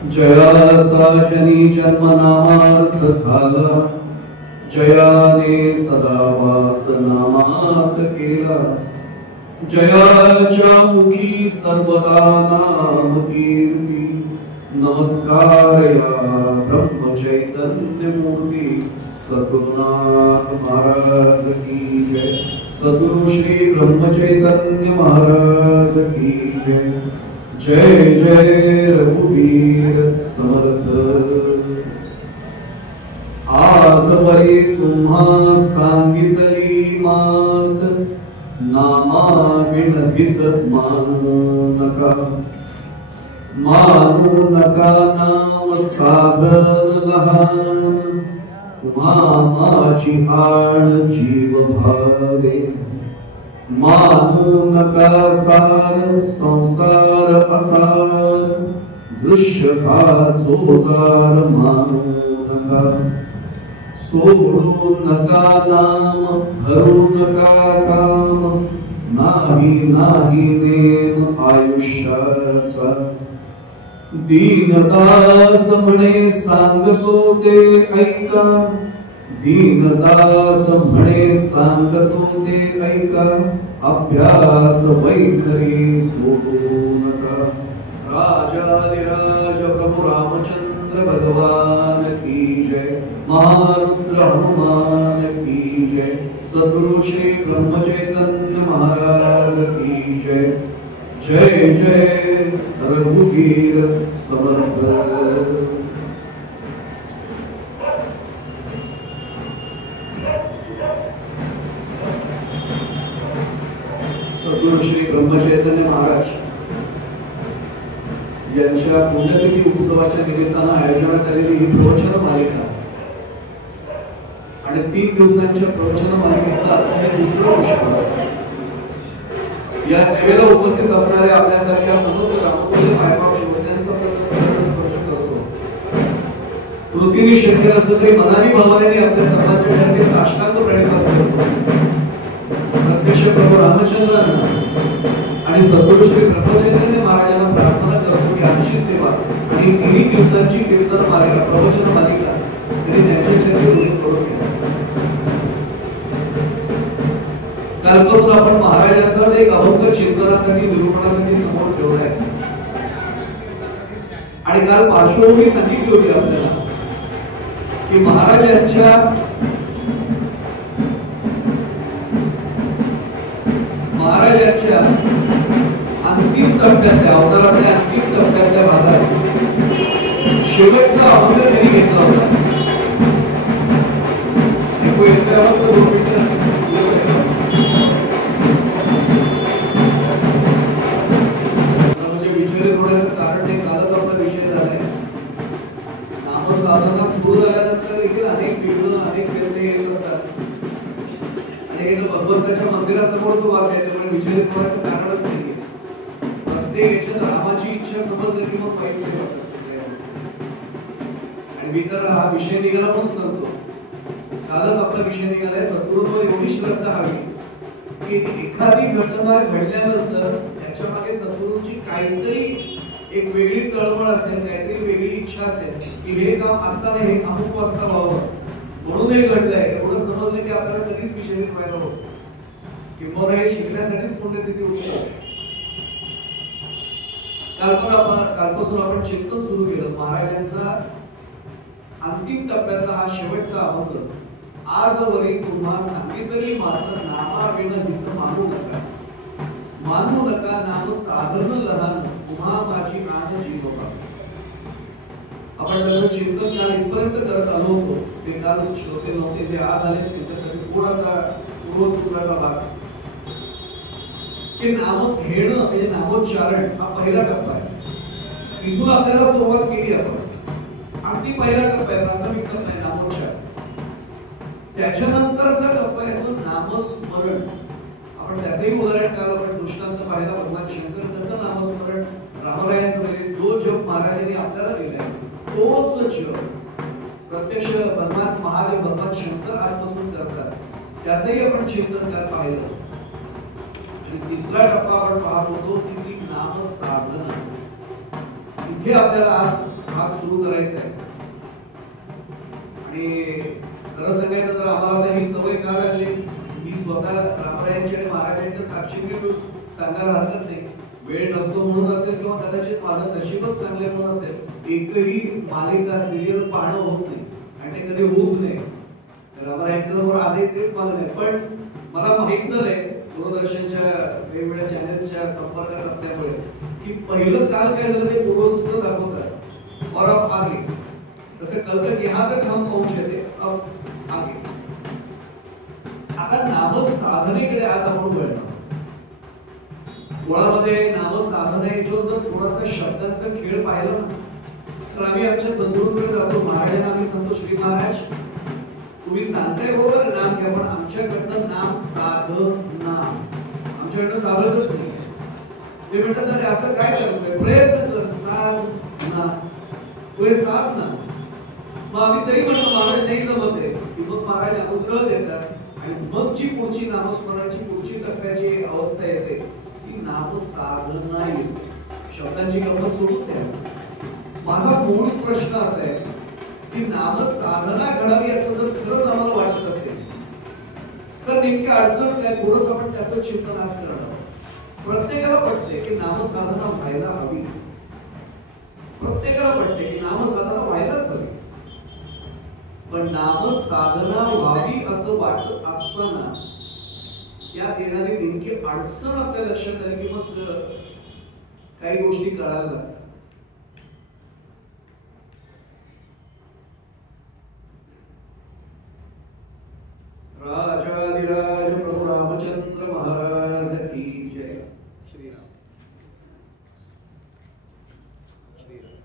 जयाचा जनी जन्म नामार्थ झाला, जयाने सदा वास नामात केला। जयाच्या मुखी सर्वदा नाम कीर्ती, नमस्कार या ब्रह्म चैतन्य मूर्ती। सद्गुरुनाथ महाराज की जय, सद्गुरु श्री ब्रह्म चैतन्य महाराज की जय। जय जय रघुवीर समर्थ। आज वरी तुम्हा सांगितली मात, नामा विनहित मानू नका। मानू नका नाम साधन लहान, तुम्हा माझी आण जीव भावे। मानू नका सार संसार असार, दृश्य हा जोजार मानू नका। सोडू नका नाम धरू नका काम, नाही नाही नेम आयुष्याचा। दीनदास म्हणे सांगतो ते ऐका, दीनदास म्हणे सांगतो ते ऐका। अभ्यास वैखरी सोडू नका। राजाधिराज प्रभु रामचंद्र भगवान की जय, महारुद्र हनुमान की जय, सद्गुरु श्री ब्रह्म चैतन्य महाराज की जय। जय जय रघुवीर समर्थ। सद्गुरु श्री ब्रह्म चैतन्य महाराज यांच्या पुण्यतिथी उत्सवाच्या निमित्तानं आयोजनात आलेली ही प्रवचन मालिका आणि 3 दिवसांच्या प्रवचन मालिकेतलं आज हे दुसरं पुष्प। या सेवेला उपस्थित असणाऱ्या आपल्यासारख्या समस्त रामकुल मायबाप शिवत्यांचा स्पर्श करतो। कृतीने शक्य नसलं तरी मनाने भावनेने आपल्या सर्वांच्या चरणी साष्टांग प्रणिपात करतो। प्रत्यक्ष प्रभू रामचंद्रांना आणि सद्गुरु श्री ब्रह्मचैतन्य महाराजांना प्रार्थना करतो की आजची सेवा आणि 3 दिवसांची कीर्तन मालिका प्रवचन मालिका त्यांनी त्यांच्या चरणी रुजू करून घ्या। कालपासून आपण महाराजांचा एक अभंग चिंतनासाठी निरूपणासाठी समोर ठेवलाय आणि काल पार्श्वभूमी सांगितली होती आपल्याला की महाराज यांच्या अंतिम टप्प्यातल्या अवतारातल्या अंतिम टप्प्यातल्या भागात शेवटचा अभंग त्यांनी घेतला होता। म्हणजे विचार होण्याचं कारण हे कालच आपला विषय झालाय। नामसाधना सुरू झाल्यानंतर देखील अनेक विघ्न अनेक व्यत्यय येत असतात आणि हे भगवंताच्या मंदिरासमोरचं वाक्य आहे, त्यामुळे विचलित होण्याचं कारणच नाही। प्रत्येक याच्यात रामाची इच्छा समजली की मग पाहिजे आणि मी तर हा विषय निघाला म्हणून सांगतो। कालच आपला विषय निघालाय सद्गुरूंवर एवढी श्रद्धा हवी की एखादी घटना घडल्यानंतर त्याच्या मागे सद्गुरूंची काहीतरी एक वेगळी तळमळ असेल, काहीतरी वेगळी इच्छा असेल की हे काम आता नाही, हे अमुक वाजता व्हावं म्हणून हे घडलंय। एवढं समजलं की आपल्याला कधीच विचलित व्हायला होत किंवा हे शिकण्यासाठीच पुण्यतिथी उत्सव। कालपासून आपण चिंतन सुरू केलं महाराजांचा अंतिम टप्प्यातला हा शेवटचा अभंग। आजवरी तुम्हा सांगितली मात्र नामा विनहित मानू नका। मानू नका नाम साधन लहान, तुम्हा माझी आण जीव भावे। आपण त्याचं चिंतन काल इथपर्यंत करत आलो होतो। जे काल श्रोते नव्हते जे आज आले त्यांच्यासाठी थोडासा पूर्वसूत्राचा भाग की नाम घेणं म्हणजे नामोच्चारण हा पहिला टप्पा आहे। इथून आपल्याला सुरुवात केली आपण, अगदी पहिला टप्पा आहे, प्राथमिक टप्पा आहे नामोच्चार। त्याच्यानंतरचा टप्पा येतो नामस्मरण। आपण त्याचंही उदाहरण काल आपण दृष्टांत पाहिला, भगवान शंकर कसं नामस्मरण रामरायांचं म्हणजे जो जप महाराजांनी आपल्याला दिलाय तोच जप प्रत्यक्ष भगवान महादेव भगवान शंकर आत्मसून करतात, त्याचंही आपण चिंतन काल पाहिलं। आणि तिसरा टप्पा आपण पाहत होतो की नाम साधना। इथे आपल्याला आज भाग सुरू करायचा आहे. आणि खरं सांगायचं तर आम्हाला आता ही सवय का लागली, मी स्वतः रामरायांची आणि महाराजांच्या साक्षीने सांगायला हरकत नाही. वेळ नसतो म्हणून असेल किंवा कदाचित माझं नशीबच चांगले म्हणून असेल, एकही मालिका सिरियल पाहणं होत नाही आणि ते कधी होऊच नाही. रामरायांच्याबरोबर आले तेच मला नाही, पण मला माहीत झालंय दूरदर्शनच्या वेगवेगळ्या चॅनल्सच्या संपर्कात असल्यामुळे की पहिलं काल काय झालं ते पूर्वसूत्र दाखवतात और अब आगे, जसं कल यहाँ तक हम पहुंचे थे अब आगे. आता नामसाधनेकडे आज आपण वळणार. मुळामध्ये नामसाधना याच्यावर जर थोडासा शब्दांचा खेळ पाहिला ना तर आम्ही आमच्या सद्गुरूंकडे जातो. महाराजांना आम्ही सांगतो, श्री महाराज तुम्ही सांगताय बरोबर नाम घ्या, पण आमच्याकडनं नाम साधना, आमच्याकडनं साधतच नाही. ते म्हणतात अरे असं काय करतोय, प्रयत्न कर, साधना, तो साधना. मग आम्ही तरी म्हणतो महाराज नाही जमत आहे, की मग महाराज अनुग्रह देतात आणि मग जी पुढची नामस्मरणाची पुढची टप्प्याची अवस्था येते ती नामसाधना येते. शब्दांची गंमत सोडून द्या. माझा मूळ प्रश्न असा आहे की नामसाधना घडावी असं जर खरंच आम्हाला वाटत असेल तर नेमकी अडचण काय, थोडंस आपण त्याचं चिंतन आज करणार. प्रत्येकाला पटते की नामसाधना व्हायला हवी, प्रत्येकाला पटते की नामसाधना व्हायलाच हवी. पण नामसाधना व्हावी असं वाटत असताना यात येणारी नेमकी अडचण आपल्या लक्षात आली की मग काही गोष्टी कळायला लागतात. राजाधिराज प्रभू रामचंद्र महाराज की जय. श्रीराम श्रीराम.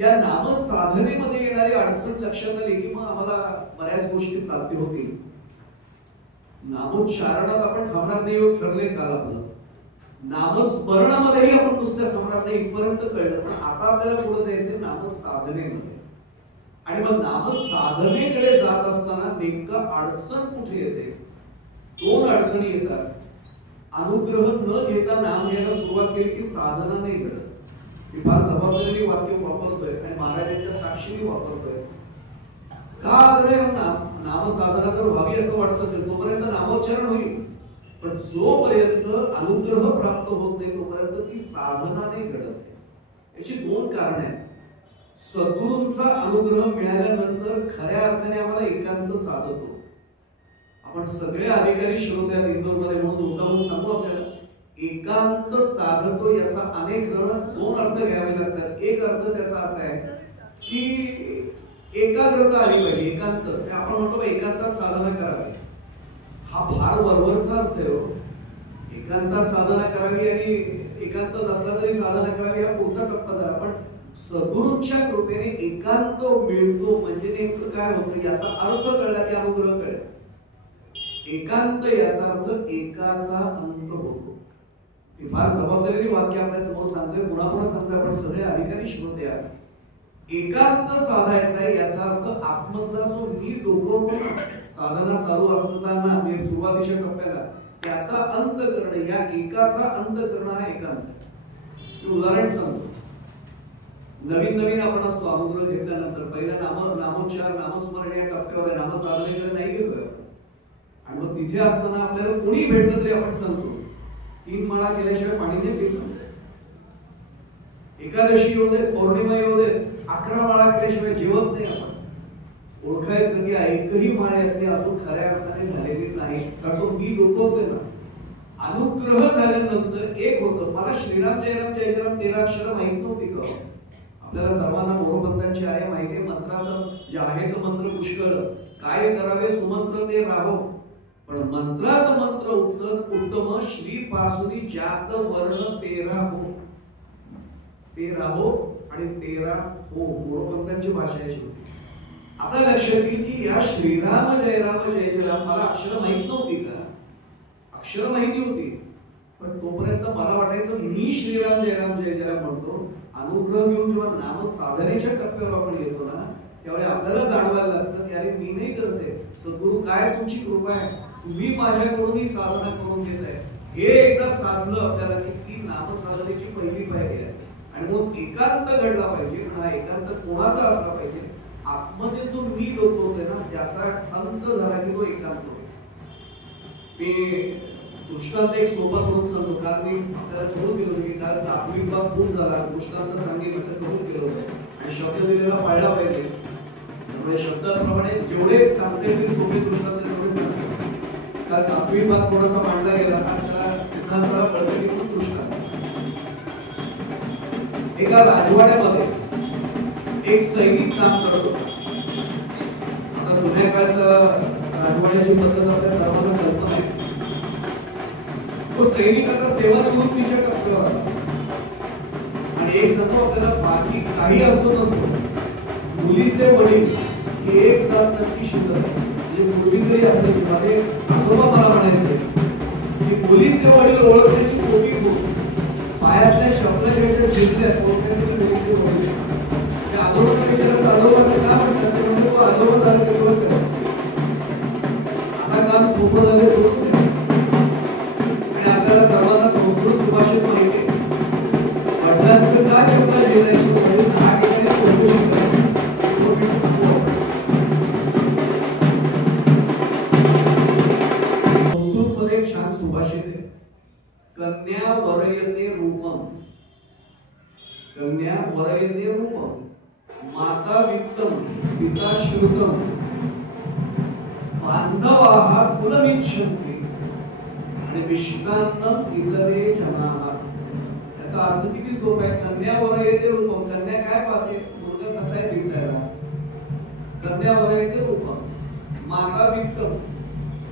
या नामसाधनेमध्ये येणारी अडचण लक्षात आली की मग आम्हाला बऱ्याच गोष्टी साध्य होतील. नामोच्चारणात आपण थांबणार नाही ठरले काल आपलं. नामस्मरणामध्येही आपण नुसतं थांबणार नाही इथपर्यंत कळलं, पण आता आपल्याला पुढे जायचं नामसाधनेमध्ये. आणि मग नामसाधनेकडे जात असताना नेमका अडचण कुठे येते, दोन अडचणी येतात. अनुग्रह न घेता नाम घ्यायला सुरुवात केली की साधना नाही घडत. मी फार जबाबदारीने वाक्य वापरतोय आणि महाराजांच्या साक्षीने वापरतोय. का नामसाधना जर व्हावी असं वाटत असेल तोपर्यंत नामोच्चारण होईल, पण जोपर्यंत अनुग्रह प्राप्त होत नाही तोपर्यंत ती साधना नाही घडत. याची दोन कारण आहेत. सद्गुरूंचा अनुग्रह मिळाल्यानंतर खऱ्या अर्थाने आम्हाला एकांत साधतो. आपण सगळे अधिकारी श्रोते इंदोरमध्ये म्हणून मुद्दामून सांगू आपल्याला एकांत साधतो. याचा अनेक जण दोन अर्थ घ्यावे लागतात. एक अर्थ त्याचा असा आहे की एकाग्रता आली पाहिजे. एकांत आपण म्हणतो एकांतात साधना करावी, हा फार वरवरचा अर्थ आहे. एकांतात साधना करावी आणि एकांत नसला तरी साधना करावी हा पुढचा टप्पा झाला. पण सद्गुरूंच्या कृपेने एकांत मिळतो म्हणजे नेमकं काय होतं याचा अर्थ कळला की अनुग्रह कळेल. एकांत याचा अर्थ एकाचा अंत होतो. मी फार जबाबदारीने वाक्य आपल्या समोर सांगतोय, पुन्हा पुन्हा सांगतोय, आपण सगळे अधिकारी श्रोते आहात. एकांत साधायचा आहे याचा अर्थ आत्मधला जो मी डोकवतो साधना चालू असताना मी सुरुवातीच्या टप्प्याला त्याचा अंत करणं, या एकाचा अंत करणं हा एकांत. मी उदाहरण सांगतो. नवीन नवीन आपण असतो अनुग्रह घेतल्यानंतर पहिला नामोच्चार नामस्मरण या टप्प्यावर नामसाधनेकडे नाही गेलोय आणि मग तिथे असताना आपल्याला कोणी भेटलं तरी आपण सांगतो 3 माळा केल्याशिवाय पाणी नाही पित. एकादशी येऊ दे, पौर्णिमा येऊ दे, 11 माळा केल्याशिवाय जेवत नाही आपण. ओळखायचं की एकही माळ्यातली अजून खऱ्या अर्थाने झालेली नाही, कारण तो मी डोकवतोय ना. अनुग्रह झाल्यानंतर एक होतं. मला श्रीराम जयराम जय जयराम 13 अक्षर माहित नव्हती का? आपल्याला सर्वांना मोरोपंतांची आर्या माहिती. मंत्रात जे आहेत मंत्र पुष्कळ, काय करावे सुमंत्र ते राहो, पण मंत्रात मंत्र उत्तम श्री पासुनी जात वर्ण 13 हो. 13 हो आणि 13 हो मोरोपंतांची भाषा आहे. आपल्या लक्षात येईल की या श्रीराम जय जयराम मला अक्षर माहित नव्हती का? अक्षर माहिती होती, पण तोपर्यंत मला वाटायचं मी श्रीराम जय जयराम म्हणतो म्हणतो, अनुग्रह घेऊन जेव्हा नामसाधनेच्या टप्प्यावर आपण येतो ना, त्यावेळी आपल्याला जाणवायला लागतं की अरे मी नाही करते, सद्गुरू काय तुमची कृपा आहे, तुम्ही माझ्याकडून ही साधना करून घेताय. हे एकदा साधलं आपल्याला की ती नामसाधनेची पहिली पायरी आहे. आणि मग एकांत घडला पाहिजे. पण हा एकांत कोणाचा असला पाहिजे, आतमध्ये जो मी डोकवतोय ना त्याचा अंत झाला की तो एकांत होतो. मी दृष्टांत एक सोबत म्हणून सांगतो, कारण मी आपल्याला कळून गेलो होतो की कारण तात्विक बाब खूप झाला, दृष्टांत सांगेल असं कळून गेलो होतं आणि शब्द दिलेला पाळला पाहिजे. त्यामुळे शब्दाप्रमाणे जेवढे सांगता येतील सोपे दृष्टांत तेवढे सांगतो. कारण तात्विक बाब थोडासा मांडला गेला, आज त्याला सिद्धांताला पडलेली खूप दृष्टांत. एका राजवाड्यामध्ये एक सैनिक काम करतो. आता जुन्या काळचं राजवाड्याची पद्धत आपल्या सर्वांना कल्पना आहे. तो सैनिक आता सेवानिवृत्तीच्या टप्प्यावर आणि एक सांगतो आपल्याला, बाकी काही असो नसो मुलीचे वडील ही एक जात नक्की शिल्लक असते. म्हणजे मुलगी तरी असायची. माझे आजोबा मला म्हणायचे की मुलीचे वडील ओळखण्याची सोपी खूप, पायातल्या शब्दाच्या जिंकल्या ओळखण्यासाठी मुलीचे वडील. त्या आजोबांना विचारायचं आजोबा असं का म्हणतात, ते म्हणजे तो आजोबा झाला ते ओळख. आता काम सोपं झाले सोडून दे. आणि आपल्याला सर्वांना संस्कृत सुभाषित माहिती आहे, वडिलांचं का चपला लिहायची, वडील दहा ठिकाणी सोडू शकतात. संस्कृत मध्ये एक छान सुभाषित आहे, कन्या वरयते रूपम, कन्या वरयते रूपम, माता वित्तम पिता श्रुतम, बांधवाः कुलमिच्छन्ति आणि विष्टान्नम इतरे जनाः. याचा अर्थ किती सोपा आहे. कन्या वरयते रूपम, कन्या काय पाहते, मुलगा कसा आहे दिसायला, कन्या वरयते रूपम. माता वित्तम,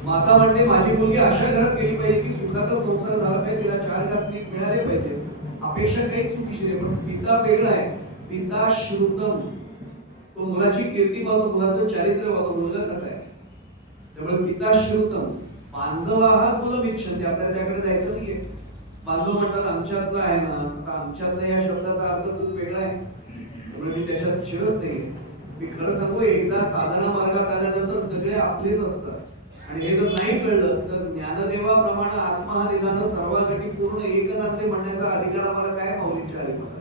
माता म्हणते माझी मुलगी अशा घरात गेली पाहिजे की सुखाचा संसार झाला पाहिजे, तिला 4 घास नीट मिळाले पाहिजे. अपेक्षा काहीच चुकीची नाही. पण पिता वेगळा आहे. पिता श्रुतम, तो मुलाची कीर्ती पाहतो, मुलाचं चारित्र्य पाहतो, मुलगा कसा आहे. त्यामुळे पिता श्रुतम, बांधवाः कुलमिच्छन्ति. आपल्याला त्याकडे जायचं नाहीये. बांधव म्हणतात आमच्यातला आहे ना, तर आमच्यातला या शब्दाचा अर्थ खूप वेगळा आहे. त्यामुळे मी त्याच्यात शिरत नाही. मी खरं सांगू, एकदा साधना मार्गात आल्यानंतर सगळे आपलेच असतात. आणि हे जर नाही कळलं तर ज्ञानदेवाप्रमाणे आत्महानिधान सर्वागती पूर्ण एकनांते म्हणण्याचा अधिकार आम्हाला काय माऊलींच्या आलीमध्ये.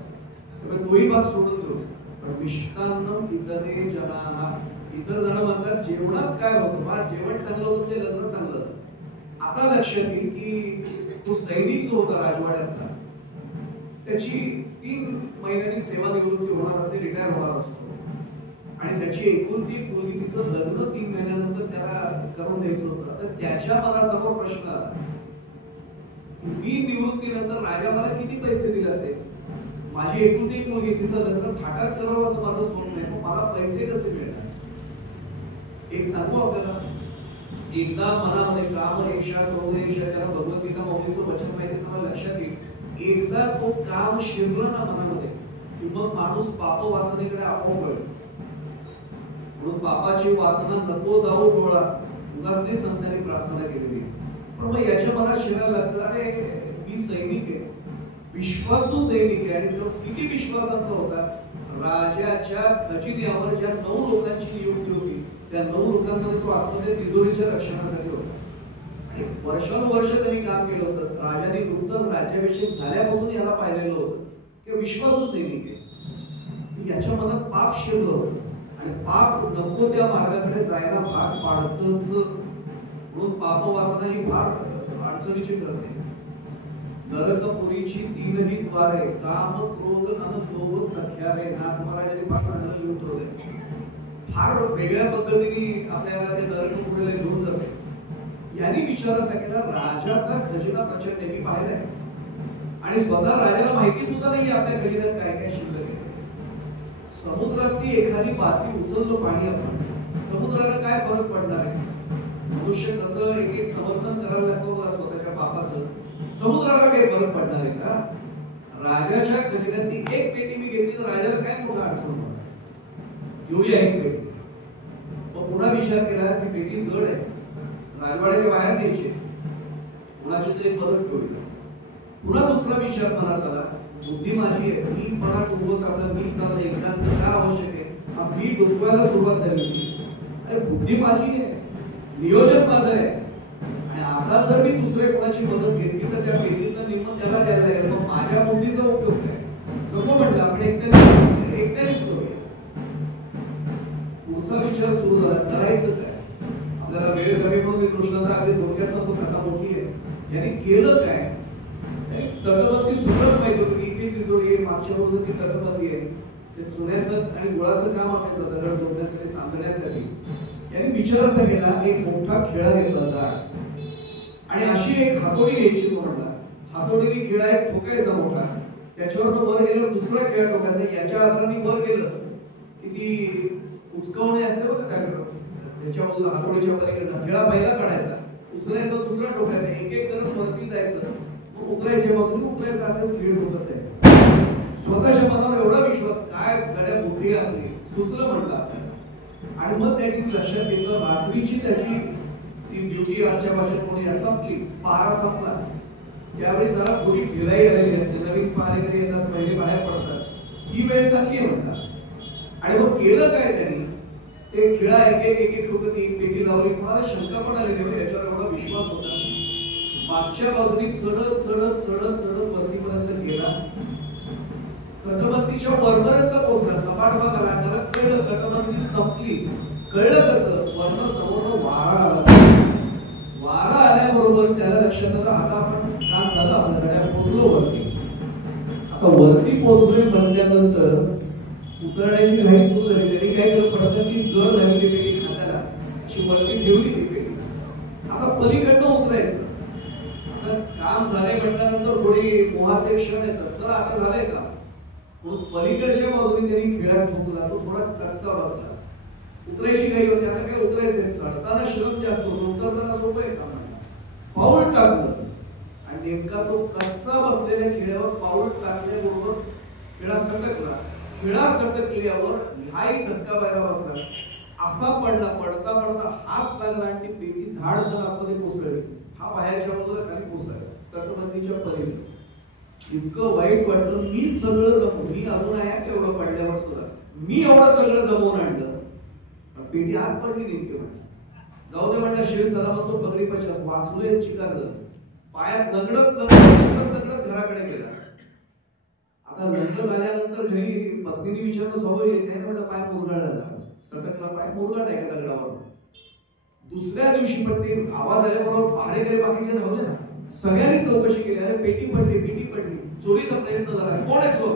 त्यामुळे तोही भाग सोडून देऊ. पण मिष्टान्नम इतरे जनाः, इतर जण म्हणतात जेवणात काय होतं, माझं जेवण चांगलं होतं म्हणजे लग्न चांगलं. आता लक्षात येईल की तो सैनिक जो होता राजवाड्यातला, त्याची 3 महिन्यांनी सेवानिवृत्ती होणार असते, रिटायर होणार असतो. आणि त्याची एकुलती एक मुलगी, तिचं लग्न 3 महिन्यानंतर त्याला करून द्यायचं होतं. तर त्याच्या मनासमोर प्रश्न आला, मी निवृत्तीनंतर राजा मला किती पैसे दिले असेल, माझी एकुलती एक मुलगी, तिचं लग्न थाटात करावं असं माझं स्वप्न आहे, मग मला पैसे कसे मिळणार. एक सांगू आपल्याला, एकदा मनामध्ये काम रेषा क्रोध रेषा, त्याला भगवद्गीता माऊलीचं वचन माहिती तुम्हाला लक्षात येईल. एकदा तो काम शिरला ना मनामध्ये की मग माणूस पाप वासनेकडे आपोआप वळतो. म्हणून पापाची वासना नको जाऊ डोळा, उगाच संतांनी प्रार्थना केलेली. पण मग याच्या मनात शिरायला लागतं, अरे मी सैनिक आहे, विश्वासू सैनिक आहे. आणि तो किती विश्वासार्थ होता, राजाच्या खजिन्यावर ज्या 9 लोकांची नियुक्ती होती, त्या 9 लोकांमध्ये तो आतमध्ये तिजोरीच्या रक्षणासाठी होता. आणि वर्षानुवर्ष त्यांनी काम केलं होतं. राजाने नुकतंच राज्याभिषेक झाल्यापासून याला पाहिलेलं होतं की विश्वासू सैनिक आहे. याच्या मनात पाप शिरलं होतं आणि पाप नको त्या मार्गाकडे जायला भाग पाडतच. म्हणून पापवासना ही फार अडचणीची ठरते. नरकपुरीची 3ही द्वारे, काम क्रोध आणि लोभ सख्या रे. नाथ महाराजांनी फार चांगलं लिहून ठेवलंय. फार वेगळ्या पद्धतीने आपल्याला ते नरकपुरीला घेऊन जाते. यांनी विचार असा केला, राजाचा खजिना प्रचंड मी पाहिलाय आणि स्वतः राजाला माहिती सुद्धा नाही आपल्या खजिन्यात काय काय शिल्लक आहे. समुद्रातली एखादी बाती उचललो पाणी आपण, समुद्राला काय फरक पडणार आहे. मनुष्य कसं एक समर्थन करायला लागतो बघा स्वतःच्या पापाचं, समुद्राला काही फरक पडणार आहे का. राजाच्या खजिन्यातली एक पेटी मी घेतली तर राजाला काय मोठा अडचण होणार. घेऊया एक पेटी. मग पुन्हा विचार केला ती पेटी जड आहे, राजवाड्याच्या बाहेर न्यायची, कुणाची तरी मदत घेऊया. पुन्हा दुसरा विचार मनात आला, बुद्धी माझी आहे, मी पणा डुबवत आपलं मी चाललं एकांत काय आवश्यक आहे, मी डुबवायला सुरुवात झाली होती. अरे बुद्धी माझी आहे, नियोजन माझं आहे, आणि आता जर मी दुसऱ्या कोणाची मदत घेतली तर त्या पेटीतलं निम्म त्याला द्यायला लागेल. मग माझ्या बुद्धीचा उपयोग काय? नको म्हटलं आपण एकट्यानेच करूया. पुढचा विचार सुरू झाला, करायचं काय? आपल्याला वेळ कमी म्हणून कृष्णाला अगदी धोक्याचा कथा मोठी आहे. याने केलं काय? तटबंदी सगळंच माहिती होतं की इथे तिजोरी आहे, मागच्या बाजूला ती तटबंदी आहे. ते चुन्याचं आणि गुळाचं काम असायचं दगड जोडण्यासाठी, सांधण्यासाठी. याने विचार असा केला, एक मोठा खेळा घेतला जाड आणि अशी एक हातोडी घ्यायची. तो म्हटला हातोडीने खेळा एक ठोकायचा मोठा, त्याच्यावर वर गेल्यावर दुसरा खेळा ठोकायचा. याच्या आधाराने वर गेलं की ती उचकवणे असते बघा त्याच्या बाजूला हातोडीच्या पलीकडनं खेळा पहिला काढायचा, उचलायचा, दुसरा ठोकायचा, एक एक करत वरती जायचं, मग उतरायच्या बाजूने उतरायचं, असंच खेळ ठोकत जायचं. स्वतःच्या मनावर एवढा विश्वास, काय गड्या बुद्धी आपली, सुचलं म्हटलं. आणि मग त्याची लक्षात येतं रात्रीची त्याची ती ड्युटी आजच्या भाषेत कोणी संपली, पारा संपला, त्यावेळी जरा थोडी ढिलाई आलेली असते, नवीन पारेकरी येतात, पहिले बाहेर पडतात, ही वेळ चांगली आहे म्हणतात. आणि मग केलं काय त्यांनी, ते खेळा एक एक ठोकती पेटी लावली. कोणाला शंका पण आली नाही, याच्यावर एवढा विश्वास होता. मागच्या बाजूनी चढत चढत चढत चढत वरतीपर्यंत गेला, तटबंदीच्या वरपर्यंत पोहोचला. सपाट भाग राहणारा कळलं तटबंदी संपली. कळलं कसं? वर्ण समोर वारा आला. वारा आल्याबरोबर त्याला लक्षात आलं आता आपण काम झालं, आपल्या गाड्या पोहोचलो वरती. आता वरती पोहोचलोय म्हटल्यानंतर उतरण्याची घाई सुरू झाली. त्यांनी काय केलं, पडतं ती जड झाली ती पेटी खात्याला अशी वरती ठेवली ती पेटी. आता पलीकडनं उतरायचं. आता काम झालंय म्हटल्यानंतर थोडी मोहाचे क्षण येतात, चला आता झालंय का, म्हणून पलीकडच्या बाजूने त्यांनी खेळात ठोकला. तो थोडा कच्चा बसला, उतरायची घाई होती. आता काय उतरायचंय, चढताना श्रम जास्त होतो, उतरताना सोपं आहे का? पाऊल टाकलं आणि नेमका तो कच्चा बसलेल्या खेळावर पाऊल टाकल्याबरोबर खेळा सटकला. खेळा सटकल्यावर हाही धक्का बाहेर बसला, असा पडला. पडता पडता हात लागला आणि ती पेटी धाड आतमध्ये कोसळली. हा बाहेरच्या बाजूला खाली कोसळला, तटबंदीच्या पलीकडे. इतकं वाईट वाटलं, मी सगळं जमवून, मी अजून आहे तेवढं पडल्यावर सुद्धा मी एवढं सगळं जमवून आणलं, पेटी आत पडली नेमकी. म्हणलं जाऊ दे म्हणलं, शिव सलामत तो पगडी 50 वाचलोय चिकार झालं. पायात लंगडत लंगडत घराकडे गेला. आता नंतर आल्यानंतर घरी पत्नीने विचारलं, स्वाभाविक आहे काय? म्हणलं पाय मुरगाळला झाला, सटकला पाय, मुरगाळ आहे का दगडावर. दुसऱ्या दिवशी पण ते आवाज आल्याबरोबर पहारेकरी बाकीचे धावले ना, सगळ्यांनी चौकशी केली. अरे पेटी पडली, चोरीचा प्रयत्न झाला, कोण आहे चोर?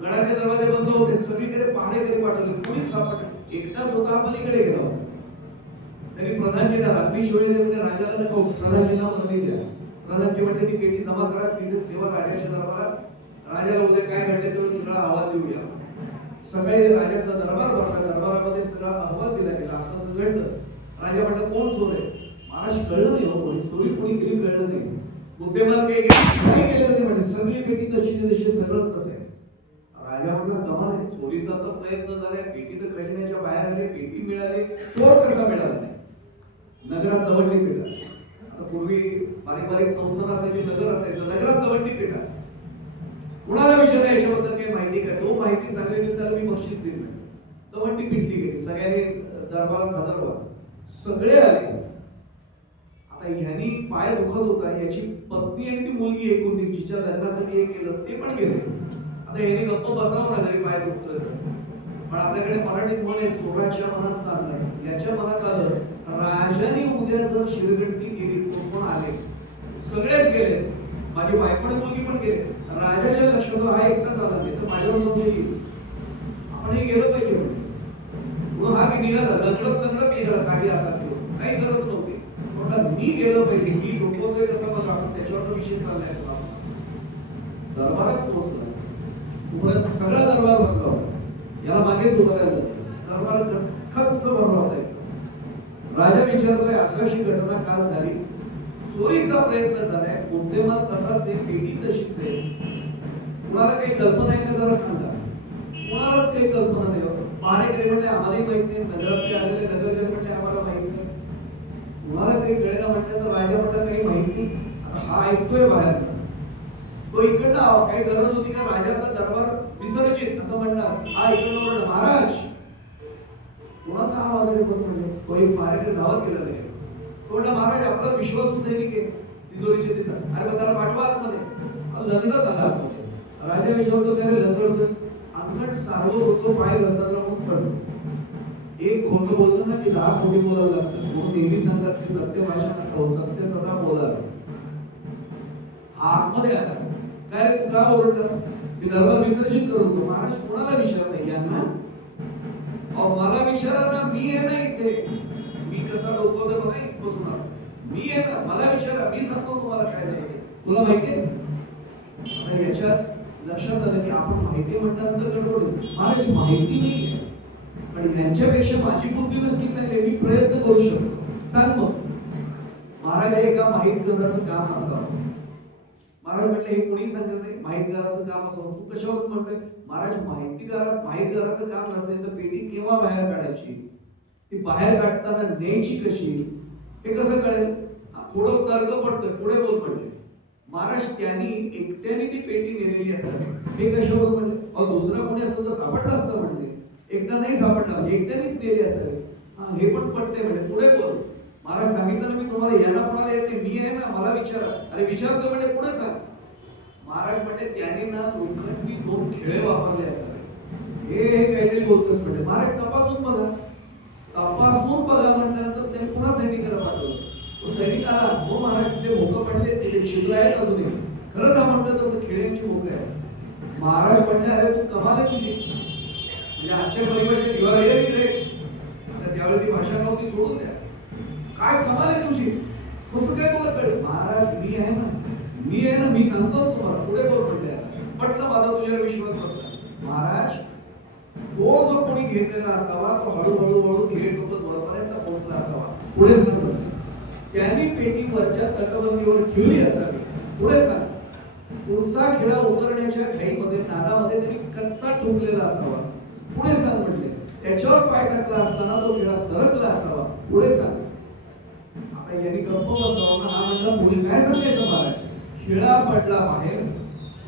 गडाचे दरवाजे बंद होते, सगळीकडे पहारेकरी पाठवले, पोलीस सापडले. एकटाच होता पलीकडे गेला होता. त्यांनी प्रधानजींना रात्रीच्या वेळेला म्हणजे राजाला नको, प्रधानजींना मध्ये द्या. प्रधानजी म्हणते ती पेटी जमा करा, तिथेच ठेवा राजाच्या दरबारात. राजाला उद्या काय घडले तेव्हा सगळा अहवाल देऊया. सकाळी राजाचा दरबार भरला, दरबारामध्ये सगळा अहवाल दिला गेला. असं घडलं. राजा म्हटलं कोण चोर आहे? महाराज कळलं नाही होतो, चोरी कोणी केली कळलं नाही. मुद्देमाल काही केलं नाही म्हणजे सगळी पेटी तशी सगळं तसं आहे. राजा म्हटलं कमाल आहे, चोरीचा तर प्रयत्न झालाय, पेटी तर खजिन्याच्या बाहेर आले, पेटी मिळाली, चोर कसा मिळाला नाही? नगरात दवंडी पेटा. आता पूर्वी बारीक संस्थान असायचे, नगर असायचं, नगरात दवंडी पेटा. कुणाला विचारा याच्याबद्दल काही माहिती का? जो माहिती चांगली देईल त्याला मी बक्षीस देत नाही. दवंडी पिटली गेली, सगळ्यांनी दरबारात हजर व्हा, सगळे आले. आता ह्यांनी पाय दुखत होता, याची पत्नी आणि ती मुलगी एक होती जिच्या लग्नासाठी एक केलं, ते पण गेले. आता ह्यांनी गप्प बसावं ना, घरी पाय दुखतोय. पण आपल्याकडे मराठीत म्हणे चोराच्या मनात चाललं. याच्या मनात आलं राजाने उद्या जर शिरगंटी केली तो पण आले, सगळेच गेले, माझी बायको आणि मुलगी पण गेले. राजाच्या लक्षात हा एकटाच आला नाही तर माझ्यावर संशय येईल, आपण हे गेलं पाहिजे म्हणून हा निघाला, लग्नत निघाला, काही आता काही गरज नव्हती. म्हटलं मी गेलं पाहिजे, मी डोकवतोय कसा बघा, त्याच्यावर विषय चाललाय. दरबारात पोहोचला, परत सगळा दरबार भरला होता, याला मागेच उभं राहिलं. दरबारात खच्च भरला होता. राजा विचारतोय अशी घटना काल झाली, चोरीचा प्रयत्न झालाय, मुद्देमाल तसाच आहे, पेटी तशीच आहे, कुणाला काही कल्पना आहे का जरा सांगा. कुणालाच काही कल्पना नाही. पहारेकरी म्हणले आम्हालाही माहित नाही, नगरातले आलेले नगरजन म्हणले आम्हाला माहित नाही, कुणाला काही कळेना म्हटलं तर राजा म्हटलं काही माहिती. आता हा ऐकतोय बाहेर, तो इकडनं काही गरज होती का राजाचा दरबार विसर्जित असं म्हणणार, हा इकडनं महाराज कोणाचा आवाज आहे कोण म्हणले, तो एक मारेकरी धावत गेला नाही, तो म्हणला महाराज आपला विश्वासू सैनिक आहे तिजोरीचे तिथं, अरे मग त्याला पाठवा आतमध्ये. लग्नात आला राजा विचारतो त्याने लग्न अंगण सारवत होतो, पाय घसरला म्हणून पडलो. एक खोटं बोलतो ना की 10 खोटी बोलावं लागतं, म्हणून नेहमी सांगतात की सत्य भाषा नसावं, सत्य सदा बोलावं. आतमध्ये आला, काय रे तू का ओरडलास, मी दरबार विसर्जित करतो. महाराज कोणाला विचार नाही यांना, मला विचारा ना, मी आहे ना इथे, मी कसा डोकवतो बघा इथपासून मी आहे ना, मला विचारा, मी सांगतो तुम्हाला काय झालं ते. तुला माहितीये याच्यात लक्षात आलं की आपण माहिती म्हटल्यानंतर गडबड होते. महाराज माहिती नाहीये पण यांच्यापेक्षा माझी बुद्धी नक्कीच आहे, मी प्रयत्न करू शकतो. सांग मग. महाराज एका माहितगाराचं काम असावं. महाराज म्हटले हे कोणी सांगत नाही, माहितगाराचं काम असावं. तू कशावर म्हणतोय. महाराज माहितगाराचं काम नसेल तर पेटी केव्हा बाहेर काढायची, ती बाहेर काढताना न्यायची कशी, हे कसं कळेल. थोडं तर्क पडतं, पुढे बोल म्हणले. महाराज त्यांनी एकट्याने ती पेटी नेलेली असेल, हे कशावर म्हणले. दुसरा कोणी असेल तर सापडलं असतं म्हणले, एकटा नाही सापडला म्हणजे एकट्यानेच नेली असेल. हे पण पटते म्हणजे पुढे बोल. महाराज सांगितलं ना मी तुम्हाला, यांना कोणाला येते, मी आहे ना, मला विचारा. अरे विचारतो म्हणजे पुढे सांग. महाराज म्हणजे त्याने ना लोखंडी 2 खेळे वापरले असावे, हे काहीतरी बोलतोस म्हणजे. महाराज तपासून बघा, तपासून बघा म्हटल्यानंतर त्यांनी पुन्हा सैनिकाला पाठवलं. तो सैनिक आला, हो महाराज ते भोकं पडले, ते छिद्र आहेत अजूनही. खरंच हा म्हणतो तसं खेड्यांची भोकं आहे. महाराज म्हणले अरे तू कमाल आहे तुझी, म्हणजे आजच्या परिभाषेत युआर व्हेरी ग्रेट. आता त्यावेळी ती भाषा नव्हती, सोडून द्या. काय कमाल आहे तुझी, कसं काय तुला कळेल. महाराज मी आहे ना, मी आहे ना, मी सांगतो तुम्हाला, पुढे बोल म्हटले. म्हटलं माझा तुझ्यावर विश्वास बसला. महाराज तो जो कोणी घेतलेला असावा तो हळूहळू खेळ टोकत वरपर्यंत पोहोचला असावा. पुढे सांग. त्यांनी पेटी वरच्या तटबंदीवर ठेवली असावी. पुढे सांग. पुढचा खेळा उतरण्याच्या घाईमध्ये नादामध्ये त्यांनी कच्चा ठोकलेला असावा. पुढे सांग म्हटले. त्याच्यावर पाय टाकला असताना तो खेळा सरकला असावा. पुढे सांग. आता यांनी गप्प बसला, हा म्हणला पुढे काय सांगायचं महाराज. खेळा पडला बाहेर,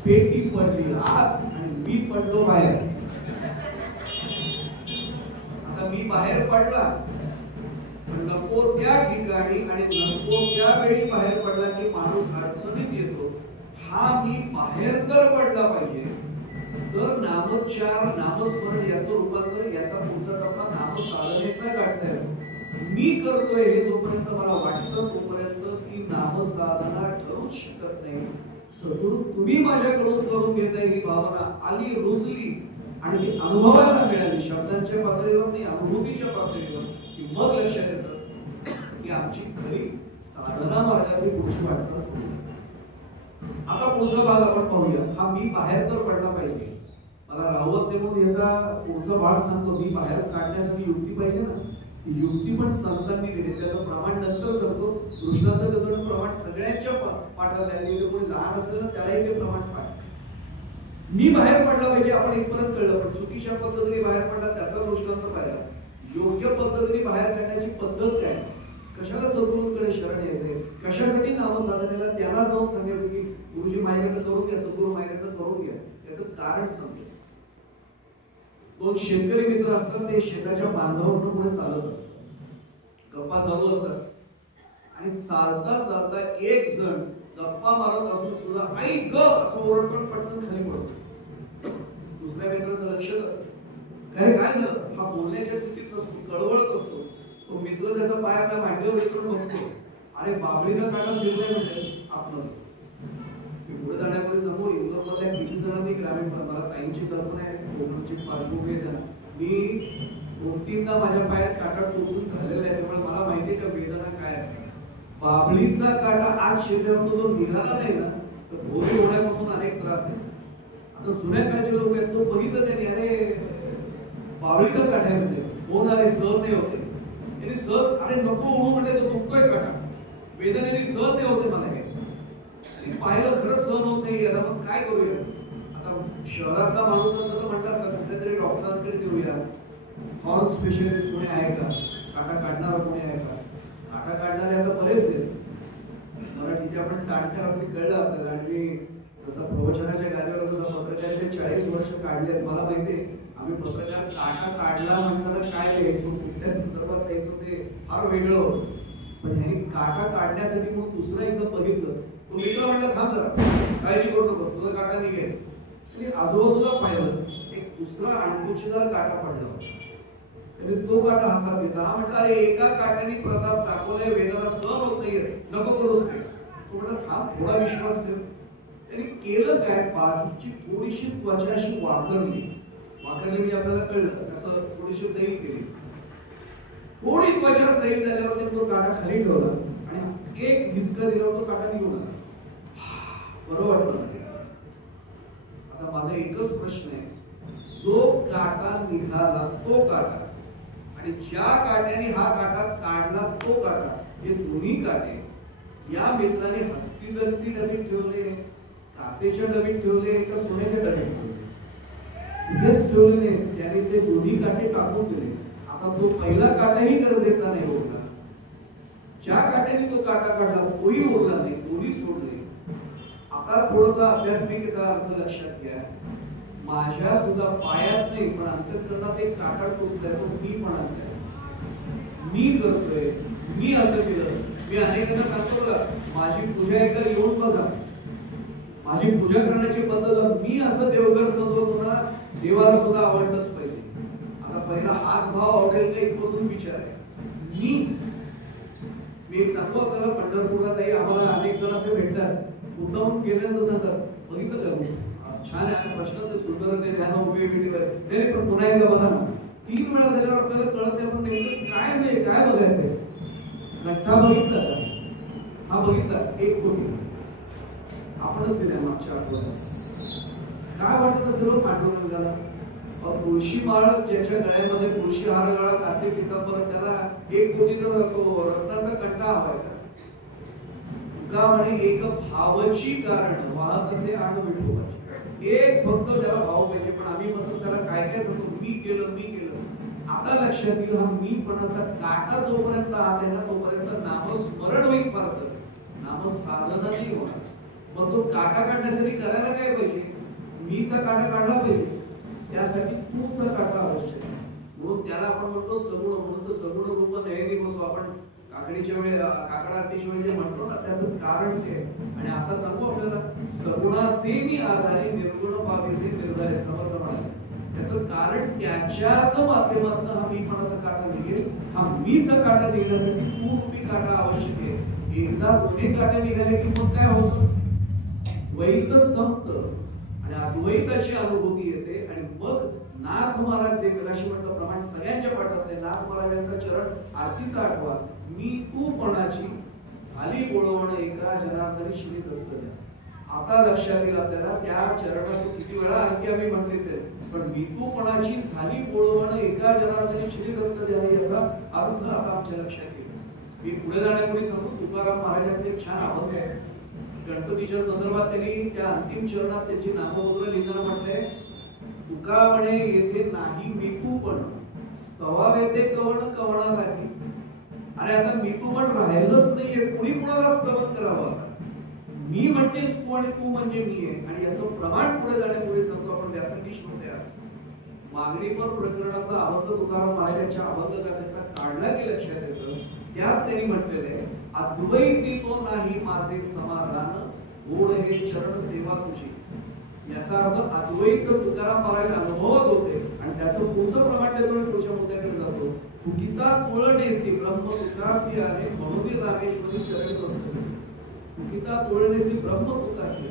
पेटी पडली आत आणि मी पडलो बाहेर. आता मी बाहेर पडला, नको त्या ठिकाणी आणि नको त्या वेळी बाहेर पडला की माणूस अडचणीत येतो. हा मी बाहेर तर पडला पाहिजे, तर नामोच्चार नामस्मरण याचं रूपांतर, याचा पुढचा टप्पा नामसाधनेचा गाठतोय. मी करतोय हे जोपर्यंत मला वाटतं तोपर्यंत ती नामसाधना ठरूच शकत नाही. सद्गुरु तुम्ही माझ्याकडून करून घेताय ही भावना आली, रुजली आणि ती अनुभवायला मिळाली. शब्दांच्या पातळीवर नाही, अनुभूतीच्या पातळीवर. की मग लक्षात येतं की आमची खरी साधना मार्गातली पुढची वाटचाल सुरू आहे. आता पुढचा भाग आपण पाहूया. हा मी बाहेर तर पडला पाहिजे, मला राहवत नाही म्हणून याचा पुढचा भाग सांगतो. मी बाहेर काढण्यासाठी युक्ती पाहिजे ना, युक्ती पण संतांनी दिली, त्याचं प्रमाण नंतर सांगतो. कृष्णांत त्याचं प्रमाण सगळ्यांच्या पाठात आहे. कोणी लहान असेल ना त्यालाही ते प्रमाण पाठ. मी बाहेर पडला पाहिजे आपण इथपर्यंत कळलं, पण चुकीच्या पद्धतीने बाहेर पडला त्याचा दृष्टांत पाहिला. योग्य पद्धतीने बाहेर काढण्याची पद्धत काय, कशाला सद्गुरूंकडे शरण यायचंय, कशासाठी नामसाधनेला त्यांना जाऊन सांगायचं की गुरुजी माझ्याकडे करून घ्या, सद्गुरू माझ्याकडे करून घ्या. याचं कारण सांगतो. 2 शेतकरी मित्र असतात, ते शेताच्या बांधावर पुढे चालत असतात, गप्पा चालू असतात आणि चालता चालता एक जण गप्पा मारत असून सुद्धा आई ग असं ओरडून पटकन खाली पडतो. दुसऱ्या मित्राचं लक्ष काय झालं, हा बोलण्याच्या स्थितीत नसतो, कळवळत असतो. तो मित्र त्याचा पाय आपल्या मांडीवर विकरून बघतो, अरे बाबळीचा काटा शिरलाय म्हणजे आपलं. पुढे जाण्यापूर्वी समोर इंदोरमधल्या किती जणांनी ग्रामीण, मला ताईंची कल्पना आहे, कोकणची पार्श्वभूमी आहे त्यांना, मी 2-3दा माझ्या पायात काटा टोचून घालेला आहे, त्यामुळे मला माहिती आहे का वेदना काय असतात. बाबळीचा काटा आत शिरल्यावर तो निघाला नाही ना तर भोरी होण्यापासून अनेक त्रास आहे. आता जुन्या काळचे लोक आहेत, तो बघितलं त्यांनी, अरे बाबळीचा काटा आहे म्हणजे होणारे सहज नाही होते. त्यांनी सहज अरे नको उडू म्हटले तो दुखतोय काटा, वेदनेने सहज नाही होते मला हे पाहिलं, खरंच सहन होत नाही याला, मग काय करूया. आता शहरातला माणूस असं तर म्हटलं असतं कुठल्या तरी डॉक्टरांकडे देऊया, हॉर्न स्पेशलिस्ट कोणी आहे का, काटा काढणारा कोणी आहे का. काटा काढणारे आता बरेच आहेत, मराठीच्या पण 60 कळलं आपल्याला. आणि मी जसं प्रवचनाच्या गादीवर जसं पत्रकारिते 40 वर्ष काढलेत, मला माहितीये आम्ही पत्रकार काटा काढला म्हणताना काय लिहायचो, कुठल्या संदर्भात लिहायचो ते फार वेगळं होतं. पण ह्यांनी काटा काढण्यासाठी मग दुसरं एकदा बघितलं. तो मित्र म्हणला थांब जरा, काळजी करू नकोस, तुझा काटा निघेल. आणि आजूबाजूला पाहिलं, एक दुसरा अणकुचीदार काटा पडला होता. त्याने तो काटा हातात घेतला. हा म्हटला अरे एका काट्याने प्रताप दाखवलाय, वेदना सहन होत नाहीये, नको करूस काय. तो म्हटला थांब, थोडा विश्वास ठेव. त्यांनी केलं काय, बाजूची थोडीशी त्वचा अशी वाकरली म्हणजे आपल्याला कळलं कसं, थोडीशी सैल केली. थोडी त्वचा सैल झाल्यावर तो काटा खाली ठेवला आणि एक हिसका दिल्यावर तो काटा निघून आला. बरं वाटलं. आता माझा एकच प्रश्न आहे, जो काटा निघाला तो काटा आणि ज्या काट्याने हा काटा काढला तो काटा, हे दोन्ही काटे या मित्राने हस्तिदंती डबीत ठेवले, काचेच्या डबीत ठेवले का सोन्याच्या डबीत ठेवले? कुठेच ठेवले नाही. त्याने ते दोन्ही काटे टाकून दिले. आता तो पहिला काटाही गरजेचा नाही उरला. ज्या काट्याने तो काटा काढला तोही उरला नाही, दोन्ही सोडले. आता थोडासा आध्यात्मिकता अर्थ लक्षात घ्या. माझ्या सुद्धा पायात नाही पण अंतःकरणात एक काटा टोचलाय, तो मी पणाचा आहे. मी करतोय, मी असं केलं. मी अनेकांना सांगतो का, माझी पूजा एकदा येऊन बघा, माझी पूजा करण्याची पद्धत. मी असं देवघर सजवतो ना, देवाला सुद्धा आवडलंच पाहिजे. आता पहिला हाच भाव आवडेल का इथपासून विचार आहे. मी एक सांगतो आपल्याला, पंढरपूरला ताई आम्हाला अनेक जण असे भेटतात, मुद्दाहून गेल्यानंतर सांगतात बघितलं का छान आहे प्रश्न, ते सुंदर ते ध्यान उपयोगी नाही. पण पुन्हा एकदा बघा ना, 3 वेळा झाल्यावर आपल्याला कळत नाही पण नेमकं काय नाही, काय बघायचंय. गठ्ठा बघितला, हा बघितला 1 कोटी आपणच दिल्या मागच्या आठवड्यात. काय वाटत सर्व पांडुरंगाला? तुळशी माळ ज्याच्या गळ्यामध्ये तुळशी हार गळा कासे पितांबर, त्याला 1 कोटीचा रत्नाचा कंठा हवाय का? तुका म्हणे एक भावची कारण वाहत असे आण विठोबाची. एक फक्त त्याला भाव पाहिजे. पण आम्ही मात्र त्याला काय काय सांगतो, मी केलं मी केलं. आता लक्षात येईल, हा मीपणाचा काटा जोपर्यंत आत आहे ना तोपर्यंत नामस्मरण होईल. फार तर नामसाधना नाही होणार. मग तो काटा काढण्यासाठी करायला काय पाहिजे? मीचा काटा काढला पाहिजे. त्यासाठी तूचा काटा आवश्यक आहे. म्हणून त्याला आपण म्हणतो सगुण. म्हणून तो सगुण रूप नयनी बसू. आपण काकडीच्या वेळी, काकडा आरतीच्या वेळी जे म्हणतो ना, त्याचं कारण ते. आणि आता सांगू आपल्याला, सगुणाचे आधारे निर्गुण पावीचे निर्धारे समर्थ म्हणाले. त्याचं कारण त्याच्याच माध्यमातून हा मीपणाचा काटा निघेल. हा मीचा काटा निघण्यासाठी तू रूपी काटा आवश्यक आहे. एकदा दोन्ही काटे निघाले की मग काय होतं, द्वैत संपतं आणि अद्वैताची अनुभूती येते. आणि मग नाथ महाराज जे मगाशी म्हटल्याप्रमाणे सगळ्यांच्या पाठातले नाथ महाराजांचा चरण आरतीचा आठवा, मी तू पणाची झाली बोळवण एका जनार्दनी श्री दत्त द्या. आता लक्षात येईल आपल्याला, त्या चरणाचं किती वेळा आणखी आम्ही म्हटलेच आहे, पण मी तू पणाची झाली बोळवण एका जनार्दनी श्री दत्त द्या याचा अर्थ आता आमच्या लक्षात येईल. मी पुढे जाण्यापूर्वी सांगतो, तुकाराम महाराजांचे एक छान अभंग आहे. गणपतीच्या संदर्भात त्यांनी त्या अंतिम चरणात त्यांची नाममुद्रा लिहिताना म्हटलंय, तुका म्हणे येथे नाही मितूपण, स्तवावे ते कवण कवणा नाही. अरे आता मितूपण राहिलंच नाहीये, कुणी कुणाला स्तवन करावं? मी म्हणजेच तू आणि तू म्हणजे मी आहे. आणि याचं प्रमाण पुढे जाण्यापूर्वी सांगतो आपण व्यासपीठ मध्ये मागणीपर प्रकरणातला अभंग तुकाराम महाराजांच्या अभंग गाथेतला काढला की लक्षात येतं. त्यात त्यांनी म्हटलेलं आहे, अद्वैती तो नाही माझे समाधान, गोड हे चरण सेवा तुझी. याचा अर्थ अद्वैत तुकाराम महाराज अनुभवत होते. आणि त्याचं पुढचं प्रमाण देतो आणि पुढच्या मुद्द्याकडे जातो. तुकिता तोळणेसी ब्रह्म तुकासी आले, म्हणून रामेश्वरी चरणी बसले. तुकिता तोळणेसी ब्रह्म तुकासी.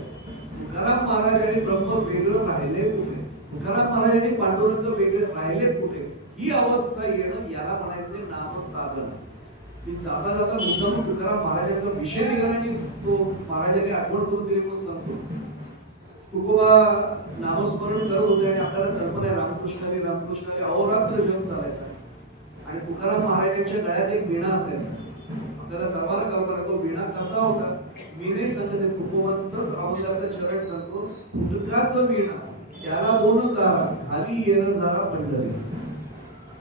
तुकाराम महाराज आणि ब्रह्म वेगळं राहिले कुठे? तुकाराम महाराजांनी पांडुरंग वेगळे राहिले कुठे? ही अवस्था येणं याला म्हणायचे नाम साधन. मी जाता जाता मुद्दाम तुकाराम महाराजांचा विषय निघाला आणि तो महाराजांनी आठवण करून दिली म्हणून सांगतो. तुकोबा नामस्मरण करत होते आणि आपल्याला कल्पना आहे रामकृष्णाने अहोरात्र जप चालायचा. आणि तुकाराम महाराजांच्या गळ्यात एक वीणा असायचा. आपल्याला सर्वांना कल्पना, तो वीणा कसा होता? मी नाही सांगते, तुकोबांचंच अभंगातलं चरण सांगतो. फुटकाचं वीणा त्याला 2 दारा, खाली येणं झाला पंढरी.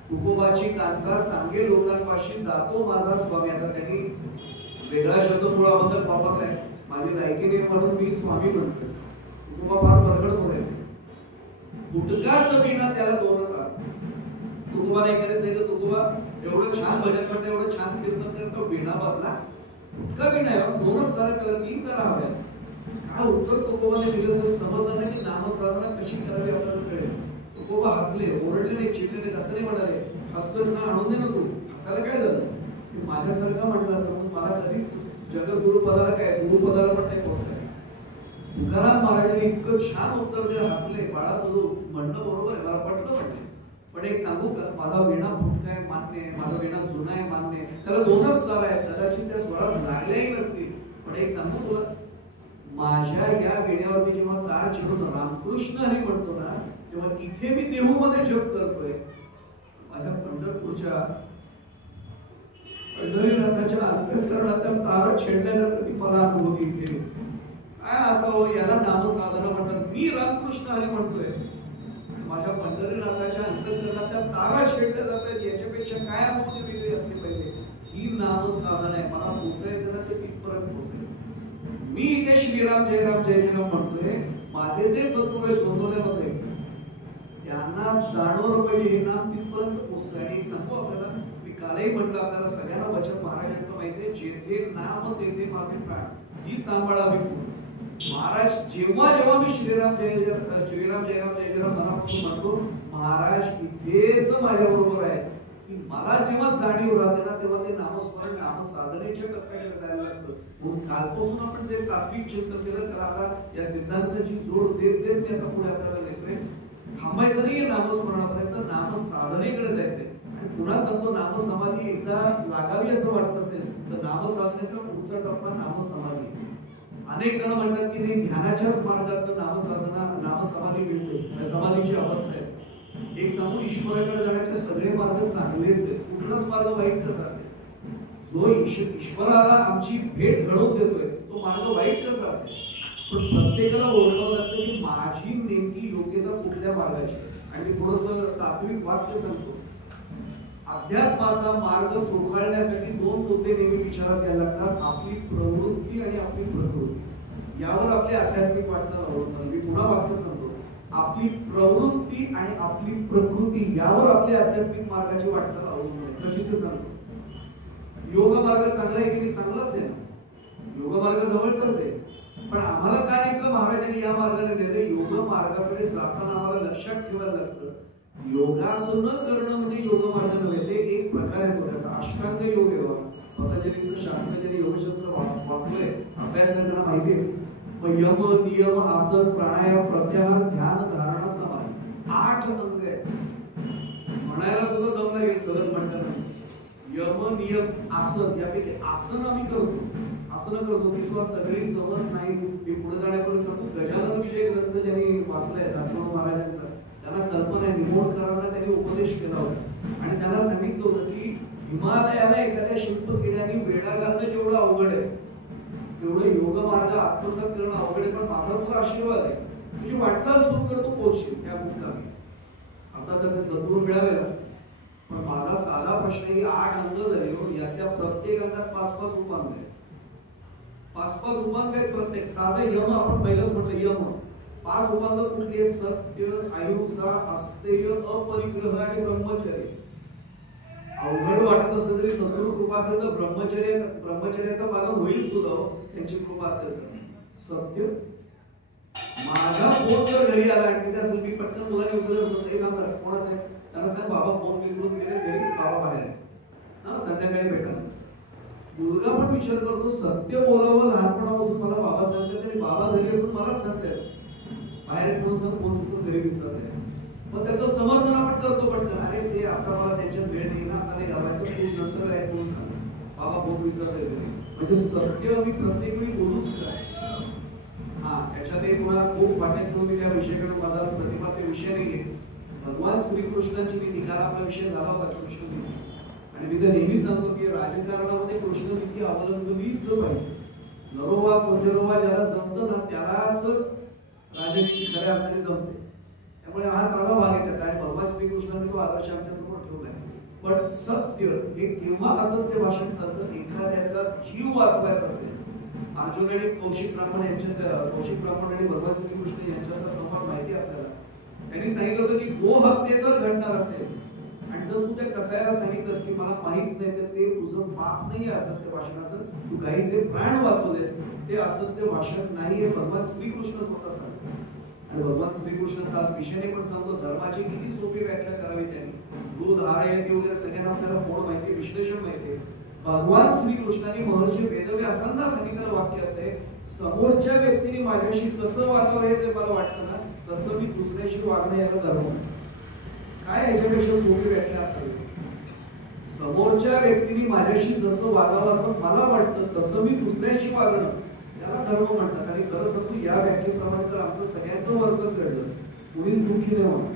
तुकोबाची कांता सांगे लोकांपाशी, जातो माझा स्वामी. आता त्यांनी वेगळा शब्द मुळाबद्दल वापरलाय, माझी लायकी नाही म्हणून मी स्वामी म्हणतो. तुकोबा फार बरगड बोलायचे. गुटकाच विणा त्याला दोन तार. तुकोबा नाही करे सांगितलं, तुकोबा एवढं छान भजन म्हणतं, एवढं छान कीर्तन करतो, विणा बदला गुटका विणा दोनच तार त्याला 3 तारा हव्यात. काय उत्तर तुकोबाने दिलं सर समजलं नाही की नामसाधना कशी करावी आपल्याला कळेल. तुकोबा हसले, ओरडले नाही, चिडले नाही, असं नाही म्हणाले. हसतोस ना, आणून दे ना तू. हसायला काय झालं? माझ्यासारखा म्हटलं असं म्हणून मला कधीच जगद्गुरुपदाला काय गुरुपदाला पण नाही पोहोचलाय. तुकाराम महाराजांनी इतकं छान उत्तर दिलं, हसले. बाळा तुझं म्हणणं बरोबर आहे, मला पटलं म्हटलं. पण एक सांगू का, माझा वीणा फुटका आहे मान्य आहे, माझा वीणा जुना आहे मान्य आहे, त्याला 2च तार आहेत, कदाचित त्या स्वरात लागल्याही नसतील. पण एक सांगू तुला, माझ्या या वीण्यावर मी जेव्हा तार चिडवतो, रामकृष्ण हरी म्हणतो ना, तेव्हा इथे मी देहूमध्ये जप करतोय. माझ्या पंढरपूरच्या पंढरीनाथाच्या अंतःकरणात तारा छेडल्यानं कधी मला अनुभूती इथे काय असावं. याला नामसाधना म्हणतात. मी रामकृष्ण हरी म्हणतोय, माझ्या पंढरीनाथाच्या अंतःकरणात त्या तारा छेडल्या जातात. याच्यापेक्षा काय अनुभूती वेगळी असली पाहिजे. ही नामसाधना आहे. मला पोचायचं ना ते तिथपर्यंत पोचायचं. मी इथे श्रीराम जय राम जय जय राम म्हणतोय. माझे जे सद्गुरू आहेत गोंदवल्यामध्ये, त्यांना जाणवलं पाहिजे हे नाम तिथपर्यंत पोचतं. आणि एक सांगू आपल्याला, मी कालही म्हटलं, आपल्याला सगळ्यांना वचन महाराजांचं माहिती आहे, जेथे नाम तेथे माझे प्राण, ही सांभाळावी. महाराज जेव्हा जेव्हा मी श्रीराम जय जय श्रीराम जय राम जय जय राम मनापासून म्हणतो, महाराज इथेच माझ्या बरोबर आहे. की मला जेव्हा जाणीव राहते ना, तेव्हा ते नामस्मरण नामसाधनेच्या टप्प्याकडे जायला लागतं. म्हणून कालपासून आपण जे तात्विक चिंतन केलं, तर आता या सिद्धांताची जोड देत देत मी आता पुढे आपल्याला नेतोय. थांबायचं नाहीये नामस्मरणापर्यंत, नामसाधनेकडे जायचंय. आणि पुन्हा सांगतो, नामसमाधी एकदा लागावी असं वाटत असेल तर नामसाधनेचा पुढचा टप्पा नामसमाधी. अनेक जण म्हणतात की नाही, ध्यानाच्याच मार्गात नामसाधना नामसमाधी मिळते, समाधीची अवस्था आहे. एक सांगू, ईश्वराकडे जाण्याचे सगळे मार्ग चांगलेच आहेत, कुठलाच मार्ग वाईट कसा असेल. जो ईश्वराला आमची भेट घडवून देतोय तो मार्ग वाईट कसा असेल. पण प्रत्येकाला ओळखावं लागतं की माझी नेमकी योग्यता कुठल्या मार्गाची. आणि मी थोडंसं तात्विक वाक्य सांगतो. अध्यात्माचा मार्ग चोखाळण्यासाठी 2 मुद्दे नेहमी विचारात घ्यायला लागतात, आपली प्रवृत्ती आणि आपली प्रकृती. यावर आपली आध्यात्मिक वाटचाल अवलंबून. मी पुन्हा वाक्य सांगतो, आपली प्रवृत्ती आणि आपली प्रकृती यावर आपल्या आध्यात्मिक मार्गाची वाटचाल अवलंबून आहे. कशी ते सांगतो. योग मार्ग चांगला आहे की नाही? चांगलाच आहे ना, योग मार्ग जवळचाच आहे. पण आम्हाला काय नेमकं महाराजांनी या मार्गाने दिले, योग मार्गाकडे जाताना आम्हाला लक्षात ठेवायला लागतं, योगासन करणं म्हणजे योग मार्ग नव्हे, ते एक प्रकार आहे त्याचा. अष्टांग योग आहे. पतंजलीचं शास्त्र, ज्याने योगशास्त्र वाचलंय, अभ्यास त्यांना माहिती आहे. यम नियम आसन प्राणायाम प्रत्याहार ध्यान धारणा समाधी 8 अंग आहेत. म्हणायला सुद्धा दम लागेल सरळ म्हणताना. यम नियम आसन, यापैकी आसन आम्ही करतो, आसन करतो. ती सुद्धा सगळी जमत नाही. मी पुढे जाण्यापूर्वी सांगतो, गजानन विजय ग्रंथ ज्यांनी वाचलाय दासगणू महाराजांचा, त्यांना कल्पना आहे, निमोणकरांना त्यांनी उपदेश केला होता. आणि त्यांना सांगितलं होतं की हिमालयाला एखाद्या शिल्पकिड्याने वेढा घालणं जेवढं अवघड आहे, तेवढं योग मार्ग आत्मसात करणं अवघड आहे. पण माझा तुला आशीर्वाद आहे, तुझी वाटचाल सुरू करतो, पोहोचशील त्या मुक्कामी. आता तसे सद्गुरू मिळावे ना. पण माझा साधा प्रश्न, ही 8 अंग झाली, यातल्या प्रत्येक अंगात 5-5 उपांग आहेत. 5-5 उपांग आहेत प्रत्येक. साधं यम आपण पहिलंच म्हटलं, यम. 5 उपांग कुठली आहेत? सत्य, अहिंसा, अस्तेय, अपरिग्रह आणि ब्रह्मचर्य. अवघड वाटत असेल तरी सद्गुरू कृपा असेल तर ब्रह्मचर्याचा पालन होईल सुद्धा, त्यांची कृपा असेल तर. सत्य, माझा फोन जर घरी आला आणि तिथे असेल, मी पटकन मुलाने उचललं असं, हे सांगतात कोणाचं आहे, त्यांना सांग बाबा फोन विसरून गेले घरी, बाबा बाहेर आहे ना, संध्याकाळी भेटा. मुलगा पण विचार करतो, सत्य बोलावं लहानपणापासून मला बाबा सांगतात, आणि बाबा घरी असून मलाच सांगतात बाहेर आहेत म्हणून सांग, फोन चुकून घरी विसरले. मग त्याचं समर्थन आपण करतो पटकन, अरे ते आता मला त्यांच्यात वेळ नाही ना, आता नाही घालायचं, फोन नंतर आहे म्हणून सांग, बाबा फोन विसरले घरी. म्हणजे सत्य मी प्रत्येक वेळी बोलूच काय. हा, त्याच्यात एक मला खूप वाटत मी त्या विषयाकडे माझा प्रतिपाद्य विषय नाहीये. भगवान श्रीकृष्णांची नीती, कारण आपला विषय झाला होता कृष्णनीती. आणि मी तर नेहमी सांगतो की राजकारणामध्ये कृष्णनीती अवलंबलीच पाहिजे. नरोवा कुंजरोवा ज्याला जमतं ना, त्यालाच राजनीती खऱ्या अर्थाने जमते. त्यामुळे हा साधा भाग आहे त्यात. आणि भगवान श्रीकृष्णांनी तो आदर्श आमच्या समोर ठेवलाय. पण सत्य हे केव्हा असत्य भाषण चालतं, एखाद्याचा जीव वाचवायचा असेल अर्जुन आणि कौशिक ब्राह्मण आणि भगवान श्रीकृष्ण यांच्यातला संवाद माहिती आपल्याला. त्यांनी सांगितलं होतं की गोहत्ये जर घडणार असेल आणि जर तू त्या कसायला सांगितलंस की मला माहित नाही तर ते तुझं पाप नाही आहे असत्य भाषणाचं, तू गाईचे प्राण वाचवले ते असत्य भाषण नाही हे भगवान श्रीकृष्ण स्वतः सांगतो. आणि भगवान श्रीकृष्णाचा आज विषयाने पण सांगतो धर्माची किती सोपी व्याख्या करावी त्यांनी. दूध आरयती वगैरे सगळ्यांना आपल्याला फोड माहिती, विश्लेषण माहिती. भगवान श्रीकृष्णाने महर्षी वेदव्यासांना सांगितलेलं वाक्य असे, समोरच्या व्यक्तीने माझ्याशी कसं वागावं हे जे मला वाटतं ना तसं मी दुसऱ्याशी वागणं याला धर्म. काय याच्यापेक्षा सोपी व्याख्या असावी. समोरच्या व्यक्तीने माझ्याशी जसं वागावं असं मला वाटतं तसं मी दुसऱ्याशी वागणं याला धर्म म्हणतात. आणि खरं सांगतो या व्याख्येप्रमाणे जर आमचं सगळ्यांचं वर्तन घडलं कोणीच दुःखी नाही होणार.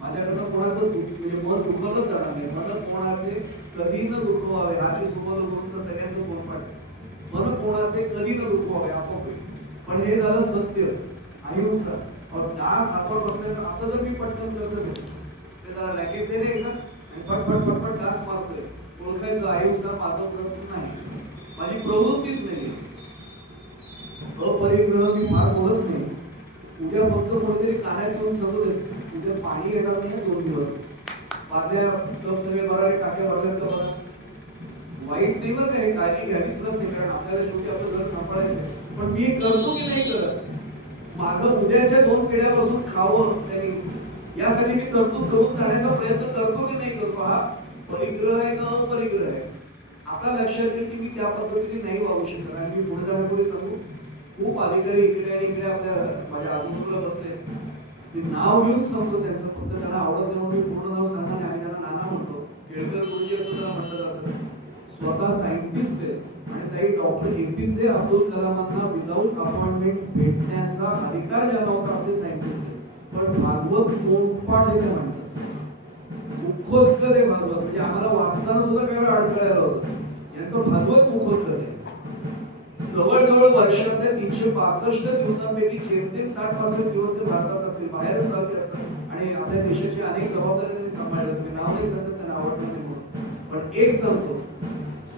माझ्याकडनं कोणाचं म्हणजे मन दुखवलंच जाणार नाही. मन कोणाचे कधी न दुखवावे ह्याची सुरुवात करून तर सगळ्यांचं कोण पाठ मन कोणाचे कधी न दुखवावे आपोआप. पण हे झालं सत्य अहिंसा. डास हातवर बसल्यानंतर असं जर मी पटकन करत असेल ते त्याला रॅकेट दे रे एकदा आणि पटपट डास मारतोय ओळखायचं अहिंसा माझं प्रवृत्ती नाही, माझी प्रवृत्तीच नाही. अपरिग्रह मी फार बोलत नाही. उद्या फक्त कोणीतरी कानात येऊन समजू दे उद्या पाणी येणार नाही 2 दिवस. बादल्या टब सगळे भरावे टाक्या भरल्या तर बघा वाईट नाही बरं का, हे काळजी घ्यावीच नाही कारण आपल्याला शेवटी आपलं घर सांभाळायचं. पण मी करतो की नाही करत माझं उद्याच्या 2 पिढ्यापासून खावं त्यांनी यासाठी मी तरतूद करून जाण्याचा प्रयत्न करतो की नाही करतो. हा परिग्रह आहे का अपरिग्रह आहे. आता लक्षात येईल की मी त्या पद्धतीने नाही वागू शकत. आणि मी पुढे जाण्यापूर्वी सांगू खूप अधिकारी इकडे आणि इकडे आपल्या माझ्या आजूबाजूला बसले. मी नाव घेऊन सांगतो त्यांचं, फक्त त्यांना आवडत नाही म्हणून मी पूर्ण नाव सांगणार नाही. आम्ही त्यांना नाना म्हणतो. केळकर गुरुजी असं त्याला म्हटलं जातं. स्वतः सायंटिस्ट आहे आणि ताई डॉक्टर APJ अब्दुल कलामांना विदाऊट अपॉइंटमेंट भेटण्याचा अधिकार ज्याला होता असे सायंटिस्ट आहे. पण भागवत तोंडपाठ आहे त्या माणसाचं. मुखोद्गत आहे भागवत. म्हणजे आम्हाला वाचताना सुद्धा काही वेळा अडथळा होतं. यांचं भागवत मुखोद्गत आहे. जवळजवळ वर्षातल्या 365 दिवसांपैकी जेमतेम 60-65 दिवस ते भारतात असतील, बाहेरच राहते असतात आणि आपल्या देशाची अनेक जबाबदाऱ्या त्यांनी सांभाळल्या. तुम्ही नाव नाही सांगत त्यांना आवडत नाही म्हणून. पण एक सांगतो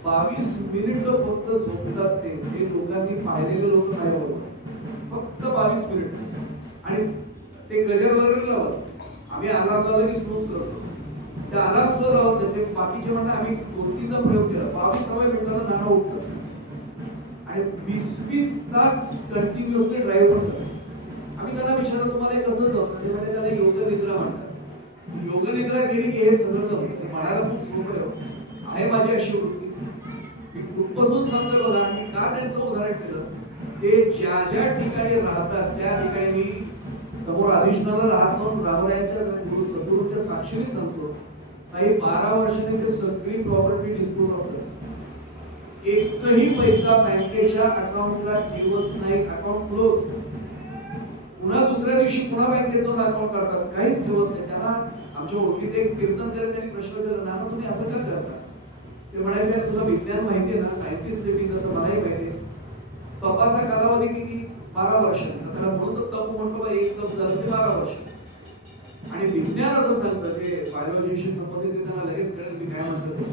22 मिनिटं फक्त झोपतात ते. हे लोकांनी पाहिलेले लोक काय होतं फक्त 22 मिनिट. आणि ते गजर वगैरे लावत आम्ही अलार्म लावला की स्नूज करतो. त्या अलार्म सुद्धा लावत नाही. ते बाकीचे म्हणणं आम्ही 2-3दा प्रयोग केला. 22व्या मिनिटाला नाना उठतात आणि 20-20 तास कंटिन्युअसली ड्राईव्ह करतात. आम्ही त्यांना विचारलं तुम्हाला हे कसं जमतं ते म्हणजे त्याला योग निद्रा म्हणतात. योग निद्रा केली की हे सगळं जमतं. म्हणायला खूप सोपं आहे. माझी अशी वृत्ती मी कुठपासून सांगतोय बघा. आणि का त्यांचं उदाहरण दिलं ते ज्या ज्या ठिकाणी राहतात त्या ठिकाणी मी समोर अधिष्ठानाला राहत म्हणून रामरायांच्या सद्गुरूंच्या साक्षीने सांगतो. काही 12 वर्षांनी ते सगळी प्रॉपर्टी डिस्पोज ऑफ करतात. एकही पैसा बँकेच्या अकाउंटला ठेवत नाही. Account close. पुन्हा दुसऱ्या दिवशी पुन्हा बँकेत जाऊन अकाउंट करतात. काहीच ठेवत नाही. त्यांना आमच्या ओळखीचे एक कीर्तनकर त्यांनी प्रश्न विचारला नाना तुम्ही असं का करता. ते म्हणायचे तुला विज्ञान माहिती आहे ना सायंटिस्ट आहे तर मलाही माहिती आहे. तपाचा कालावधी किती 12 वर्षांचा. त्याला म्हणून तर तप म्हणतो बा 1 तप झालं ते 12 वर्ष. आणि विज्ञान असं सांगतं जे बायोलॉजीशी संबंधित त्यांना लगेच कळेल मी काय म्हणतो.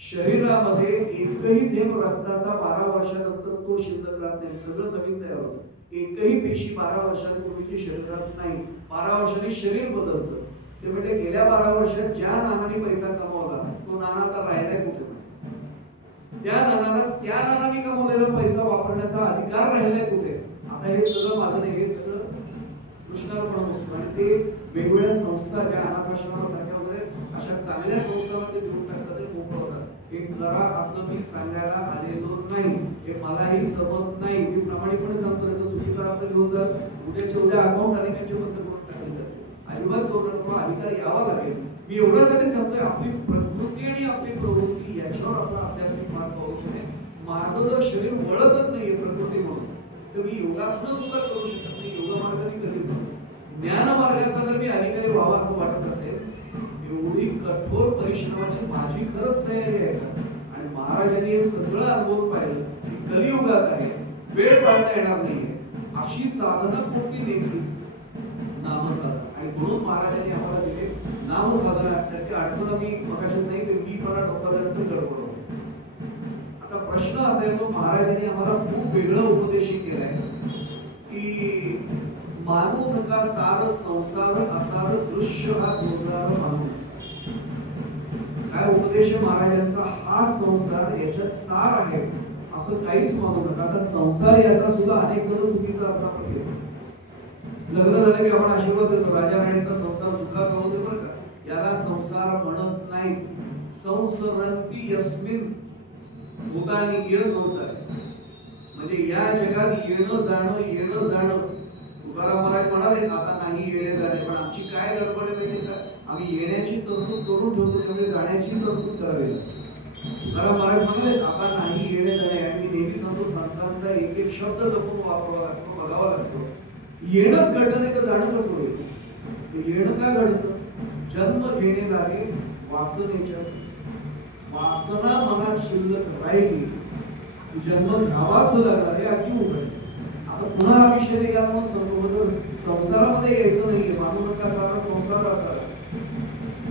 शरीरामध्ये एकही थेंब रक्ताचा 12 वर्षानंतर तो शिल्लक राहत नाही. सगळं नवीन तयार होतं. एकही पेशी 12 वर्षांपूर्वीची शरीरात नाही. 12 वर्षांनी शरीर बदलतं. ते म्हणजे गेल्या 12 वर्षात ज्या नानाने पैसा कमावला तो नाना आता राहिलाय कुठे. त्या नानाने कमवलेला पैसा वापरण्याचा अधिकार राहिलाय कुठे. आता हे सगळं माझं नाही. हे सगळं कृष्णार्पण असतो. आणि ते वेगवेगळ्या संस्था ज्या अनाथाश्रमासारख्या वगैरे अशा चांगल्या संस्थांमध्ये देऊन टाकतात ते मोकळं होतात. हे करा असं मी सांगायला आलेलो नाही. हे मलाही जमत नाही. मी प्रामाणिकपणे सांगतो नाही तर चुकीचा अर्थ घेऊन जर उद्याच्या उद्या अकाउंट अनेकांचे बंद करून टाकले जाते. अजिबात करू नका. अधिकार यावा लागेल. मी एवढ्यासाठी सांगतोय आपली प्रकृती आणि आपली प्रवृत्ती याच्यावर आपला आध्यात्मिक मार्ग अवलंबून आहे. माझं जर शरीर वळतच नाहीये प्रकृती म्हणून तर मी योगासनं सुद्धा करू शकत नाही. योग मार्गाने कधीच ज्ञान मार्गाचा जर मी अधिकारी व्हावा असं वाटत असेल एवढी कठोर परिश्रमाची माझी खरंच तयारी आहे का. आणि महाराजांनी हे सगळं अनुभव पाहिलं की कलियुगात आहे वेळ पाळता येणार नाहीये. अशी साधना कोणती नेमकी नामसाधना. आणि म्हणून महाराजांनी आम्हाला दिले नामसाधना. त्याची अडचण मी मगाशी सांगितले मी मला डोक्यानंतर गडबड होते. आता प्रश्न असा आहे, तो महाराजांनी आम्हाला खूप वेगळं उपदेश केलाय की मानू नका सार संसार असार दृश्य हा जोजार मानू. काय उपदेश आहे महाराजांचा? हा संसार याच्यात सार आहे असं काहीच मानू नका. आता संसार याचा सुद्धा अनेक जण चुकीचा अर्थ आपण घेतो. लग्न झालं की आपण आशीर्वाद देतो, राजा राणीचा संसार सुखाचा होतो बरं का, याला संसार म्हणत नाही. संसरंती यस्मिन भूतानी य संसार, म्हणजे या जगात येणं जाणं. तुकाराम महाराज म्हणाले आता नाही येणे जाणे, पण आमची काय गडबड आहे माहिती का, आम्ही येण्याची तरतूद करून ठेवतो, त्यामुळे जाण्याची तरतूद करावी. तुकाराम महाराज म्हणाले आता नाही येणे जाणे. आणि मी नेहमी सांगतो, संतांचा एक एक शब्द जपून वापरावा लागतो, बघावा लागतो. येणंच घडलं नाही तर जाणं कसं होईल? येणं काय घडतं? जन्म घेणे लागे वासनेच्या, वासना मनात शिल्लक राहिली, जन्म घ्यावाच लागणार हे अगदी उघड. आता पुन्हा हा विषय निघाला म्हणून सांगतो, संसारामध्ये यायचं नाहीये, मानू नका सारा संसार असा.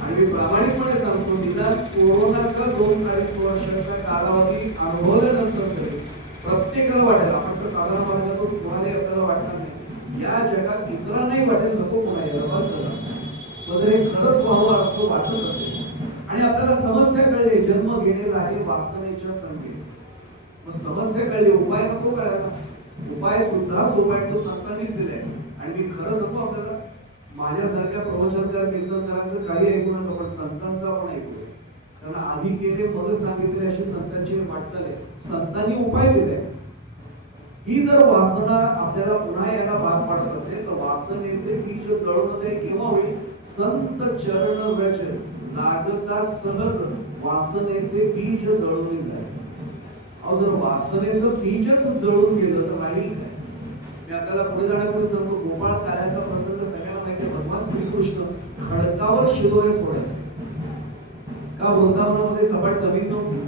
आणि मी प्रामाणिकपणे सांगतो, निदान कोरोनाचा 2-2.5 वर्षाचा कालावधी अनुभवल्यानंतर तरी प्रत्येकाला वाटेल, आपण तर साधारण मार्गातून कोणालाही आपल्याला वाटणार नाही, या जगात इतरांनाही वाटेल नको कोणा यायला बस जर हे खरंच व्हावं असं वाटत असेल. आणि आपल्याला समस्या कळली, जन्म घेणे लागे वासनेच्या संगे. मग समस्या कळली, उपाय नको कळायला. उपाय सुद्धा सोपाट संतांनीच दिले. आणि मी खरं सांगतो आपल्याला, माझ्यासारख्या प्रवचनकार कीर्तनकारांचं काही ऐकू नका, पण संतांचं आपण ऐकूया. कारण आधी केले मग सांगितले अशी संतांची वाटचाल आहे. संतांनी उपाय दिले. ही जर वासना आपल्याला पुन्हा याला भाग पाडत असेल तर वासनेचे बीज जळून दे केव्हा होईल? संत चरण व्रज लागता सहज वासनेचे बीज जळून जाईल. अहो जर वासनेचं बीजच जळून गेलं तर राहील काय? मी आपल्याला पुढे जाण्यापूर्वी सांगतो, गोपाळ काल्याचा प्रसंग सगळ्यांना माहिती आहे. भगवान श्रीकृष्ण खडकावर शिदोरे सोडायचे का? वृंदावनामध्ये सपाट जमीन नव्हती,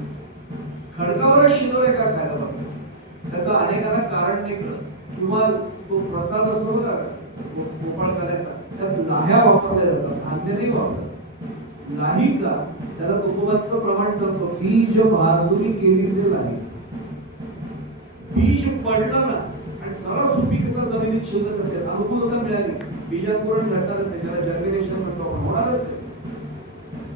खडकावरच शिदोरे का खायला बसायचे? त्याचं अनेकांना कारण नाही कळत. किंवा तो प्रसाद असतो का गोपाळ काल्याचा, त्यात लाह्या वापरल्या जातात, धान्य नाही वापरत. लाही का? त्याला तुकोबाचं प्रमाण सांगतो, बीज भाजूनी केलीसे लाही. बीज पडलं ना आणि जरा सुपीकता जमिनीत शिल्लक असेल, अनुकूलता मिळाली, बीजांकुरण घडणारच आहे, त्याला जर्मिनेशन म्हणतो आपण, होणारच आहे.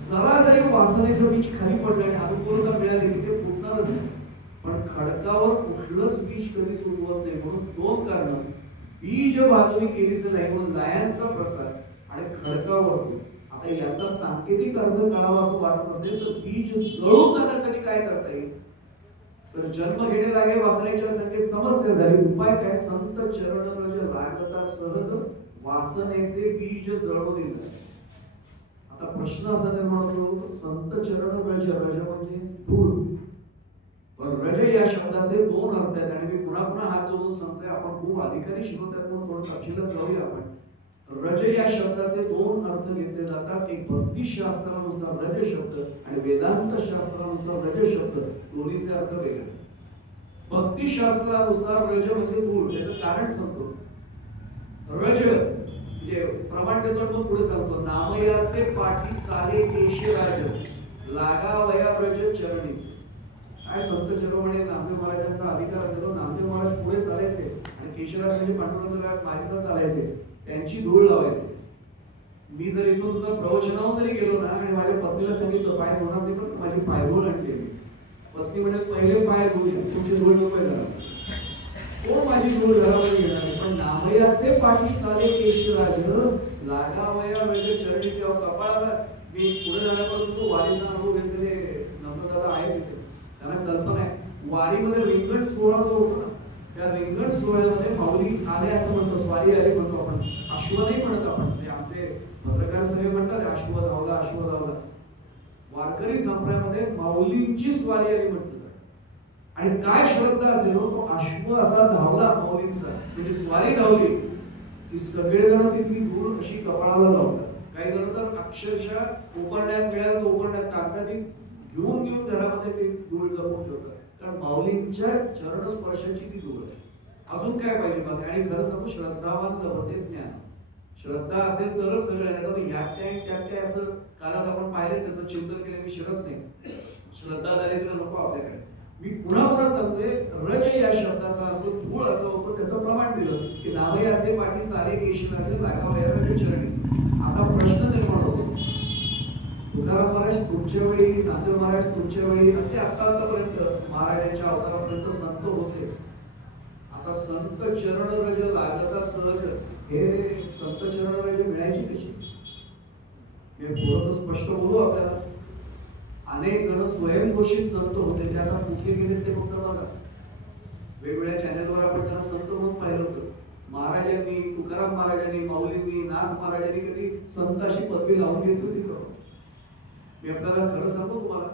जरा जरी वासनेचं बीज खाली पडलं आणि अनुकूलता मिळाली की ते फुटणारच आहे. पण खडकावर कुठलंच बीज कधीच उगवत नाही. म्हणून 2 कारण, बीज बाजूने केलीसे लाही म्हणून लायांचा प्रसार आणि खडकावर. आता याचा सांकेतिक अर्थ कळावा असं वाटत असेल तर बीज जळून जाण्यासाठी काय करता येईल? तर जन्म घेणे लागे वासनेच्या संगे समस्या झाली. उपाय काय? संत चरण व्रज लागता सहज वासनेचे बीज जळून जाईल. आता प्रश्न असा निर्माण होतो, संत चरण व्रज, व्रज म्हणजे धूळ. व्रज या शब्दाचे 2 अर्थ आहेत. आणि मी पुन्हा पुन्हा हात जोडून सांगतोय, आपण खूप अधिकारी शिकवतात म्हणून थोडं तपशिलात जाऊया आपण. व्रज या शब्दाचे 2 अर्थ घेतले जातात. एक भक्तिशास्त्रानुसार व्रज शब्द आणि वेदांत शास्त्रानुसार व्रज शब्द, दोन्हीचे अर्थ वेगळे. भक्तिशास्त्रानुसार व्रज म्हणजे धूळ. त्याचं कारण सांगतो. व्रज म्हणजे प्रमाण देतो, पुढे सांगतो, नामयाचे पाठी चाले केशराज लागावया व्रज चरणीचे. काय संत चरवणे नामदेव महाराजांचा अधिकार असेल, नामदेव महाराज पुढे चालायचे आणि केशराज म्हणजे पांडुरंग मागे चालायचे, त्यांची धूळ लावायचे. मी जर इथून तुझा प्रवचनावर जरी गेलो ना आणि माझ्या पत्नीला सांगितलं पाय धुणार नाही, पण माझी पायधूळ आणली. पत्नी म्हणजे पहिले पाय धुळे, तुमची धूळ नको घरा, कोण माझी धूळ घरामध्ये घेणार? पण नामयाचे पाठी चाले केशराज लागावया व्रज चरणीचे. कपाळाला मी पुढे जाण्यापासून तो वारीचा अनुभव घेतलेले नम्रताला आहे तिथे, त्यांना कल्पना आहे. वारीमध्ये रिंगण सोहळा जो होतो ना, त्या रिंगण सोहळ्यामध्ये माऊली आले असं म्हणतो, स्वारी आली म्हणतो आपण, अश्व नाही म्हणत आपण. ते आमचे पत्रकार सगळे म्हणतात अश्व धावला, अश्व धावला. वारकरी संप्रदायामध्ये माऊलींची स्वारी आली म्हटलं. आणि काय श्रद्धा असेल तो अश्व असा धावला माऊलींचा, म्हणजे स्वारी धावली की सगळेजण तिथली धूळ अशी कपाळाला लावतात. काही जण तर अक्षरशः उकरण्यात मिळालं तर उकरण्यात टाकतात, घेऊन घेऊन घरामध्ये ते धूळ जपून ठेवतात. कारण माऊलींच्या चरण स्पर्शाची ती धूळ आहे. अजून काय पाहिजे बाकी? आणि खरं सांगू, श्रद्धावान लभते ज्ञान. श्रद्धा असेल तरच सगळं आहे. ह्या काय त्यात काय असं कालच आपण पाहिलं, त्याचं चिंतन केलं, मी शिरत नाही. श्रद्धा दारिद्र्य नको आपल्याकडे. मी पुन्हा पुन्हा सांगतोय, रज या शब्दाचा अर्थ धूळ असा होतो. त्याचं प्रमाण दिलं की नावयाचे पाठी चाले येशी लागले लागावयाचे चरणी. आता प्रश्न निर्माण होतो, तुकाराम महाराज तुमच्या वेळी, नामदेव महाराज तुमच्या वेळी, ते आतापर्यंत महाराजांच्या अवतारापर्यंत संत होते. आता संत चरण रज लागता सहज, हे संत चरण रज मिळायची कशी? हे थोडंसं स्पष्ट बोलू आपल्याला. अनेक जण स्वयंघोषित संत होते, ते आता कुठे गेले ते फक्त बघा. वेगवेगळ्या चॅनलवर आपण त्यांना संत म्हणून पाहिलं होतं. महाराजांनी, तुकाराम महाराजांनी, माऊलींनी, नाथ महाराजांनी कधी संत अशी पदवी लावून घेतली होती का? मी आपल्याला खरं सांगू तुम्हाला,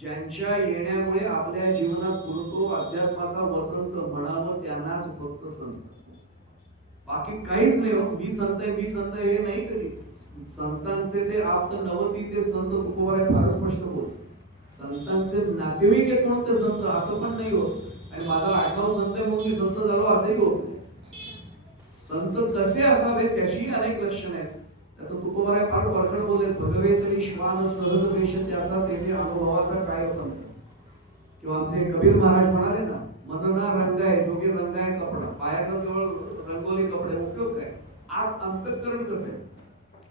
ज्यांच्या येण्यामुळे आपल्या जीवनात फुलतो अध्यात्माचा वसंत म्हणावं त्यांनाच फक्त संत. बाकी काहीच नाही. मी संत आहे, मी संत हे नाही. कधी संतांचे ते आप्त नवती ते संत तुकोबाराय फार स्पष्ट बोल. संतांचे नातेवाईक आहेत म्हणून ते संत असं पण नाही होत. आणि माझा आठव संत आहे म्हणून मी संत झालो असंही होत. संत कसे असावे त्याची अनेक लक्षणे आहेत. त्याचं तुकोबाराय फार परखड बोलले, भगवे तरी श्वान सहज वेश त्याचा तेथे अनुभवाचा काय होता. किंवा आमचे कबीर महाराज म्हणाले ना, मनना रंगाय जोगे रंगाय कपडा, पायाला केवळ रंगोली कपडे, उपयोग काय? आत अंतःकरण कसं आहे?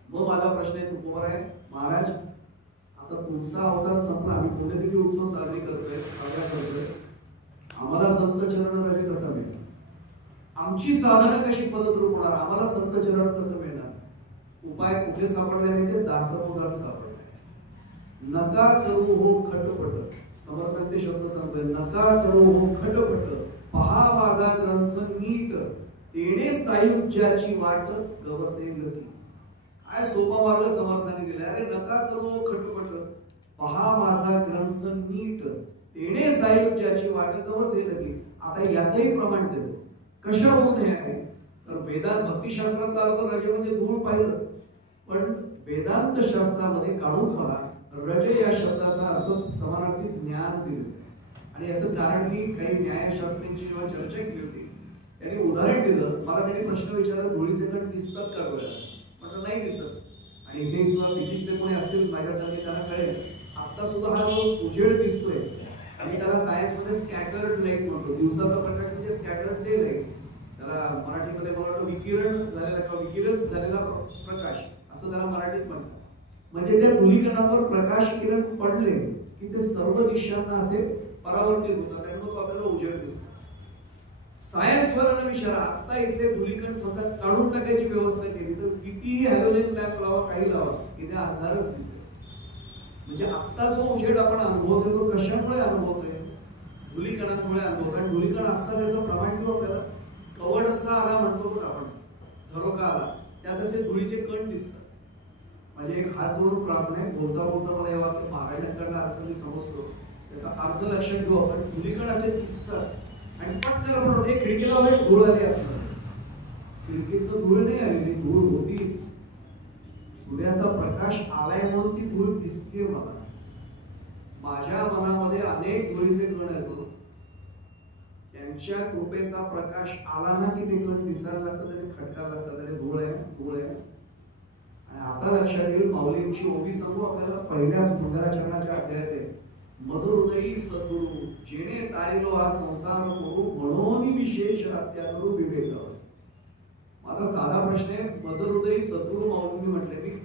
मग माझा प्रश्न आहे तुकोबाराय महाराज, आता तुमचा अवतार संपला, आम्ही पुण्यतिथी उत्सव साजरा करतोय, आम्हाला संत चरण रज कसा मिळेल? आमची साधना कशी फलद्रूप होणार? आम्हाला संत चरण कसं मिळणार? उपाय कुठे सापडले नाही ते दासबोधात सापडले. नका करू हो खटपट, समर्थांचे शब्द सांगतोय, नका करू हो खटपट, पहा माझा ग्रंथ नीट, तेणे सायुज्याची वाट गवसेल की. काय सोपा मार्ग समर्थाने दिला. अरे नका करू हो खटपट, पहा माझा ग्रंथ नीट, तेणे सायुज्याची वाट गवसेल की. आता याचंही प्रमाण देतो. कशावरून हे आहे तर वेदांत भक्तिशास्त्रातला अर्थ रज म्हणजे धूळ पाहिलं, पण वेदांत शास्त्रामध्ये काढून पहा, रज या शब्दाचा अर्थ समानार्थी ज्ञान दिले. आणि याचं कारण मी काही न्यायशास्त्रींची जेव्हा चर्चा केली होती, त्यांनी उदाहरण दिलं. मला त्यांनी प्रश्न विचारला, धुळीचे कण दिसतात का डोळ्याला? म्हटलं नाही दिसत. आणि इथे सुद्धा फिजिक्सचे कोणी असतील माझ्यासाठी त्यांना कळेल. आता सुद्धा हा जो उजेड दिसतोय, आणि त्याला सायन्स मध्ये स्कॅटर्ड लाईट म्हणतो. दिवसाचा प्रकाश म्हणजे स्कॅटर्ड डे लाईट. त्याला मराठीमध्ये मला वाटतं विकिरण झालेला किंवा विकिरण झालेला प्रकाश असं त्याला मराठीत म्हणतात. म्हणजे त्या धुलीकणांवर प्रकाश किरण पडले की ते सर्व दिशांना असे परावर्तित होतात आणि मग आपल्याला उजेड दिसतो. सायन्स वाल्यांना विचारा, आता इथले धुलीकण समजा काढून टाकायची व्यवस्था केली तर कितीही हॅलोजन लॅम्प लावा, काही लावा, इथे अंधारच दिसेल. म्हणजे आता जो उजेड आपण अनुभवतोय तो कशामुळे अनुभवतोय? धुलीकणांमुळे अनुभवतोय. आणि धुलीकण असता त्याचं प्रमाण किंवा आपल्याला कवड असा आला म्हणतो पण आपण, झरोका आला, त्यात असे धुळीचे कण दिसतात. म्हणजे एक हात जोडून प्रार्थना आहे, बोलता बोलता मला हे वाक्य महाराजांकडनं असं मी समजतो, त्याचा अर्थ लक्षात घेऊ आपण. धुलीकण असे दिसतात आणि पटकन आपण हे खिडकीला वगैरे धूळ आली आपल्याला. खिडकीत तर धूळ नाही आलेली, धूळ होतीच. सूर्याचा प्रकाश आलाय म्हणून ती धूळ दिसते मला. माझ्या मनामध्ये अनेक धुळीचे कण येतो, त्यांच्या कृपेचा प्रकाश आला ना की ते कण दिसायला लागतात आणि खटकायला लागतात आणि धूळ आहे, धूळ आहे. आणि आता लक्षात येईल, माऊलींची ओवी सांगू आपल्याला. पहिल्याच मंगलाचरणाच्या अध्यायात आहे, मज हृदयी सद्गुरु जेणे तारिलो हा संसार करू, म्हणून विशेष हत्या करू विवेकावर. माझा साधा प्रश्न आहे, मज हृदयी सद्गुरु माऊलींनी म्हटले. मी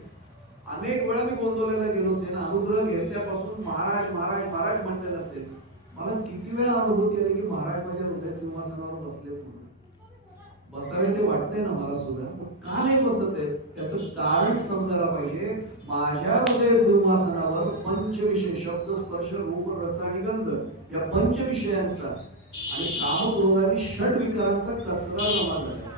अनेक वेळा मी गोंदवलेला गेलो असेल, अनुग्रह घेतल्यापासून महाराज महाराज महाराज म्हटलेलं असेल. मला किती वेळा अनुभूती आली की महाराज माझ्या हृदय सिंहासनावर बसले. बसावे ते वाटतंय ना मला सुद्धा, का नाही बसत आहे त्याचं कारण समजायला पाहिजे. माझ्या हृदय सिंहासनावर पंचविषय शब्द स्पर्श रूप रस आणि गंध या पंचविषयांचा आणि कामक्रोधादी षड विकारांचा कचरा जमा झाला.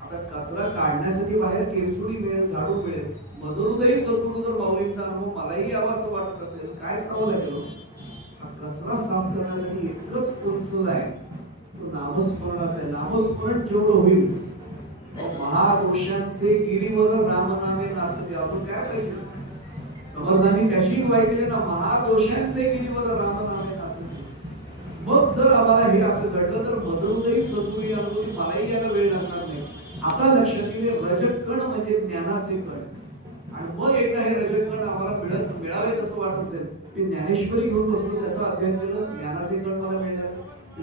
आता कचरा काढण्यासाठी बाहेर केरसुडी मिळेल, झाडू मिळेल. मज हृदयी सद्गुरु जर माऊलींचा अनुभव मलाही यावा असं वाटत असेल, काय करावं लागेल? हा कचरा साफ करण्यासाठी एकच उंचला आहे, तो नामस्मरणाचा आहे. नामस्मरण जेवढं होईल, महादोषांचे गिरीवर रामनामे नासते. अजून काय पाहिजे? समर्थांनी त्याची ग्वाही दिली ना, महादोषांचे गिरीवर रामनामे नासते. मग जर आम्हाला हे असं घडलं तर मज हृदयी सद्गुरु या अनुभूती मलाही यायला वेळ लागणार नाही. आता लक्षात येईल, रजत कण म्हणजे ज्ञानाचे कण. आणि मग एकदा हे रजत कण आम्हाला मिळावे तसं वाटत असेल, मी ज्ञानेश्वरी घेऊन बसलो, त्याचं अध्ययन केलं, ज्ञानाचे गण मला मिळाले.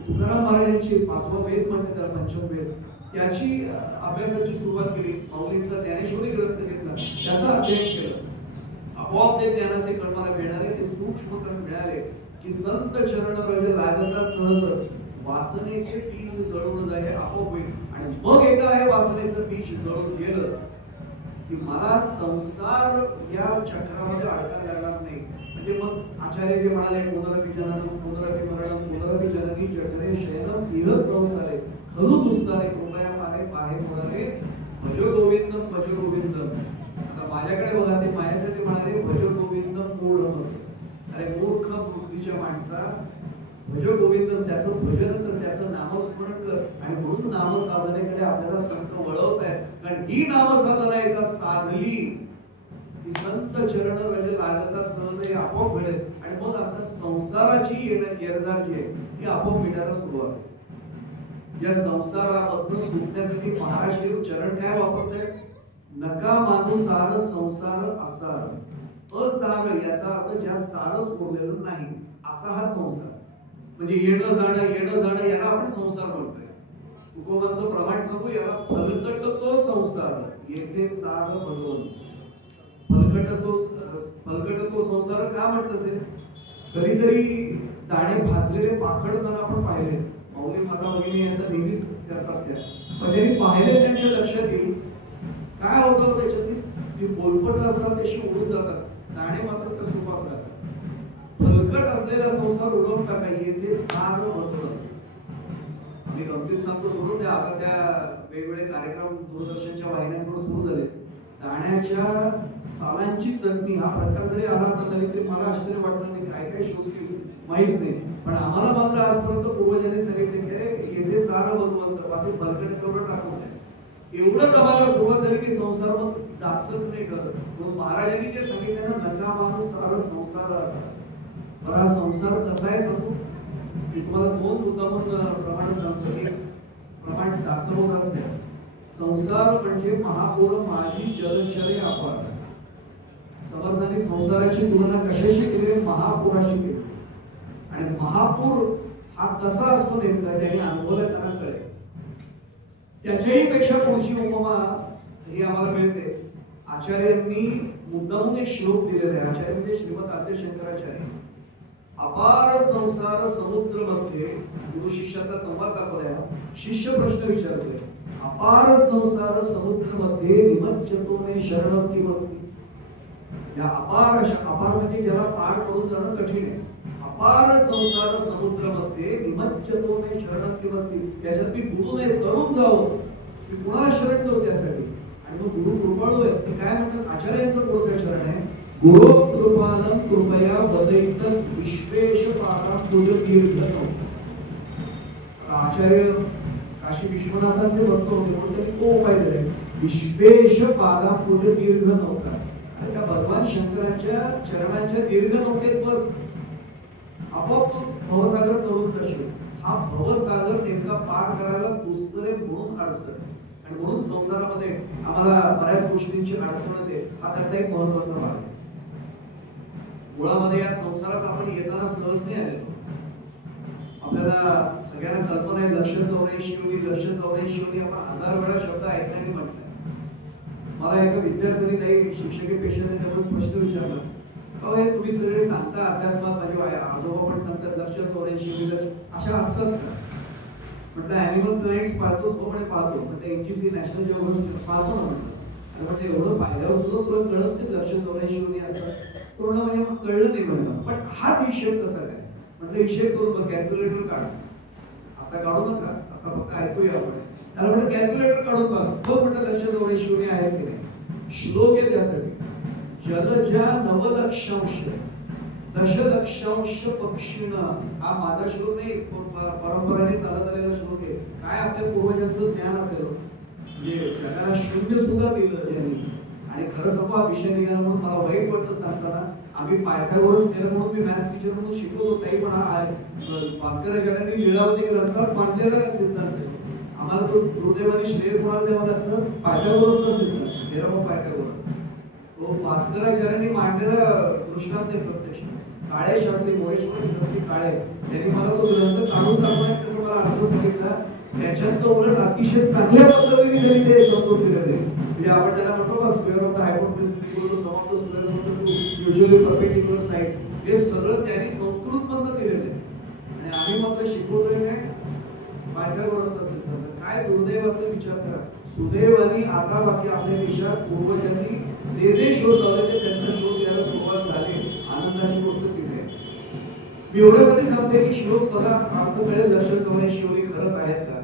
तुकाराम महाराजांची 5वा वेद म्हणते त्याला, पंचम वेद, त्याची अभ्यासाची सुरुवात केली. माऊलींचा ज्ञानेश्वरी ग्रंथ घेतला, त्याचं अध्ययन केलं. आपोआप ते ज्ञानाचे कण मला मिळणारे, ते सूक्ष्म कण मिळाले की संत चरण रज लागता सहज वासनेचे बीज जळून जाय आपोआप होईल. आणि मग एकदा हे वासनेचं बीज जळून गेलं की मला संसार या चक्रामध्ये अडकायला लागणार नाही. म्हणजे मग आचार्य जे म्हणाले, पुनरपि जननम पुनरपि मरणम पुनरपि जननी जठरे शयनम इह संसारे खलु दुस्तारे कृपया पारे पाहे मुरारे भज गोविंदम भज गोविंदम. आता माझ्याकडे बघा, ते माझ्यासाठी म्हणाले भज गोविंदम मूढ. अरे मूर्ख बुद्धीच्या माणसा, भज गोविंदम, त्याचं भजन कर, त्याचं नामस्मरण कर. आणि म्हणून नामसाधनेकडे आपल्याला संत वळवत आहेत. कारण ही नामसाधना एकदा साधली की संत चरण रज लागता सहज हे आपोआप घडेल. आणि मग आमच्या संसाराची येरजार जी आहे ती आपोआप मिटायला सुरुवात आहे. या संसारामधून सुटण्यासाठी महाराज देव चरण काय वापरतायत? नका मानू सार संसार असार. असार याचा अर्थ ज्यात सारच उरलेलं नाही असा हा संसार. म्हणजे येणं जाणं याला आपण संसार म्हणतोय. तुकोबांचं प्रमाण सांगू, याला फलकट तो संसार येथे सार भगवंत. फलकट तो संसार का म्हटलं असेल? कधीतरी दाणे भाजलेले पाखडताना आपण पाहिले, माऊली माता भगिनी यांना नेहमीच करतात त्या, पण त्यांनी पाहिले त्यांच्या लक्षात येईल काय होतं त्याच्यातील जी फोलपट असतात त्याशी उडून जातात, दाणे मात्र त्या सुपात राहतात. फलकट असलेला संसार उडवून टाका, येथे सार होतं. मी गमतीत सांगतो, सोडून द्या आता त्या वेगवेगळे कार्यक्रम दूरदर्शनच्या वाहिन्यांवर सुरू झाले. दाण्याच्या सालांची चटणी हा प्रकार जरी आला आता नवीन तरी मला आश्चर्य वाटलं नाही, काय काय शोधली माहित नाही. पण आम्हाला मात्र आजपर्यंत पूर्वजांनी सांगितले की अरे येथे सार भगवंत, बाकी फलकट तेवढं टाकून द्या. एवढंच आम्हाला सुरुवात झाली की संसार मग जाचक नाही ठरत. म्हणून महाराजांनी जे सांगितलं ना, नका माणूस सार संसार असा. बरा संसार कसा आहे सांगू मी तुम्हाला, 2 मुद्दामून प्रमाण सांगतो. एक प्रमाण दासबोधात द्या. संसार म्हणजे महापूर माझी जलचरे अपार. समर्थांनी संसाराची तुलना कशाशी केली? महापुराशी केली. आणि महापूर हा कसा असतो नेमका त्याने अनुभवला त्यांना कळेल. त्याच्याही पेक्षा पुढची उपमा ही आम्हाला मिळते. आचार्यांनी मुद्दामून एक श्लोक दिलेला आहे. आचार्य म्हणजे श्रीमद आद्य शंकराचार्य. अपार संसार समुद्र मध्ये गुरु शिष्याचा संवाद दाखवलाय. शिष्य प्रश्न विचारतोय, अपार संसार समुद्र मध्ये निमज्जतो मे शरणम किमस्ति. या अपार म्हणजे ज्याला पार करून जाणं कठीण आहे. अपार संसार समुद्र मध्ये निमज्जतो मे शरणम किमस्ति. याच्यात मी बुडू नये, तरुण जावं, मी कुणाला शरण देऊ त्यासाठी. आणि मग गुरु कृपाळू आहे, ते काय म्हणतात? आचार्यांचं पुढचं शरण आहे, गुरु कृपालम कृपया वदैत विश्वेश पारा पूज तीर्थनो. आचार्य काशी विश्वनाथांचे भक्त होते म्हणून त्यांनी तो उपाय दिलाय, विश्वेश पादा पूज दीर्घ नौका. आणि त्या भगवान शंकरांच्या चरणांच्या दीर्घ नौकेत बस, आपोआप भवसागर तरुण जाशील. हा भवसागर नेमका पार करायला दुसरे म्हणून अडचण. आणि म्हणून संसारामध्ये आम्हाला बऱ्याच गोष्टींची अडचण होते. हा त्यातला एक महत्वाचा भाग आहे. मुळामध्ये या संसारात आपण येताना सहज नाही आलेलो. आपल्याला सगळ्यांना कल्पना आहे, लक्ष 84 योनी आपण 1000 वेळा शब्द ऐकण्याने म्हटलंय. मला एका विद्यार्थ्यांनी काही शिक्षकी पेशाने त्यामुळे प्रश्न विचारला, हे तुम्ही सगळे सांगता अध्यात्मात, माझे आजोबा पण सांगतात लक्ष 84 योनी अशा असतात का? म्हटलं ॲनिमल प्लॅनेट्स पाहतोच, कोणी पाहतो. म्हटलं NGC नॅशनल जिओग्राफिक पाहतो ना. म्हटलं म्हटलं एवढं पाहिल्यावर सुद्धा तुला कळत नाही लक्ष 84 योनी असतात? पूर्ण म्हणजे मग कळलं नाही म्हणलं. पण हाच हिशेब कसा काय? म्हटलं हिशेब करून बघ, कॅल्क्युलेटर काढ. आता काढू नका, आता फक्त ऐकूया आपण. त्याला म्हटलं कॅल्क्युलेटर काढून बघ. बघ म्हटलं लक्ष 84 योनी आहेत की नाही. श्लोक आहे त्यासाठी, जलजा नवलक्षांश दशलक्षांश पक्षीण. हा माझा श्लोक नाही, परंपरेने चालत आलेला श्लोक आहे. काय आपल्या पूर्वजांचं ज्ञान असेल, म्हणजे जगाला शून्य सुद्धा दिलं ज्यांनी. आणि खरं सांगू, हा विषय निघाला म्हणून मला वाईट वाटतं सांगताना. आम्ही पायथागोरस केलं म्हणून मी मॅथ्स टीचर म्हणून शिकवतो ताई, पण हा भास्कराचार्यांनी लीलावती ग्रंथात मांडलेला सिद्धांत आहे. आम्हाला तो दुर्दैवाने श्रेय कोणाला द्यावं लागतं? पायथागोरसचा सिद्धांत, निरम पायथागोरस. तो भास्कराचार्यांनी मांडलेलं दृष्टांत आहे प्रत्यक्ष. काळे शास्त्री, मोरेश्वर शास्त्री काळे, त्यांनी मला तो ग्रंथ काढून दाखवण्यात त्याचा मला अर्थ सांगितला. त्याच्यात उलट अतिशय चांगल्या पद्धतीने त्यांनी ते समजून दिलेले. म्हणजे आपण त्याला म्हणतो ना square of the hypotenuse equal to sum of the squares of the usually perpendicular sides, हे सगळं त्यांनी संस्कृत मधनं दिलेलं आहे. आणि आम्ही मात्र शिकवतोय काय पायथागोरसचा सिद्धांत. काय दुर्दैव असेल विचार करा. सुदैवाने आता बाकी आपल्या देशात पूर्वजांनी जे जे शोध लावले ते त्यांना शोध घ्यायला सुरुवात झाली. आनंदाची गोष्ट तिथे. मी एवढ्यासाठी सांगते की श्लोक बघा अर्थ कळेल, लक्ष समजण्याची एवढी खरंच आहेत का.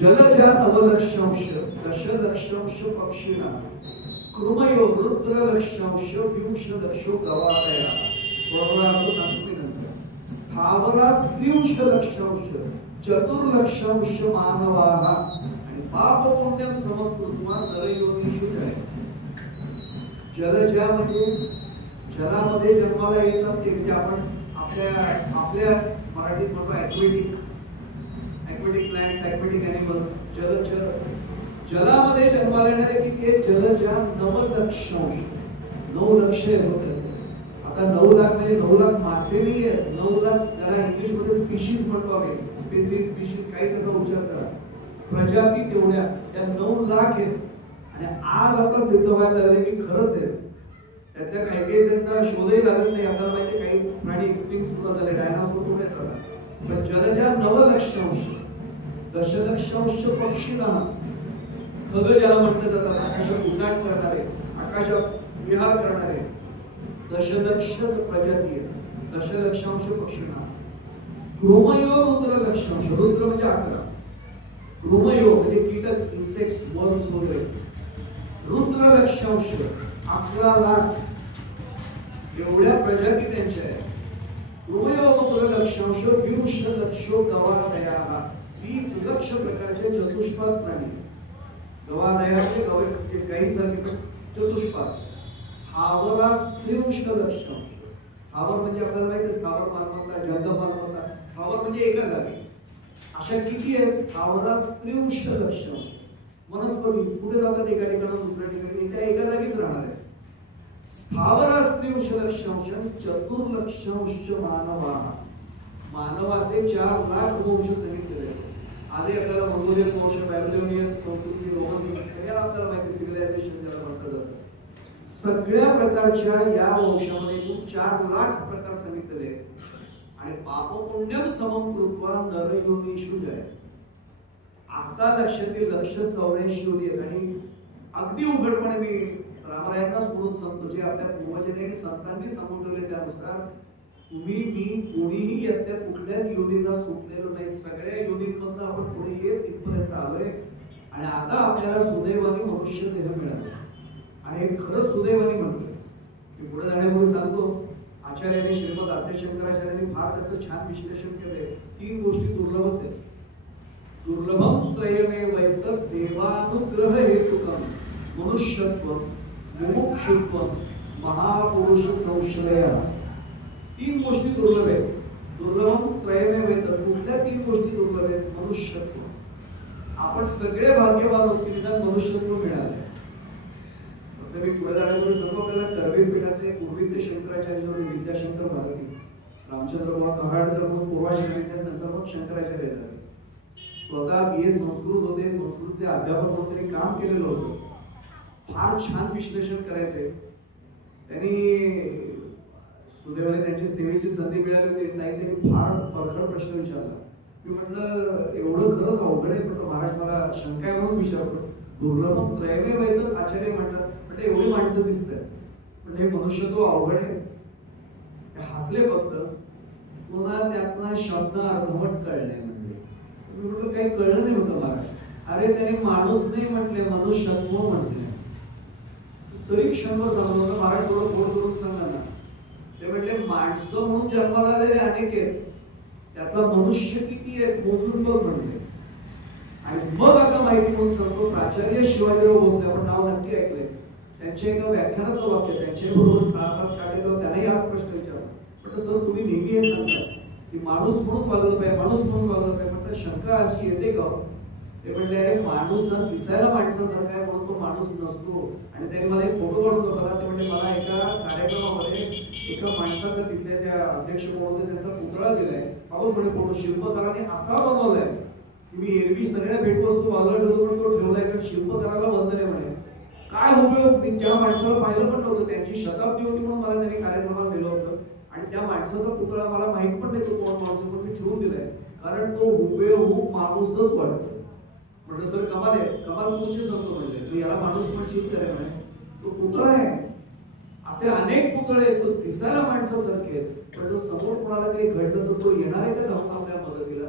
जलजा नवलक्षांश दशलक्षांश पक्षिणा कृमयो रुद्रलक्षांश व्यूष लक्षो गवादया. बरोबर अर्थ सांगतो मी नंतर. स्थावरा स्त्रिंश लक्षांश चतुर्लक्षांश मानवाः आणि पाप पुण्यम समकृत्वा नरयोनीषु जाय. जलजा म्हणजे जलामध्ये जन्माला येतात ते, म्हणजे आपण आपल्या मराठीत म्हणतो ॲक्वेटिक प्लांट्स, ॲक्वेटिक ॲनिमल्स, जलचर. जलामध्ये जन्माला येणारे की ते जलजा नवलक्षांश, 9 लक्ष होते. आता 9 लाख म्हणजे 9 लाख मासे नाही आहेत. 9 लाख त्याला इंग्लिश मध्ये स्पीशीज म्हणतो आम्ही. स्पीशीज काही त्याचा उच्चार करा. प्रजाती तेवढ्या त्या 9 लाख आहेत. आणि आज आता सिद्ध व्हायला लागले की खरंच आहेत. त्यातल्या काही त्यांचा शोधही लागत नाही. आपल्याला माहिती काही प्राणी एक्सट्रीम सुद्धा झाले, डायनासोर कुठे येतात. पण जलजा नवलक्षांश दशलक्षांश पक्षिणा, खग ज्याला म्हटलं जातात, आकाशात उड्डाण करणारे, आकाशात विहार करणारे दशलक्ष प्रजाती आहेत. दशलक्षांश पक्षिणा. कृमयो रुद्रलक्षांश, रुद्र म्हणजे 11, कृमयो म्हणजे कीटक, इन्सेक्ट्स, वर्म्स वगैरे. रुद्रलक्षांश 11 लाख एवढ्या प्रजाती त्यांच्या आहेत. कृमयो रुद्रलक्षांश व्यूष लक्षो गवादया, 20 लक्ष प्रकारचे चतुष्पाद प्राणी. गवादयाचे काही सारखे चतुष्पाद. स्थावरा स्त्रिंश लक्षांश, स्थावर म्हणजे आपल्याला माहिती आहे स्थावर मालमत्ता, जंगम मालमत्ता. स्थावर म्हणजे एका जागी. अशा किती आहे? स्थावरा स्त्रिंश लक्षांश. वनस्पती कुठे जातात? एका ठिकाणी दुसऱ्या ठिकाणी, त्या एका जागीच राहणार आहे. स्थावरा स्त्रिंश लक्षांश आणि चतुर्लक्षांश मानवाः, मानवाचे 4 लाख वंश सांगितलेले आहेत. आधी आपल्याला मंगोलियन वंश, बॅबिलोनियन संस्कृती, रोमन संस्कृती सगळ्याला आपल्याला माहिती, सिव्हिलायझेशन ज्याला म्हटलं जातं. सगळ्या प्रकारच्या या वंशामध्ये 4 लाख प्रकार सांगितलेले आहेत. आणि पाप पुण्यम समम कृत्वा नरयोनीषु जाय. आता लक्षातील लक्ष 84 योनी आहेत. आणि अगदी उघडपणे मी रामरायांनाच म्हणून सांगतो, जे आपल्या पूर्वजांनी आणि संतांनी सांगून ठेवले त्यानुसार तुम्ही मी कोणीही यातल्या कुठल्याच योनीला सुटलेलो नाही. सगळ्या योनींमधनं आपण पुढे येत इथपर्यंत आलोय. आणि आता आपल्याला सुदैवाने मनुष्य देह मिळाला. आणि हे खरंच सुदैवाने म्हणतोय. मी पुढे जाण्यापूर्वी सांगतो, आचार्याने श्रीमद आद्यशंकराचार्यांनी फार त्याचं छान विश्लेषण केलंय. 3 गोष्टी दुर्लभच आहेत. दुर्लभम त्रयमेवैतत् देवानुग्रह हेतुकम मनुष्यत्व मुमुक्षुत्व महापुरुष संश्रय. 3 गोष्टी दुर्लभ आहेत. दुर्लभम त्रयमेवैतत्, कुठल्या 3 गोष्टी दुर्लभ आहेत? मनुष्यत्व. आपण सगळे भाग्यवान आहोत की निदान मनुष्यत्व मिळाले. मी पुढे जाण्यापूर्वी सांगतो, आपल्याला करवीर पीठाचे पूर्वीचे शंकराचार्य होते विद्याशंकर भारती, रामचंद्र बुवा कहाडकर म्हणून पूर्वाश्रमीचे, नंतर मग शंकराचार्य झाले. स्वतः BA संस्कृत होते, संस्कृतचे अध्यापक म्हणून त्यांनी काम केलेलं होतं. फार छान विश्लेषण करायचे त्यांनी. सुदैवाने त्यांची सेवेची संधी मिळाली होती. नाही त्यांनी फार परखड प्रश्न विचारला. मी म्हटलं एवढं खरंच अवघड आहे? म्हटलं महाराज मला शंका आहे म्हणून विचारलं. दुर्लभम त्रयमेवैतत् आचार्य म्हणतात. म्हटलं एवढी माणसं दिसत आहेत, पण हे मनुष्यत्व अवघड आहे. हसले फक्त. पुन्हा त्यातला शब्द अर्धवट कळले. म्हणजे म्हटलं काही कळलं नाही म्हटलं महाराज. अरे त्याने माणूस नाही म्हटले, मनुष्यत्व म्हटले. तरी क्षणभर जाणवलं. महाराज थोडं फोन करून सांगा ना. ते म्हटले माणसं म्हणून जन्माला आलेले अनेक आहेत, त्यातला मनुष्य किती आहेत मोजून बघ म्हटले. आणि मग आता माहिती म्हणून सांगतो, प्राचार्य शिवाजीराव भोसले, आपण नाव नक्की ऐकलंय, त्यांच्या एका व्याख्यानातलं वाक्य, त्यांच्या बरोबर 6 तास काढले तेव्हा त्यांनाही हाच प्रश्न विचारला. म्हटलं सर तुम्ही नेहमी हे सांगता की माणूस म्हणून वागलं पाहिजे, माणूस म्हणून वागलं पाहिजे. म्हटलं शंका अशी येते का? ते म्हणले अरे माणूस दिसायला माणसासारखा आहे म्हणून तो माणूस नसतो. आणि त्यांनी मला एक फोटो काढून दाखवला. ते म्हणजे मला एका कार्यक्रमामध्ये एका माणसाचा तिथल्या त्या अध्यक्ष महोदय त्यांचा पुतळा दिलाय. आपण म्हणे फोटो शिल्पकाराने असा बनवलाय की मी एरवी सगळ्या भेटवस्तू बाजूला ठेवतो पण तो ठेवलाय कारण शिल्पकाराला वंदन आहे म्हणे. काय उपयोग, मी ज्या माणसाला पाहिलं पण नव्हतं, त्यांची शताब्दी होती म्हणून मला त्यांनी कार्यक्रमाला दिलं होतं आणि त्या माणसाचा पुतळा मला माहित पण नाही तो कोण माणूस पण मी ठेवून दिलाय कारण तो हुबेहूब माणूसच वाटतो. म्हटलं सर कमाल आहे, कमाल तुमची सांगतो म्हणले, मी याला माणूस पण शिल्प करे म्हणे, तो पुतळा आहे. असे अनेक पुतळे आहेत, तो दिसायला माणसासारखे आहेत पण जो समोर कोणाला काही घडलं तर तो येणार आहे का धावून आपल्या मदतीला?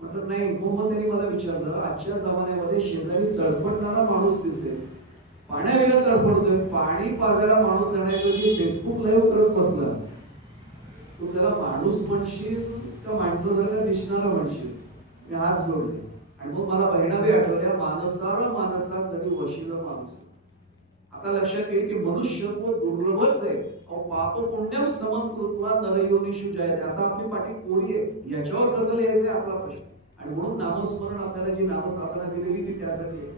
म्हटलं नाही. मग त्यांनी मला विचारलं आजच्या जमान्यामध्ये शेजारी तडफडणारा माणूस दिसेल, पाण्याविना तडफडतोय, पाणी पाजायला माणूस जाण्याऐवजी फेसबुक लाईव्ह करत बसला, तू त्याला माणूस म्हणशील का माणसासारखा दिसणारा म्हणशील? मी हात जोडले आणि मग मला बहिणाबाई आठवल्या, मानसार मानसा कधी वशील माणूस. आता लक्षात येईल की मनुष्यत्व दुर्लभच आहे. पाप पुण्यम समम कृत्वा नरयोनिषु जयते. आता आपली पाठी कोरी आहे, याच्यावर कसं लिहायचंय आपला प्रश्न. आणि म्हणून नामस्मरण आपल्याला जी नामसाधना दिलेली ती त्यासाठी आहे.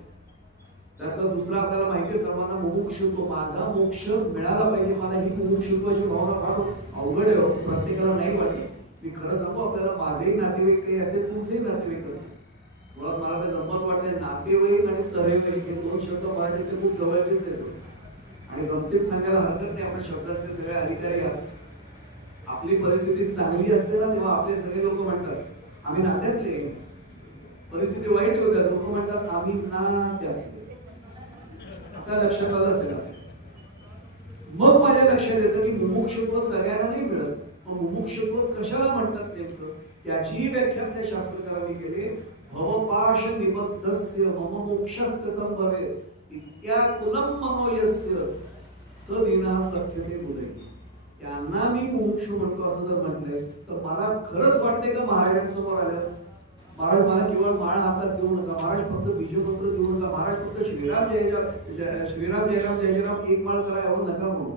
त्यातला दुसरा आपल्याला माहिती आहे सर्वांना मुमुक्षुत्व, माझा मोक्ष मिळाला पाहिजे मला, ही मुमुक्षुत्वाची भावना फार अवघड आहे, प्रत्येकाला नाही वाटत. मी खरं सांगू आपल्याला, माझेही नातेवाईक काही असेल, तुमचेही नातेवाईक असतील. मुळात मला ते गंमत वाटते, नातेवाईक आणि तरेवाईक हे दोन शब्द मराठीत ते खूप जवळचेच आहेत आणि गमतीत सांगायला हरकत नाही, आपण शब्दाचे सगळे अधिकारी आहात. आपली परिस्थिती चांगली असते ना तेव्हा आपले सगळे लोक म्हणतात आम्ही नात्यातले, परिस्थिती वाईट होत्या लोक म्हणतात आम्ही नात्यातले. आता लक्षात आलं असेल. मग माझ्या लक्षात येतं की मुमुक्षुत्व सगळ्यांना नाही मिळत. मग मुमुक्षुत्व कशाला म्हणतात नेमकं, त्याचीही व्याख्या त्या शास्त्रकारांनी केली. भवपाश निबद्धस्य मम मोक्षः कथं भवेत् इत्याकुलं मनोयस्य सदीनः कथ्यते बुधे. त्यांना मी मुमुक्षु म्हणतो असं जर म्हटलंय तर मला खरंच वाटतंय का महाराजांसमोर आलं महाराज मला केवळ माळ हातात देऊ नका, महाराज फक्त बीजपत्र देऊ नका, महाराज फक्त श्रीराम जयराम जयराम एक माळ करा एवढं नका म्हणू.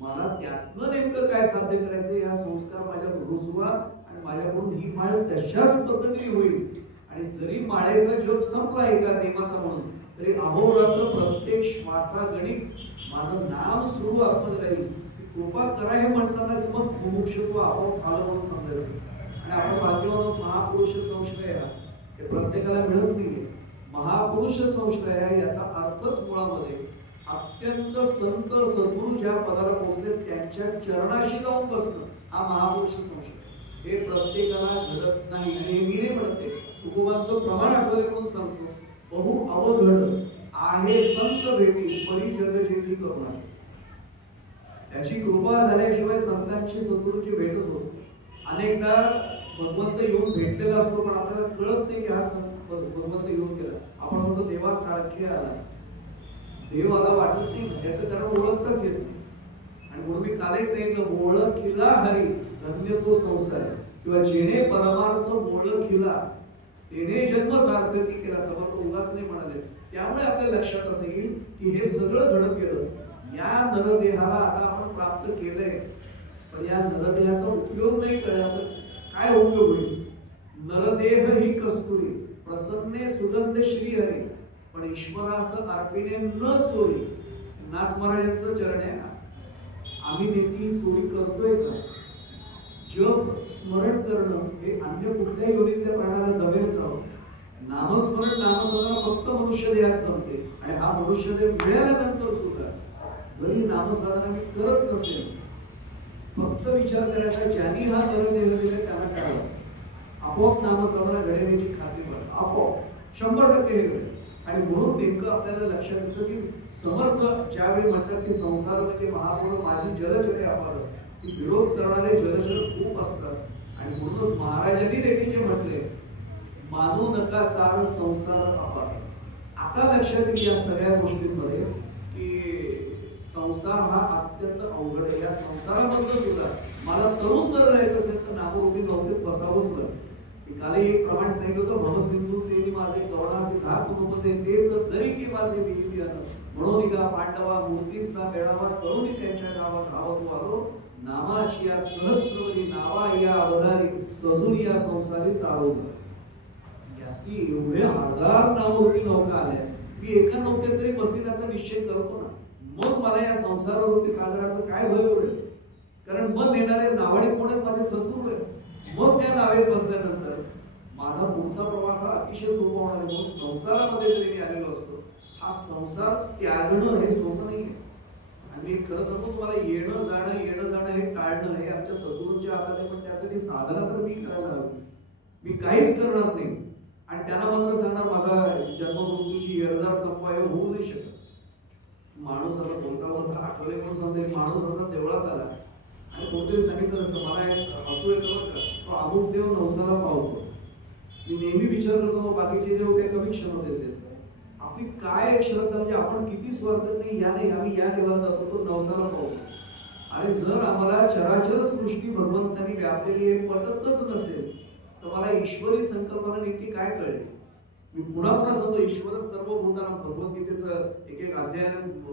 मला त्यातनं नेमकं काय साध्य करायचं या संस्कार माझ्यात रुजवा आणि माझ्याकडून ही माळ तशाच पद्धतीने होईल. आणि जरी माळेचा जप संपला एका देवाचा म्हणून तरी अहोरात्र प्रत्येक श्वासागणिक माझं नाम सुरू आत्मत राहील. कृपा करा हे म्हटलं ना की मग मुमुक्षुत्व आपोआप आलं म्हणून समजायचं. आणि आपण भाग्यवान महापुरुष संश्रय हे प्रत्येकाला मिळत नाहीये. महापुरुष संश्रय याचा अर्थच मुळामध्ये अत्यंत संत सद्गुरू ज्या पदाला पोहोचले त्यांच्या चरणाशी जाऊन बसणं हा महापुरुष संश्रय. हे प्रत्येकाला घडत नाही. आणि हे मी नाही म्हणते, तुकोबांचं प्रमाण आठवले म्हणून सांगतो, बहु अवघड आहे संत भेटी परी जग जेठी करुणा. त्याची कृपा झाल्याशिवाय संतांची सद्गुरूची भेटच होत. अनेकदा भगवंत येऊन भेटलेला असतो पण आपल्याला कळत नाही की हा भगवंत येऊन गेला. आपण म्हणतो देवा सारखे आला, देव आला वाटत नाही, याचं कारण ओळखताच येत नाही. आणि म्हणून मी कालही सांगितलं, ओळखिला हरी धन्य तो संसार किंवा जेणे परमार्थ ओळखिला तेने जन्म सार्थकी केला. समर्थ उगाच नाही म्हणाले. त्यामुळे आपल्या लक्षात असं येईल की हे सगळं घडत गेलं. या नरदेहाला आता आपण प्राप्त केलंय पण या नरदेहाचा उपयोग नाही कळला तर काय उपयोग होईल. नरदेह ही कस्तुरी प्रसन्ने सुगंध श्रीहरी पण ईश्वरास अर्पिणे न चोरी. नाथ महाराजांचं चरण आहे. आम्ही नेमकी चोरी करतोय का? जप स्मरण करणं हे अन्य कुठल्याही योनीतल्या प्राण्याला जमेल का? नामस्मरण नामस्मरण फक्त मनुष्य देहात जमते आणि हा मनुष्य देह मिळाल्यानंतर सुद्धा जरी नामसाधना मी करत नसेल, फक्त विचार करायचा ज्यांनी हा नरदेह दिला त्याला काय आपोआप नामसाधना घडण्याची खात्री पडते. आपोआप 100% हे घडेल. आणि म्हणून नेमकं आपल्याला लक्षात येतं की समर्थ ज्यावेळी म्हणतात की संसार म्हणजे महापूर माझी जलचरे अपार, की विरोध करणारे जलचर खूप असतात. आणि म्हणून महाराजांनी देखील जे म्हटले मानू नका सार संसार अपार. आता लक्षात येईल या सगळ्या गोष्टींमध्ये की संसार हा अत्यंत अवघड आहे. या संसाराबद्दल सुद्धा मला तरुण जर राहायचं असेल तर नामरूपी नव्हते बसावंच लागतं. कालही एक प्रमाण सांगितलं होतं, भवसिंधूचे माझे कवणाचे घात उपजे ते तर जरी की माझे विहिरी म्हणून का पांडवा मूर्तींचा मेळावा करूनही त्यांच्या गावात धावतो आलो. नामाची या सहस्रवरी नावा या अवधारी सजून या संसारी तारो. यातली एवढे हजार नावरूपी नौका आल्या, मी एका नौकेत तरी बसण्याचा निश्चय करतो ना, मग मला या संसाररूपी सागराचं काय भय उरेल? कारण मन येणारे नावाडे कोण आहेत? माझे सद्गुरू आहे. मग त्या नावेत बसल्यानंतर माझा पुढचा प्रवास हा अतिशय सोपा होणार आहे. म्हणून संसारामध्ये जरी मी आलेलो असतो, हा संसार त्यागणं हे सोपं नाहीये. आणि खरं सांगू तुम्हाला, येणं जाणं हे टाळणं हे आमच्या सद्गुरूंच्या हातात आहे. पण त्यासाठी साधना तर मी करायला हवी. मी काहीच करणार नाही आणि त्यांना मात्र सांगणार माझा जन्ममृत्यूची येरजार संपवा, हे होऊ नाही शकत. माणूस आता बोलता आठवले म्हणून समजेल, माणूस असा देवळात आला आणि कोणतरी सांगितलं असं, मला एक हसू येतं का, तो अमुक देव नवसाला पावतो. मी नेहमी विचार करतो, मग बाकीचे देव काही कमी क्षमतेचे आहेत. आपली काय श्रद्धा, म्हणजे आपण किती स्वार्थ नाही, या नाही आम्ही या देवाला जातो, तो नवसाला पावतो. अरे जर आम्हाला चराचर सृष्टी भगवंतांनी व्यापलेली हे पटतच नसेल, तर मला ईश्वरी संकल्पना नेमकी काय कळली? मी पुन्हा पुन्हा सांगतो, ईश्वरच सर्व भूतानां, भगवद्गीतेचं एक एक अध्याय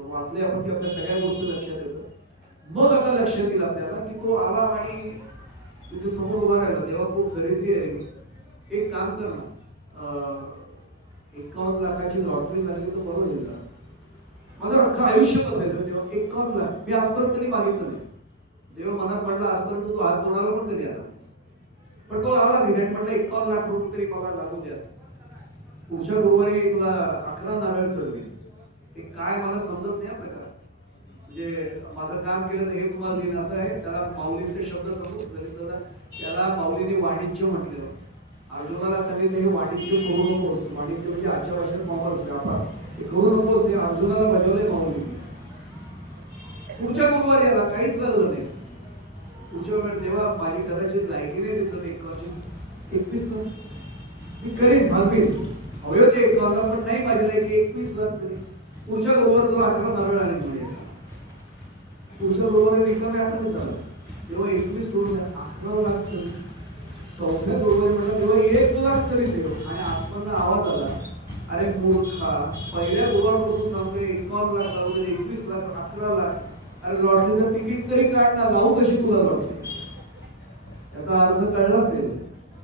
वाचले आपण की आपल्या सगळ्या गोष्टी लक्षात येतात. मग आता लक्षात येईल आपल्याला की तो आला आणि तिथे समोर उभा राहिला. तेव्हा खूप दरिद्री आहे मी, एक काम कर ना, 51 लाखाची लॉटरी लागली तर बरोबर येईल का? माझं अख्खं आयुष्य बदललं. तेव्हा 51 लाख मी आजपर्यंत तरी मागितलं नाही. जेव्हा मनात पडला आजपर्यंत तो हात जोडायला पण कधी आला, पण तो आला नाही. म्हटलं 51 लाख रुपये तरी मला लागू द्या. पुढच्या गुरुवारी तुला 11 नारळ चढवेल. हे काय मला समजत नाही प्रकार. म्हणजे माझं काम केलं तर हे तुम्हाला देणं असं आहे. त्याला माऊलीचे शब्द समजून त्याला माऊलीने वाणिज्य म्हटले. अर्जुनाला सांगितले हे वाणिज्य करू नकोस. वाणिज्य म्हणजे आजच्या भाषेत कॉमर्स, व्यापार, हे करू नकोस. हे अर्जुनाला बजावले माऊली. पुढच्या गुरुवारी याला काहीच लागलं नाही. पुढच्या वेळेस तेव्हा माझी कदाचित लायकी नाही दिसत. 21 लाख मी करीन, भागवीन, हवे होते 51 लाख, पण नाही माझी लायकी. 21 लाख तरी पुढच्या गुरुवारी तुला 11 नारळ आले म्हणजे पुढच्या गुरुवारी रिकामे आता नाही झालं. तेव्हा 21 सोडून 11 लाख तरी. चौथ्या गुरुवारी म्हटलं तेव्हा 1 लाख तरी देव. आणि आत्मन आवाज आला, अरे मूर्खा, पहिल्या गुरुवारपासून सांगते 51 लाख लावले, 21 लाख, 11 लाख. अरे लॉटरीचं तिकीट तरी काढ ना, लावू कशी तुला लॉटरी? याचा अर्थ कळला असेल.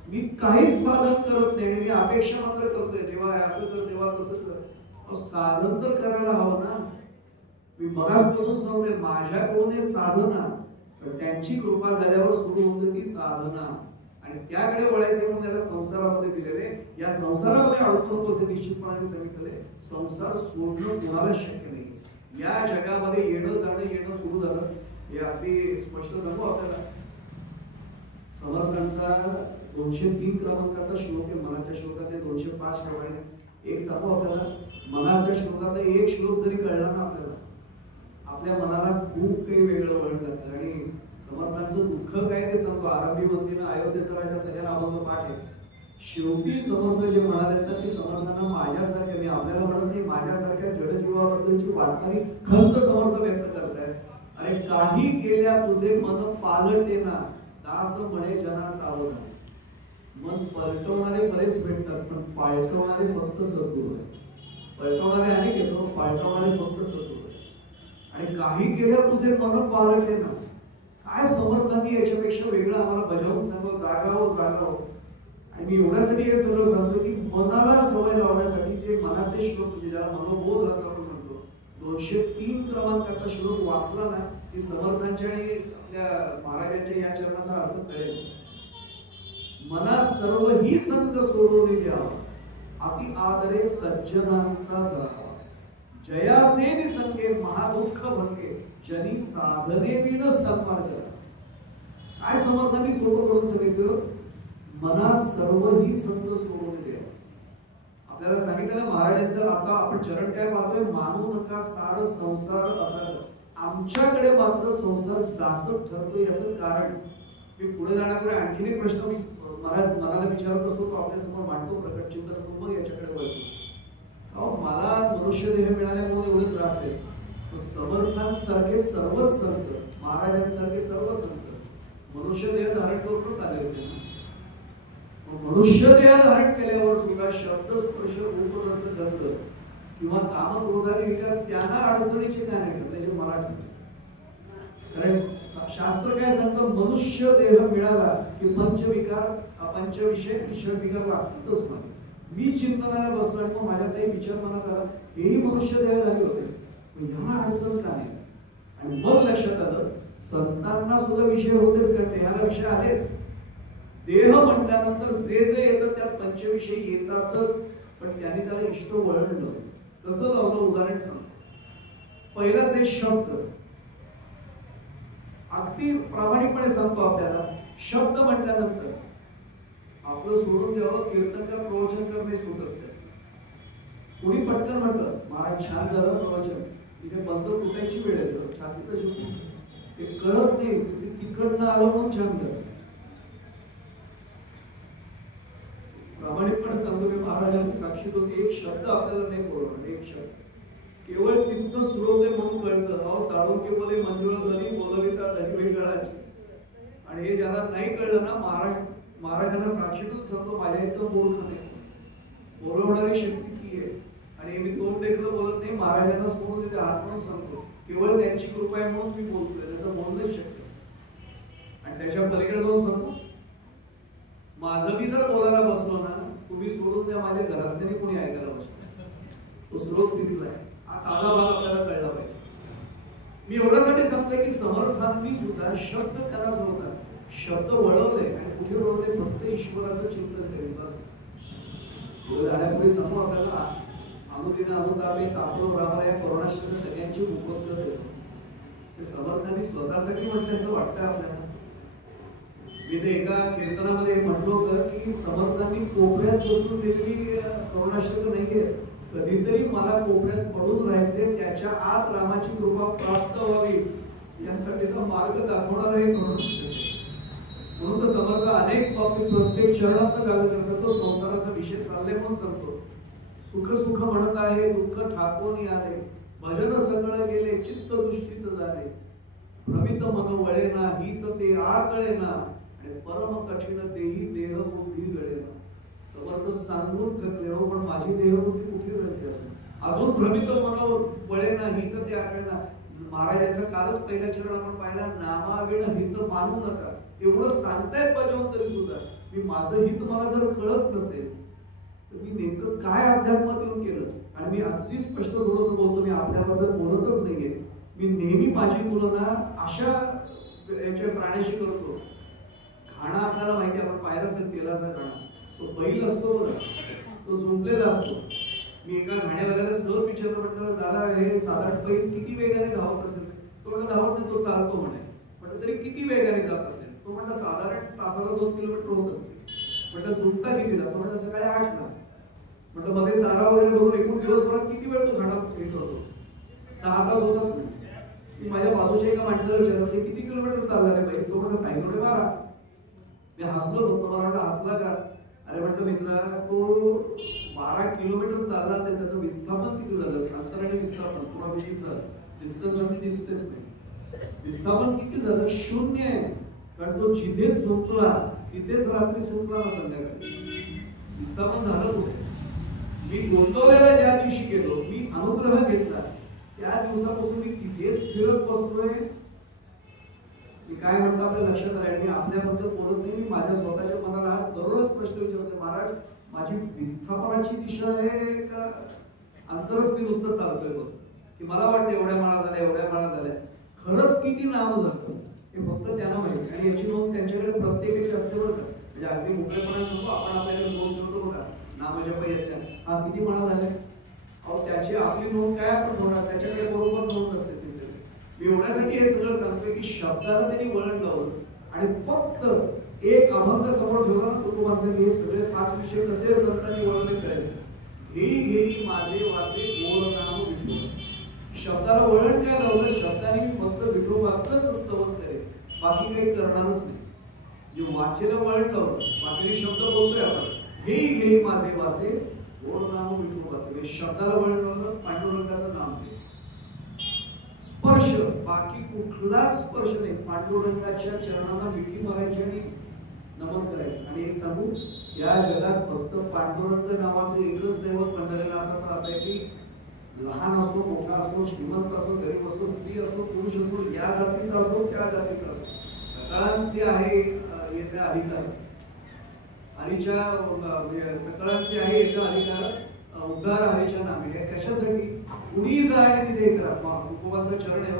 मी काहीच साधन करत नाही आणि मी अपेक्षा मात्र करतोय, देवा असं कर, देवा तसं कर. साधन तर करायला हवं ना. मी मगासपासून सांगते, माझ्याकडून हे साधना, पण त्यांची कृपा झाल्यावर सुरू होते ती साधना. आणि त्याकडे वळायचे म्हणून त्याला संसारामध्ये दिलेले. या संसारामध्ये अडकू नकोस हे निश्चितपणाने सांगितलेले. संसार सोडणं कोणाला शक्य नाही. या जगामध्ये येणं सुरू झालं. हे अगदी स्पष्ट सांगू आपल्याला. समर्थांचा 203 क्रमांकाचा श्लोक आहे. मनाच्या श्लोकात 205 प्रमाणे एक सांगू आपल्याला. मनाच्या श्लोकातला एक श्लोक जरी कळला ना आपल्याला, आपल्या मनाला खूप काही वेगळं वळण लागतं. आणि समर्थांचं दुःख काय ते सांगतो. आरंभी मंदिरानं अयोध्येचा राजा सगळ्यांना अभंग पाठ आहे. शेवटी समर्थ जे म्हणाले ना, की समर्थांना माझ्यासारख्या, मी आपल्याला म्हणत नाही, माझ्यासारख्या जडजीवाबद्दलची वाटणारी खंत समर्थ व्यक्त करतायत. अरे काही केल्या तुझे मन पालटे ना, दास म्हणे जना सावधान. मन पलटवणारे बरेच भेटतात, पण पालटवणारे फक्त सद्गुरू आहे. पलटवणारे अनेक येतो, पालटवणारे फक्त सद्गुरू आहे. आणि काही केल्या तुझे मन पालटे ना, काय समर्थांनी याच्यापेक्षा वेगळं आम्हाला बजावून सांगावं, जागावं. आणि मी एवढ्यासाठी हे सगळं सांगतो की मनाला सवय लावण्यासाठी जे मनाचे श्लोक, म्हणजे ज्याला मनोबोध असं आपण म्हणतो, 203 क्रमांकाचा श्लोक वाचला ना की समर्थांच्या आणि आपल्या महाराजांच्या या चरणाचा अर्थ कळेल. मना सर्व ही संत सोडून द्यावा, अति आदरे सज्जनांचा धरावा. जयाचे निसंगे महादुःख भंगे, जनी साधने विण सन्मान करा. काय समर्थांनी सोपं करून सांगितलं, मना सर्व ही संत सोडून द्या. आपल्याला सांगितलं ना महाराजांचं. आता आपण चरण काय पाहतोय, मानू नका सार संसार असा. आमच्याकडे मात्र संसार जास्त ठरतो. याचं कारण मी पुढे जाण्यापूर्वी आणखीन एक प्रश्न मी मनाला विचारत असतो, तो आपल्या समोर मांडतो प्रकट चिंतन, मग याच्याकडे वळतो. मला मनुष्य देह मिळाल्यामुळे एवढे त्रास आहे. समर्थांसारखे सर्वच संत, महाराजांसारखे सर्व संत मनुष्य देह धारण करूनच आले होते. मनुष्य देह धारण केल्यावर सुद्धा शब्द स्पर्श रूप रस गंध किंवा काम क्रोधादी विकार त्यांना अडचणीचे काय नाही त्याचे मराठी. कारण शास्त्र काय सांगतं, मनुष्य देह मिळाला की पंचविकार, पंचविषय विषय विकार लागतातच. मी चिंतनाने बसलो आणि मग माझ्या काही विचार मनात आला, हेही मनुष्य देह झाले होते, ह्यांना अडचण काय? आणि मग लक्षात आलं संतांना सुद्धा विषय होतेच करते, ह्याला विषय आलेच. देह म्हटल्यानंतर जे जे येतं त्यात पंचविषयी येतातच, पण त्यांनी त्याला इष्ट वळणलं. कसं लावलं उदाहरण सांग. पहिलाच एक शब्द, अगदी प्रामाणिकपणे सांगतो आपल्याला, शब्द म्हटल्यानंतर आपलं सोडून द्यावं, कीर्तनकार प्रवचनकर नाही सोडत. कोणी पटकन म्हटलं महाराज छान झालं प्रवचन, इथे बंद फुटायची वेळ येतं, छातीचं जीव ते कळत नाही, तिकडनं आलं म्हणून छान झालं. प्रामाणिकपणे सांगतो की महाराजांनी साक्षी होती, एक शब्द आपल्याला नाही बोलणार, एक शब्द केवळ तिथं सुरवते म्हणून कळतं. अहो साळुंके बोले मंजुळा ध्वनी बोलविता धनी गळाची. आणि हे ज्याला नाही कळलं ना, महाराजांना साक्षीतून सांगतो माझ्या इथं मूर्ख नाही, बोलवणारी शक्ती ती आहे. आणि मी तोंड देखलं बोलत नाही, महाराजांना समोर तिथे हात म्हणून सांगतो, केवळ त्यांची कृपा आहे म्हणून मी बोलतोय, नाही तर बोलणंच शक्य. आणि त्याच्या पलीकडे जाऊन सांगतो, माझं मी जर बोलायला बसलो ना, तुम्ही सोडून द्या, माझ्या घरातल्याने कोणी ऐकायला बसलं, तो स्रोत तिथला आहे. हा साधा भाग आपल्याला कळला पाहिजे. मी एवढ्यासाठी सांगतोय की समर्थांनी सुद्धा शब्द त्याला जोडतात, शब्द वळवले आणि कुठे वळवले, फक्त ईश्वराचं चिंतन करेल बस. पुढे जाण्यापूर्वी सांगू आपल्याला, अनुदिन अनुतापे तापलो रामा या करुणाश्रम सगळ्यांची मुखोद्गत येतो. ते समर्थांनी स्वतःसाठी म्हटलं असं वाटतं आपल्याला. मी ते एका कीर्तनामध्ये म्हटलं होतं की समर्थांनी कोपऱ्यात बसून दिलेली करुणाश्रम नाहीये, कधीतरी मला कोपऱ्यात पडून राहायचे, त्याच्या आत रामाची कृपा प्राप्त व्हावी यासाठीचा मार्ग दाखवणार आहे करुणाश्रम. म्हणून तर समर्थ अनेक बाबतीत प्रत्येक चरणात गाव करतात. तो संसाराचा विषय चालले म्हणून सांगतो, सुख सुख म्हणत आहे दुःख ठाकून आले, भजन सगळ गेले चित्त दुष्टित झाले, भ्रमित मन वळेना हित ते आकळेना, आणि परम कठीण तेही देह बुद्धी गळेना. समर्थ सांगून थकले हो, पण माझी देहबुद्धी कुठे मिळते अजून, भ्रमित मन वळेना हित ते आकळेना. महाराजांचा कालच पहिल्या चरण आपण पाहिला, नामाविण हित मानू नका, एवढं सांगतायत बजावून तरी सुद्धा मी माझं हित मला जर कळत नसेल तर मी नेमकं काय अध्यात्मात येऊन केलं. आणि मी अगदी स्पष्ट थोडंसं बोलतो, मी आपल्याबद्दल बोलतच नाहीये, मी नेहमी माझी तुलना अशा याच्या प्राण्याशी करतो. खाणं आपल्याला माहिती, आपण पाहिलं असेल तेलाचा खाणा, तो बैल असतो तो झुंपलेला असतो. मी एका घाण्यावाल्याला सहज विचारलं, म्हटलं दादा हे साधारण बैल किती वेगाने धावत असेल? तो म्हणलं धावत नाही, तो चालतो म्हणे. म्हटलं तरी किती वेगाने जात असेल? तो म्हणलं साधारण तासाला 2 किलोमीटर होत असते. म्हटलं झुंपता कितीला? तो म्हणलं सकाळी 8ला. म्हटलं मध्ये चारा वगैरे धरून एकूण दिवसभरात किती वेळ तो घाणा हे करतो? 6 तास होतात. मी माझ्या बाजूच्या एका माणसाला विचारलं, ते किती किलोमीटर चालला रे बैल? तो म्हणलं 12.5. मी हसलो, फक्त मला म्हटलं हसला का? अरे म्हटलं मित्रा, तो 12 किलोमीटर चालला असेल, त्याचं विस्थापन किती झालं? अंतराने विस्थापन, पुन्हा डिस्टन्स आम्ही दिसतेच नाही, विस्थापन किती झालं? 0 आहे. कारण तो जिथे झोपला तिथेच रात्री झोपला ना संध्याकाळी, विस्थापन झालं कुठे? मी गोंदवलेला ज्या दिवशी गेलो, मी अनुग्रह घेतला, त्या दिवसापासून मी तिथेच फिरत बसलोय. मी काय म्हटलं आपल्या लक्षात आलं, मी आपल्याबद्दल बोलत नाही, मी माझ्या स्वतःच्या मनाला दररोज प्रश्न विचारते, महाराज माझी विस्थापनाची दिशा आहे का अंतरच मी नुसतं चालतोय बघ, की मला वाटतं एवढ्या माळा झाल्या, एवढ्या माळा झाल्या, खरंच किती नाम झालं हे फक्त त्यांना माहिती. आणि याची नोंद त्यांच्याकडे प्रत्येकाची असते बरं का. म्हणजे अगदी मोकळेपणा सांगतो, आपण आपल्याकडे नोंद ठेवतो बघा नामाच्या येत्या, हा किती माळा झाल्या, अहो त्याची आपली नोंद काय आपण होणार, त्याच्याकडे बरोबर नोंद असते. मी एवढ्यासाठी हे सगळं सांगतोय की शब्दाला त्यांनी वळण लावलं आणि फक्त एक अभंग समोर ठेवला ना कुटुंबांचं, हे सगळे 5 विषय कसे संतांनी वळवले कळेल. घेई घेई माझे वाचे गोड नाम विठोबा. शब्दाला वळण काय लावलं? शब्दाने मी फक्त विठोबाचंच स्तवन करेन, बाकी काही करणारच नाही. जे वाचेला वळण लावलं, वाचेले शब्द बोलतोय आपण, घेई घेई माझे वाचे गोड नाम विठोबाचे. शब्दाला वळण लावलं, पांडुरंगाचं नाम घे. स्पर्श, बाकी कुठलाच स्पर्श नाही, पांडुरंगाच्या चरणांना मिठी मारायची आणि नमन करायचं. आणि एक सांगू, या जगात फक्त पांडुरंग नावाचं एकच दैवत पंढरीनाथाचं असं आहे की लहान असो, मोठा असो, श्रीमंत असो, गरीब असो, स्त्री असो, पुरुष असो, या जातीचा असो, त्या जातीचा असो, सगळ्यांचे आहे येत्या अधिकार. हरीच्या सकळांचे आहे एका अधिकार उद्धार हरीच्या नामे. कशासाठी? कुणी जा आणि तिथे करा. तुकोबांचं चरण आहे.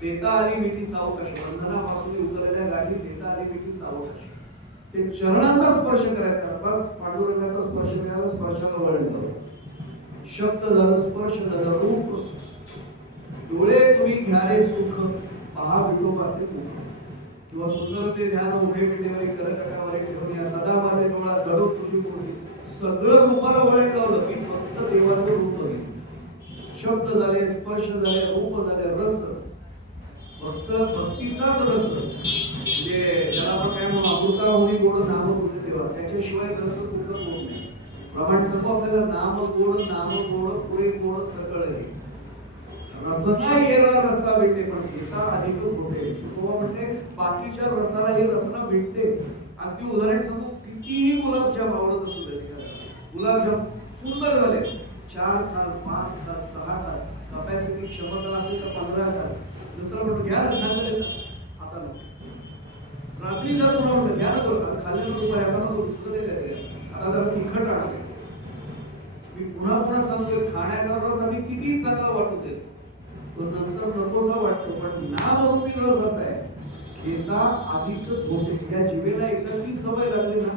देता आली मिठी सावकाश, बंधनापासून उतरलेल्या गाठी देता आली मिठी सावकाश. ते चरणांना स्पर्श करायचा. बस पांडुरंगाचा स्पर्श करायला स्पर्शाला वळलं. शब्द झालं, स्पर्श झालं, रूप. डोळे तुम्ही घ्या रे सुख, पहा विठोबाचे मुख. किंवा सुंदर ते ध्यान उभे विटेवरी करकटावरी ठेवून सदा माझे डोळा जडो तुझी पूर्वी. सगळं रूपाला वळण लावलं की फक्त देवाचं रूप बघितलं. शब्द झाले, स्पर्श झाले, रूप झाले, रस. फक्त भक्तीचाच रस. म्हणजे ज्याला आपण काय म्हणू, अमृता होणी गोड नाम तुझे देवा, त्याच्याशिवाय रस कुठलं होत नाही. प्रमाण सर्व आपल्याला नाम गोड, नाम गोड, पुरे गोड सगळे. रसना येरा रसा भेटते पण घेता अधिक होते. तो म्हणते बाकीच्या रसाला हे रसना भेटते. अगदी उदाहरण सांगू, कितीही गुलाबजाम आवडत असू दे, गुलाबजाम सुंदर झाले, 4 खाल, 5 खाल, 6 खाल, कपॅसिटी क्षमता असेल तर 15 खाल. नंतर म्हणतो घ्या ना, छान झाले. आता रात्री जर पुन्हा म्हणतो घ्या ना, खाल्ल्यानंतर दुपारी आता दुसरं ते आता जरा तिखट आणले. मी पुन्हा पुन्हा सांगतोय, खाण्याचा रस आम्ही किती चांगला वाटू देत, तो नंतर नकोसा वाटतो. पण नामरूपी रस असा आहे, घेता अधिक होते. या जीवेला एकदा ती सवय लागली ना,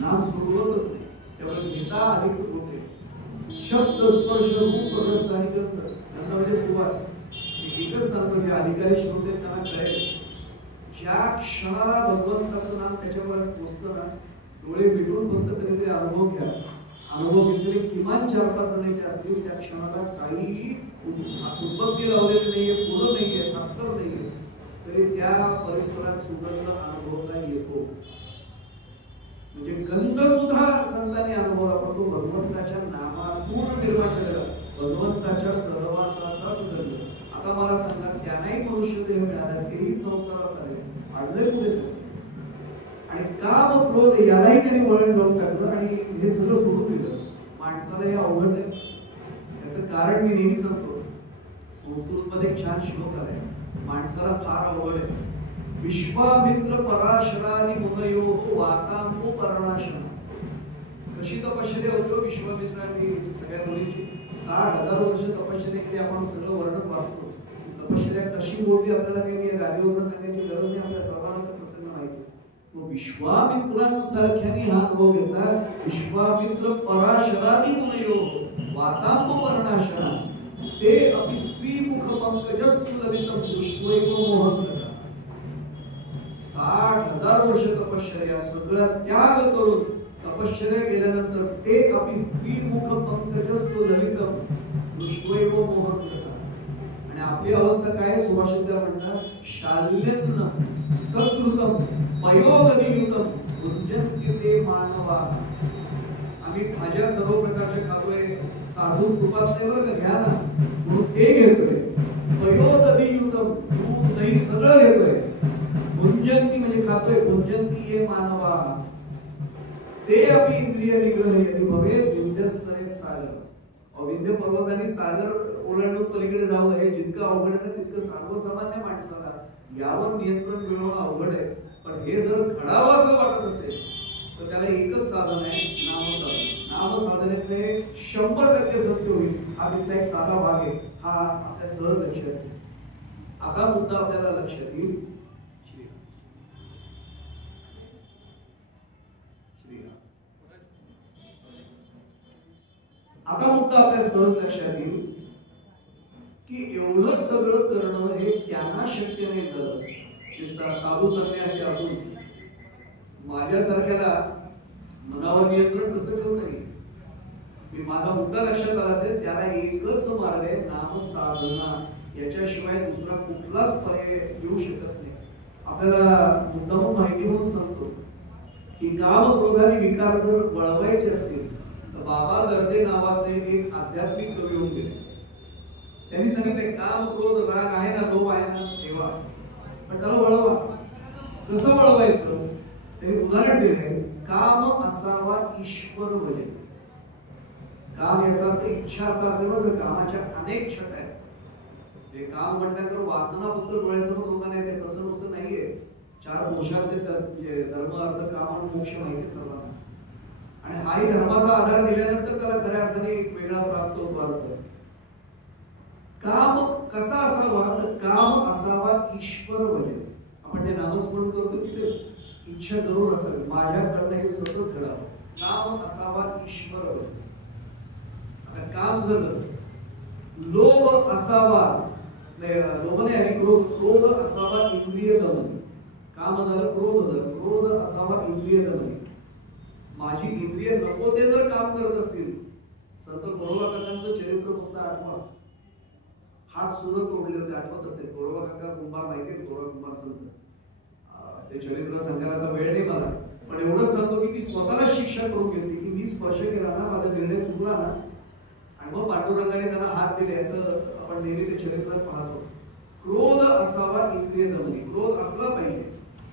नाम सोडवतच नाही. त्यामुळे घेता अधिक होते. शब्द, स्पर्श, रूप, रस आणि गंध, गंध म्हणजे सुवास. एकच सांगतो, जे अधिकारी श्रोते त्यांना कळेल, ज्या क्षणाला भगवंताचं नाम त्याच्यावर पोचतं ना, डोळे मिटून फक्त कधीतरी अनुभव घ्या. अनुभव घेतलेले किमान 4-5 जण ते असतील. त्या क्षणाला काही उत्पत्ती लावलेली नाहीये, फुलं नाहीये, अत्तर नाहीये, तरी त्या परिसरात सुगंध अनुभवता येतो. म्हणजे गंध सुद्धा संतांनी अनुभवला, पण तो भगवंताच्या नामातून निर्माण केलेला, भगवंताच्या सहवासाचाच गंध. आता मला सांगा, त्यांनाही मनुष्य देह मिळाला, तेही संसारात आले, अडले कुठे त्याच. आणि काम क्रोध यालाही त्यांनी वळण लावून टाकलं आणि हे सगळं सोडून दिलं. माणसाला हे अवघड नाही. याचं कारण मी नेहमी सांगतो, संस्कृत मध्ये एक छान श्लोक आहे, माणसाला फार अवघड आहे. विश्वामित्र पराशरानी मुनयो वातांबो पर्णाशना. कशी तपश्चर्या होतो विश्वामित्रांनी सगळ्या मुलींची. 60,000 वर्ष तपश्चर्या केली. आपण सगळं वर्णन वाचतो. तपश्चर्या कशी मोडली आपल्याला काही गादीवरून सांगायची गरज नाही, आपल्या सर्वांना प्रसंग माहिती आहे. विश्वामित्रांसारख्याने हा अनुभव घेतला. विश्वामित्र पराशरानी मुनयो वातांबो पर्णाशना ते अपि स्त्री मुख पंकजस्सुललितं दृष्ट्वैको मोहन. 60,000 वर्ष तपश्चर्या, सगळा त्याग करून तपश्चर्या केल्यानंतर ते अपि स्त्री मुख पंकजस्सुललितं दृष्ट्वैको मोहन. आणि आपली अवस्था काय? सुभाषितकार म्हणतात, शाल्यन्न सद्रुतम पयोदनियुतम भुंजन्ति ते मानवा. आम्ही भाज्या सर्व प्रकारच्या खातोय, साजूक तुपात नाही बरं का, घ्या ना, म्हणून ते घेतोय. पयोदनियुतम, दूध दही सगळं घेतोय. भुंजन्ति म्हणजे खातोय, भुंजन्ति ये मानवा ते अपि इंद्रिय निग्रह यदि भवेत विंध्यस्तरेत सागर. विंध्य पर्वताने सागर ओलांडून पलीकडे जावं हे जितकं अवघड आहे तितकं सर्वसामान्य माणसाला यावर नियंत्रण मिळवणं अवघड आहे. पण हे जर घडावं असं वाटत असेल तर त्याला एकच साधन आहे, नामसाधन. नामसाधनेत 100% सत्य होईल. हा तिथला एक साधा भाग आहे, हा आपल्या सहज लक्षात येईल. आता मुद्दा आपल्याला लक्षात येईल. आता मुद्दा आपल्या सहज लक्षात येईल की एवढं सगळं करणं हे त्यांना शक्य नाही झालं. साधू संन्यासी असून माझ्यासारख्याला मनावर नियंत्रण कसं ठेवता येईल? मी माझा मुद्दा लक्षात आला असेल, त्याला एकच मार्ग आहे, नाम साधना. याच्याशिवाय दुसरा कुठलाच पर्याय येऊ शकत नाही. आपल्याला मुद्दामून माहिती म्हणून सांगतो की काम क्रोधाने विकार जर वळवायचे असतील तर बाबा गर्दे नावाचे एक आध्यात्मिक कवी होऊन गेले. त्यांनी सांगितले, काम क्रोध राग आहे ना, लोभ आहे ना, ठेवा, पण त्याला वळवा. कसं वळवायचं? त्यांनी उदाहरण दिले, काम असावा ईश्वर भजे. काम याचा अर्थ इच्छा असा अर्थ बघ, कामाच्या अनेक छटा आहेत. ते काम म्हटल्यानंतर वासना फक्त डोळ्यासमोर लोकांना येते, तसं नुसतं नाहीये. 4 पुरुषार्थ धर्म अर्थ काम आणि मोक्ष माहिती सर्वांना, आणि हाही धर्माचा आधार दिल्यानंतर त्याला खऱ्या अर्थाने एक वेगळा प्राप्त होतो अर्थ. काम कसा असावा तर काम असावा ईश्वर भजे. आपण जे नामस्मरण करतो तिथेच इच्छा जरूर असावी, माझ्याकडनं हे सतत घडावं. काम असावा ईश्वर भजे. आता काम झालं, लोभ असावा, लोभ नाही आणि क्रोध असावा इंद्रिय दमनी. काम झालं, क्रोध झालं, क्रोध असावा इंद्रिय दमनी. माझी इंद्रिय नको ते जर काम करत असतील, संत गोरोबा काकांचं चरित्र फक्त आठवा. हात सुद्धा तोडले होते, आठवत असेल. गोरोबा काका कुंभार माहिती आहे, गोरोबा कुंभार संत. ते चरित्र सांगायला वेळ नाही मला, पण एवढंच सांगतो की मी स्वतःला शिक्षा करून घेतली की मी स्पर्श केला ना, माझा निर्णय चुकला ना, आणि मग पांडुरंगाने त्यांना हात दिले, असं आपण नेहमी ते चरित्रात पाहतो. क्रोध असावा इंद्रिय दमनी. क्रोध असला पाहिजे,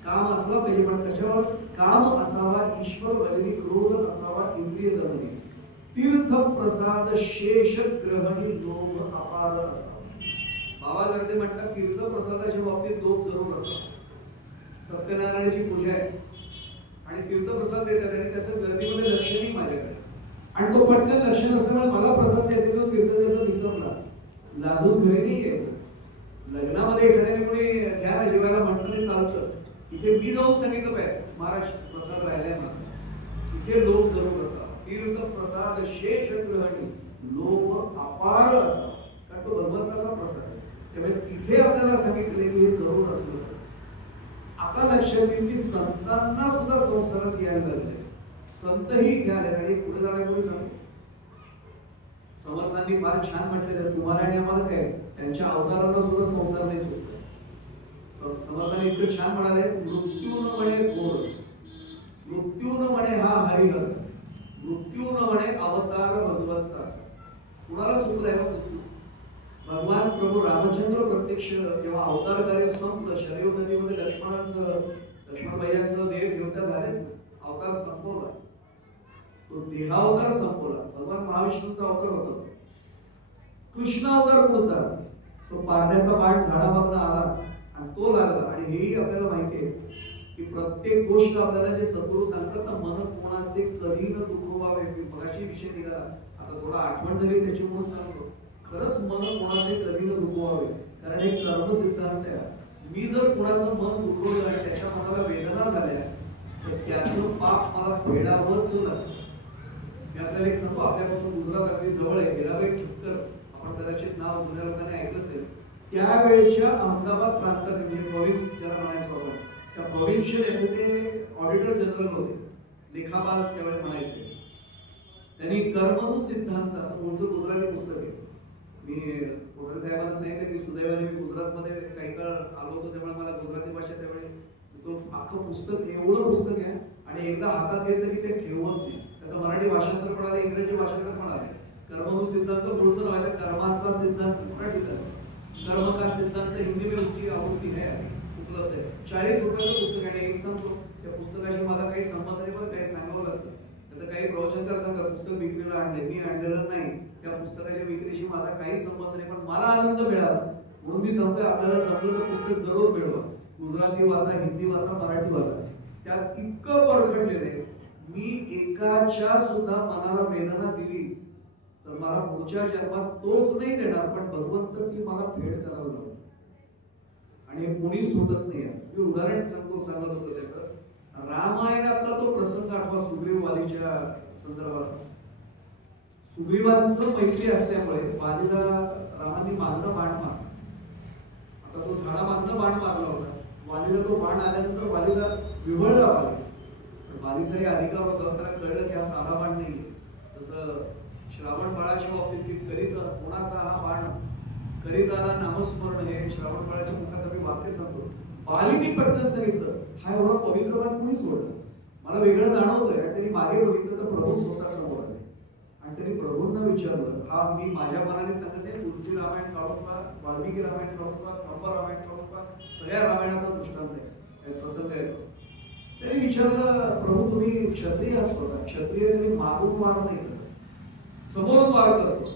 काम असला पाहिजे, पण त्याच्यावर काम असावा ईश्वर भजनी, क्रोध असावा इंद्रिय दमनी. तीर्थ प्रसाद शेष ग्रहणी लोभ अपार असावा. बाबा गर्दे म्हणतात तीर्थप्रसादाच्या बाबतीत लोभ जरूर असावा. सत्यनारायणाची पूजा आहे आणि तीर्थप्रसाद देतात आणि त्याचं गर्दीमध्ये लक्ष नाही माझ्याकडे, आणि तो पटकन लक्ष नसल्यामुळे मला प्रसाद द्यायचा किंवा तीर्थ द्यायचा विसरला, लाजून घरी नाही यायचं. लग्नामध्ये एखाद्याने कोणी घ्या ना जेवायला म्हटलं नाही चालतं, इथे मी जाऊन सांगितलं पाहिजे महाराज प्रसाद राहिलाय मला, इथे लोभ जरूर असावा. तीर्थप्रसाद शेष ग्रहणी लोभ अपार असावा, कारण तो भगवंताचा प्रसाद आहे. त्यामुळे तिथे आपल्याला सांगितले की हे जरूर असलं. आता लक्षात येईल की संतांना सुद्धा संसारात यायला लागले. संतही इथे आले आणि पुढे जाण्यापूर्वी सांगतो, समर्थांनी फार छान म्हटलेलं, तुम्हाला आणि आम्हाला काय, त्यांच्या अवतारांना सुद्धा संसार नाही सुटत. समर्थांनी इतकं छान म्हणाले, मृत्यू न म्हणे थोर, मृत्यू न म्हणे हा हरिहर, मृत्यू न म्हणे अवतार भगवंता. कुणाला चुकलाय मृत्यू? भगवान प्रभू रामचंद्र प्रत्यक्ष जेव्हा अवतार कार्य संपलं, शरयू नदीमध्ये लक्ष्मण भैयांसह देह ठेवता झालेच ना, अवतार संपवला, तो देहावतार संपवला. भगवान महाविष्णूंचा अवतार होता. कृष्ण अवतार पुढचा, तो पारध्याचा बाण झाडामधनं आला आणि तो लागला. आणि हेही आपल्याला माहिती आहे की प्रत्येक गोष्ट आपल्याला जे सद्गुरू सांगतात ना, मन कोणाचे कधी न दुखवावे. मगाशी विषय निघाला, आता थोडा आठवण झाली त्याची म्हणून सांगतो. खरंच मन कोणाचे कधी न दुखवावे, कारण एक कर्म सिद्धांत आहे. मी जर कोणाचं मन दुखवलं आणि त्याच्या मनाला वेदना झाल्या तर त्याचं पाप मला फेडावंच लागतं. मी आपल्याला एक सांगतो, आपल्यापासून गुजरात अगदी जवळ आहे, हिराबाई ठक्कर, आपण कदाचित नाव जुन्या लोकांनी ऐकलं असेल. त्यावेळच्या अहमदाबाद प्रांताचे म्हणजे प्रोव्हिन्स ज्याला म्हणायचो आपण, त्या प्रोव्हिन्शियल याचे ते ऑडिटर जनरल होते, लेखापाल त्यावेळी म्हणायचे. त्यांनी कर्मनु सिद्धांत असं मूळचं गुजराती पुस्तक आहे. मी कोठारे साहेबांना सांगितलं की सुदैवाने मी गुजरातमध्ये काही काळ आलो होतो, त्यामुळे मला गुजराती भाषा त्यावेळी तो अख्खं पुस्तक, एवढं पुस्तक आहे, आणि एकदा हातात घेतलं की ते ठेवत नाही. त्याचं मराठी भाषांतर पण आले, इंग्रजी भाषांतर पण आले. कर्मनु सिद्धांत पुढचं नाव आहे कर्माचा सिद्धांत मराठीत आहे, कर्म का सिद्धांत हिंदी में उसकी आवृत्ती है, उपलब्ध आहे. 40 रुपयाचं पुस्तक आहे. एक सांगतो, त्या पुस्तकाशी माझा काही संबंध नाही, पण काही सांगावं लागतं. तर काही प्रवचनकार सांगतात पुस्तक विक्रीला आणले, मी आणलेलं नाही, त्या पुस्तकाच्या विक्रीशी माझा काही संबंध नाही, पण मला आनंद मिळाला म्हणून मी सांगतोय, आपल्याला जमलं तर पुस्तक जरूर मिळवा. गुजराती वाचा, हिंदी वाचा, मराठी वाचा. त्यात इतकं परखडलेलं आहे, मी एकाच्या सुद्धा मनाला वेदना दिली तर मला पुढच्या जन्मात तोच नाही देणार, पण भगवंत ती मला फेड करायला लावतो, आणि हे कोणी सोडत नाही. मी उदाहरण सांगत होतो त्याचं. रामायणातला तो प्रसंग आठवा, सुग्रीव वालीच्या संदर्भात. सुग्रीवांचं मैत्री असल्यामुळे वालीला रामाने मागणं बाण मारला. आता तो झाडामागणं बाण मारला होता, वालीला तो बाण आल्यानंतर वालीला विवळला वाली. पण वालीचाही अधिकार होता, त्याला कळलं की हा साधा बाण नाही. तसं श्रावण बाळाच्या बाबतीत की करीत कोणाचा हा बाण, करीत आला नामस्मरण, हे श्रावण बाळाच्या मुखात मी वाक्य सांगतो. वालीने पटकन सांगितलं, हा एवढा पवित्र बाण कोणी सोडलं, मला वेगळं जाणवतंय. आणि त्यांनी मागे बघितलं तर प्रभू स्वतः समोर आले, आणि त्यांनी प्रभूंना विचारलं, हा मी माझ्या मनाने सांगत नाही, तुलसी रामायण काढून पहा, वाल्मिकी रामायण काढून पहा, कंप रामायण काढून पहा, सगळ्या रामायणाचा दृष्टांत आहे, प्रसंग आहे. त्यांनी विचारलं, प्रभू तुम्ही क्षत्रिय आहात, स्वतः क्षत्रिय त्यांनी मागून वार नाही करत, समोरून वार करतो.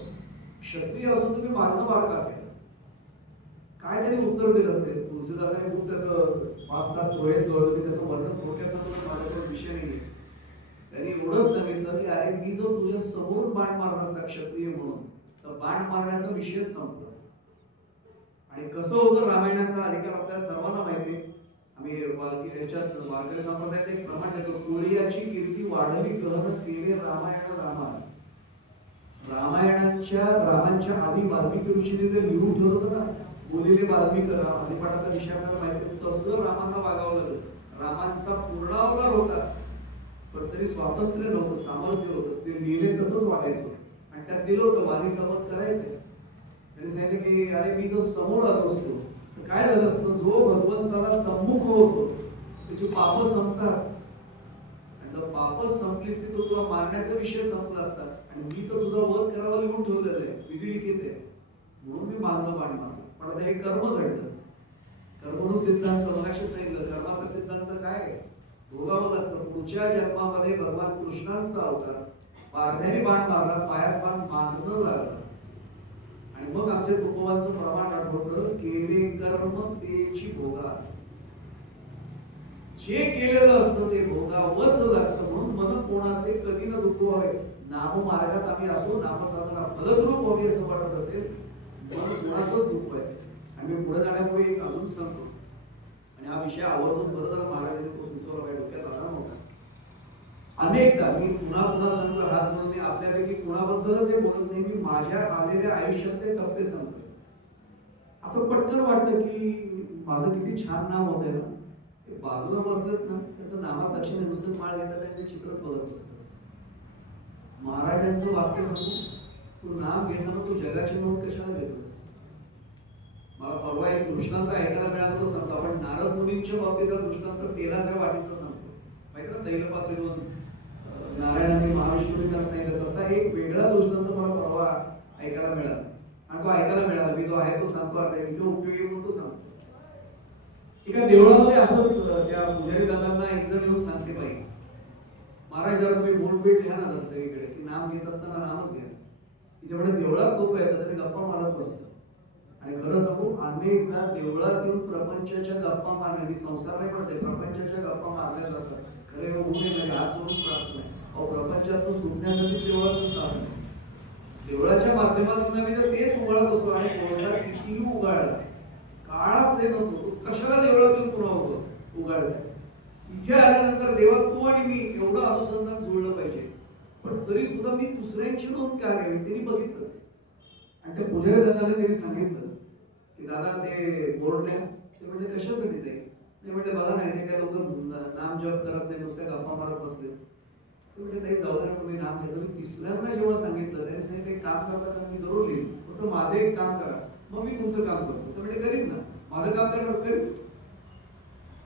क्षत्रिय असून तुम्ही मागणं वार का केलं? काय त्यांनी उत्तर दिलं असेल. तुलसीदासाने खूप त्याचं 5-7 पोहे जोडले, त्याचं वर्णन थोडक्याचा माझ्याकडे विषय नाही. त्यांनी एवढंच सांगितलं की अरे मी जर तुझ्या समोरून बाण मारला असता क्षत्रिय म्हणून तर बाण मारण्याचा विषय संपला असता. आणि कसं होतं रामायणाचा अधिकार आपल्याला सर्वांना माहिती आहे. आम्ही ह्याच्यात वारकरी संप्रदायात एक प्रमाण देतो, कोळियाची कीर्ती वाढली गहन केले रामायण रामा. रामांच्या आधी वाल्मिकी ऋषीने जे लिहून ठेवलं होतं ना, बोलिले वाल्मिक हरिपाठाचा विषय आपल्याला माहिती, तसं रामांना वागावं लागलं. रामांचा पूर्णावतार होता पण तरी स्वातंत्र्य नव्हतं, सामर्थ्य होतं, ते लिहिले तसंच वागायचं. आणि त्यात दिलं होतं वाली सबत करायचंय. त्यांनी सांगितलं की अरे मी जर समोर आलो असतो तर काय झालं असतं, जो भगवंताला सम्मुख होतो त्याची पाप संपतात. आणि जर पाप संपली असती तर तुला मारण्याचा विषय संपला असता. आणि मी तर तुझा वध करावा लिहून ठेवलेलं आहे, विधी लिखित आहे, म्हणून मी मागणं बाण मारलं. पण आता हे कर्म घडलं. कर्मणू सिद्धांत मगाशी सांगितलं, कर्माचा सिद्धांत काय, भोगावं लागतं. पुढच्या जन्मामध्ये भगवान कृष्णांचा अवतार, पारध्याने बाण मारला, पायात बाण मागणं लागलं. आणि मग आमच्या तुकोबांचं प्रमाण आठवतं, केले कर्म तेची भोगा. जे केलेलं असतं ते भोगावंच लागतं. म्हणून मन कोणाचे कधी न दुखवावे. नाम मार्गात आम्ही असो, नामसाधना फलद्रूप व्हावी असं वाटत असेल, मन कोणाचंच दुखवायचं. आणि मी पुढे जाण्यापूर्वी एक अजून सांगतो, आणि हा विषय आवर्जून बरं जरा महाराजांनी तो सुचवला पाहिजे, डोक्यात आला नव्हता. अनेकदा मी पुन्हा सांगतो, हात जोडून मी आपल्यापैकी कुणाबद्दलच हे बोलत नाही, मी माझ्या आलेल्या आयुष्यातले टप्पे सांगतोय. असं पटकन वाटतं की माझं किती छान नाम होतंय ना, ते बाजूला बसलेत ना, त्याचं नामात लक्ष नाही, नुसतं माळ घेतात आणि ते चित्रच बघत बसतात. महाराजांचं वाक्य सांगू, तू नाम घेताना तू जगाची नोंद कशाला घेतोस. मला परवा एक दृष्टांत ऐकायला मिळाला, तो सांगतो. आपण नारद मुनींच्या बाबतीत दृष्टांत तेलाच्या वाटीचा सांगतो, माहिती ना, तैलपात्र घेऊन नारायणांनी महाविष्णूंनी त्यांना सांगितलं. तसा एक वेगळा दृष्टांत मला परवा ऐकायला मिळाला, आणि तो ऐकायला मिळाला. मी जो आहे तो सांगतो, आता इथे उपयोगी म्हणून तो सांगतो. एका देवळामध्ये असंच त्या पुजारी दादांना एक जण येऊन सांगते, बाई महाराज जरा तुम्ही बोलबीट घ्या ना जर सगळीकडे, की नाम घेत असताना नामच घ्या. तिथे म्हणजे देवळात लोक येतात आणि गप्पा मारत बसतात. आणि खरं सांगू, अनेकदा देवळात येऊन प्रपंचाच्या गप्पा मारण्या, मी संसार नाही पडते, प्रपंचाच्या गप्पा मारल्या जातात. खरे उभे नाही, हात जोडून प्रार्थना आहे. अहो, प्रपंचातून सुटण्यासाठी देवळातून साधन आहे. देवळाच्या माध्यमातून आम्ही जर तेच उगाळत असतो, आणि संसार कितीही उगाळला, काळाच हे नव्हतो, तो कशाला देवळातून पुन्हा होतो उगाळला. इथे आल्यानंतर देवा तू आणि मी एवढं अनुसंधान जुळलं पाहिजे. पण तरी सुद्धा मी दुसऱ्यांची नोंद का घ्यावी, त्यांनी बघितलं. आणि त्या पुजारी दादाने त्यांनी सांगितलं की दादा ते बोर्डले, ते म्हणजे कशासाठी ते म्हणजे बघा नाही, ते काय लोक नाम जप करत नाही, नुसत्या गप्पा मारत बसले. ते म्हणजे ताई जाऊ दे ना, तुम्ही नाम घेतलं. मी तिसऱ्यांदा जेव्हा सांगितलं, त्यांनी सांगितलं एक काम करता, मी जरूर लिहिन, फक्त माझं एक काम करा, मग मी तुमचं काम करतो. तर म्हणजे करीत ना, माझं काम करणार करीत.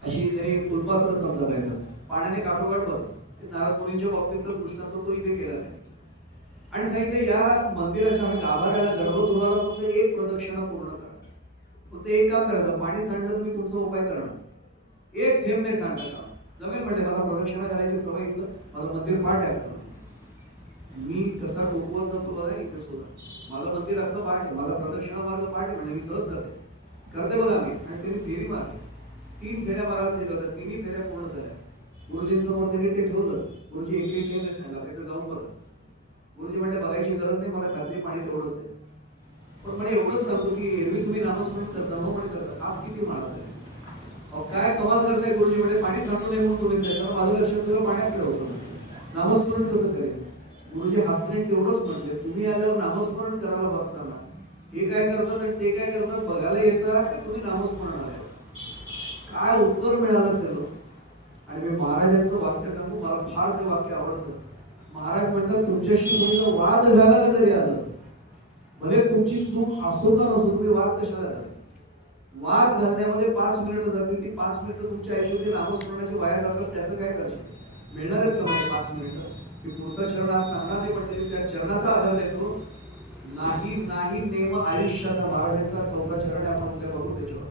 अशी त्यांनी फुलपात्र समजा पाहिजे, पाण्याने काठोकाठ बघ. नारद मुनींच्या बाबतीतला दृष्टांत तो इथे केला नाही. आणि सांगितलं या मंदिराच्या गाभाऱ्याला, गर्भगृहाला फक्त एक प्रदक्षिणा पूर्ण करा. फक्त एक काम करायचं, पाणी सांडलं तुम्ही तुमचा उपाय करणार, एक थेंब नाही सांडलं. जमेल म्हणले, मला प्रदक्षिणा करायची सवय, इथलं माझं मंदिर पाठ आहे. मी कसा टोकवत जातो बघा, इथे सुद्धा माझं मंदिर अख्खं पाठ आहे, मला प्रदक्षिणा मार्ग पाठ आहे, म्हणजे मी सहज जाते करते बघा मी. आणि त्यांनी फेरी मारली, 3 फेऱ्या मारायला सांगितलं होतं, 3ही फेऱ्या पूर्ण झाल्या. गुरुजींसमोर त्यांनी ते ठेवलं. गुरुजी एक नाही सांगा, तिथे जाऊन बघा. गुरुजी म्हणजे बघायची गरज नाही, मला खात्री पाणी तेवढंच आहे. पण मला एवढंच सांगतो की एरवी तुम्ही नामस्मरण करता, मग पण करता, आज किती माळत आहे. काय कमाल करताय गुरुजी, म्हणजे पाणी सांगतो नाही म्हणून तुम्ही जायचं, माझं लक्ष सगळं पाण्यात ठेवतो. नामस्मरण कसं करेल. गुरुजी हसले तेवढंच म्हटले, तुम्ही आल्यावर नामस्मरण करायला बसताना हे काय करतात आणि ते काय करतात बघायला येतात की तुम्ही नामस्मरण आले. काय उत्तर मिळालं असेल. आणि मी महाराजांचं वाक्य सांगू, मला फार ते वाक्य आवडतं. महाराज म्हणतात, तुमच्याशी कोणीला वाद घालायला जरी आलं, भले तुमची चूक असो का नसो, तुम्ही वाद कशाला घाला. वाद घालण्यामध्ये 5 मिनिटं जातील, ती 5 मिनिटं तुमच्या आयुष्यातील नामस्मरणाची वाया जातात. त्याचं काय करशील, मिळणार आहेत का म्हणजे 5 मिनिटं की पुढचा चरण आज सांगणार नाही, पण त्या चरणाचा आधार येतो. नाही नाही नेम आयुष्याचा, महाराजांचा 4था चरण आहे, आपण उद्या बघू त्याच्यावर.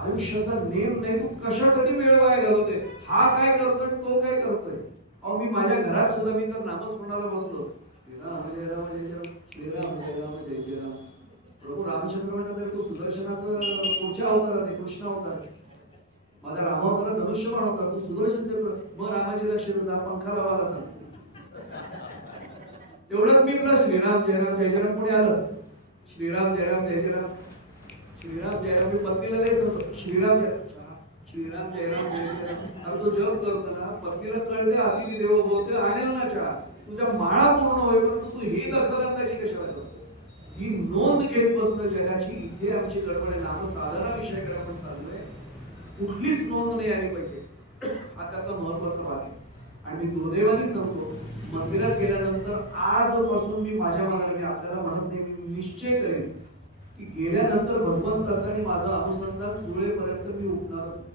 आयुष्याचा नेम नाही, तू कशासाठी वेळ वाया घालवते, हा काय करतोय तो काय करतोय. अहो, मी माझ्या घरात सुद्धा मी जर नामस्मरणाला बसलो, श्रीराम जय राम जय राम, श्रीराम जय राम जय जय राम, प्रभू रामचंद्र म्हणतात तरी तो सुदर्शनाचं पुढच्या अवतारात आहे, कृष्ण अवतार. माझा राम अवतार धनुष्यबाण होता, तो सुदर्शन चक्र. मग रामाचे लक्ष देता पंखा लावायला सांगतो. तेवढ्यात मी आपला श्रीराम जयराम जय जयराम पुढे आलं. श्रीराम जयराम जय जयराम, श्रीराम जयराम. मी पत्नीला लिहायचं होतं श्रीराम जय श्रीराम जयराम जय जयराम. अरे तो जप करतो ना, पत्नीला कळते अतिथी देवो भव, आणेल ना चहा. तुझ्या माळा पूर्ण होईपर्यंत तू ही दखलंदाजी कशाला करतो? ही नोंद घेत बसणं जगाची. इथे आमची गडबड आहे. नामसाधना विषयाकडे आपण चाललोय, कुठलीच नोंद नाही आली पाहिजे. हा त्याचा महत्वाचा भाग आहे. आणि मी दुर्दैवाने सांगतो, मंदिरात गेल्यानंतर आजपासून मी माझ्या मनाने आपल्याला म्हणत नाही, मी निश्चय करेन की गेल्यानंतर भगवंताचं आणि माझं अनुसंधान जुळेपर्यंत मी उठणारच नाही.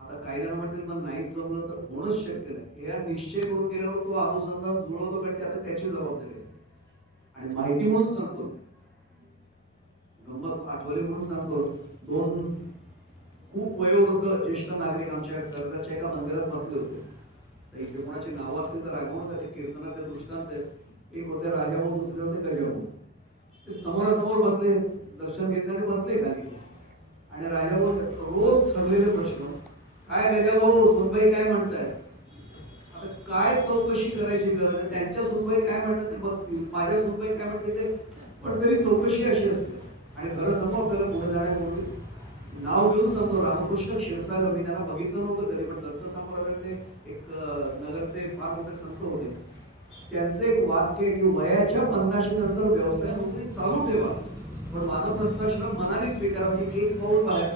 आता काही जण म्हणतील मग नाही जमलं तर होणंच शक्य नाही. या निश्चय करून गेल्यावर तो अनुसंधान जुळवतो का, आता त्याची जबाबदारी असते. आणि माहिती म्हणून सांगतो, गंमत आठवली म्हणून सांगतो. दोन खूप वयोवृद्ध ज्येष्ठ नागरिक आमच्या कर्ताच्या एका मंदिरात बसले होते. इथे कोणाची नावं असतील तर ऐकून ते कीर्तनाचे दृष्टांत आहेत. एक होते राजाभाऊ, दुसरे होते गजाभाऊ. ते समोरासमोर बसले, दर्शन घेतल्याने बसले खाली. आणि राजाभाऊ रोज ठरलेले प्रश्न, काय गजाभाऊ सोनबाई काय म्हणताय, आता काय चौकशी करायची गरज आहे, त्यांच्या सोनबाई काय म्हणतात ते बघतील, माझ्या सोनबाई काय म्हणते ते, पण तरी चौकशी अशी असते. आणि खरं समोर त्याला पुढे जाण्यापूर्वी नाव घेऊन सांगतो, रामकृष्ण क्षीरसागर. मी त्यांना बघितलं नव्हतं तरी, पण दत्त संप्रदायाचे एक नगरचे फार मोठे संत होते. त्यांचं एक वाक्य की वयाच्या 50 नंतर व्यवसाय नोकरी चालू ठेवा, पण मानवप्रस्थाश्रम मनाने स्वीकारा. एक पाऊल बाहेर.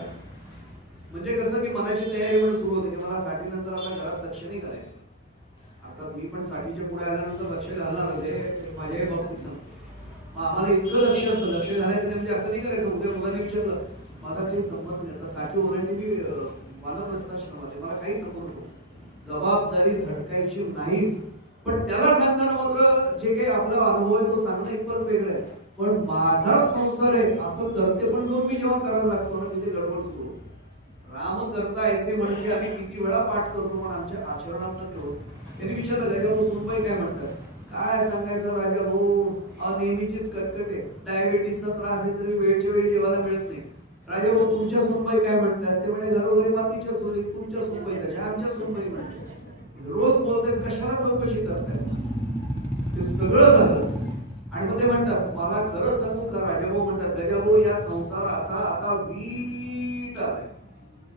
म्हणजे कसं की मनाची तयारी म्हणून सुरू होते की मला 60 नंतर आता घरात लक्ष नाही करायचं. आता मी पण 60च्या पुढे आल्यानंतर लक्ष घालणारच आहे, माझ्याही बाबतीत सांगतो. मग आम्हाला इतकं लक्ष असतं, लक्ष घालायचं नाही म्हणजे असं नाही करायचं. उद्या मुलांनी विचारलं, माझा काही संबंध नाही. आता 60 ओलांडी मी मानवप्रस्थाश्रमात, मला काही संबंध नाही. जबाबदारी झटकायची नाहीच. पण त्याला सांगताना मात्र जे काही आपला अनुभव आहे तो सांगणं इतपत वेगळं आहे. पण माझाच संसार आहे असं करते पण मग मी जेव्हा करावं लागतो ना, तिथे गडबड सुरू. राम करता ऐसे म्हणसे आम्ही किती वेळा पाठ करतो, पण आमच्या आचरणात न ठेवतो. त्यांनी विचारलं, राजाभाऊ सुनबाई काय म्हणतात? काय सांगायचं राजाभाऊ, नेहमीचीच कटकट आहे, डायबिटीसचा त्रास आहे तरी वेळच्या वेळी जेवायला मिळत नाही. राजाभाऊ तुमच्या सुनबाई काय म्हणतात? ते म्हणे घरोघरी मातीच्या चोरी, तुमच्या सुनबाई तशा, आमच्या सुनबाई म्हणतात. रोज बोलतात, कशाला चौकशी करताय? ते सगळं झालं. आणि मग ते म्हणतात, मला खरं सांगू का राजाभाऊ? म्हणतात, गजाभाऊ या संसाराचा आता वीट आलाय.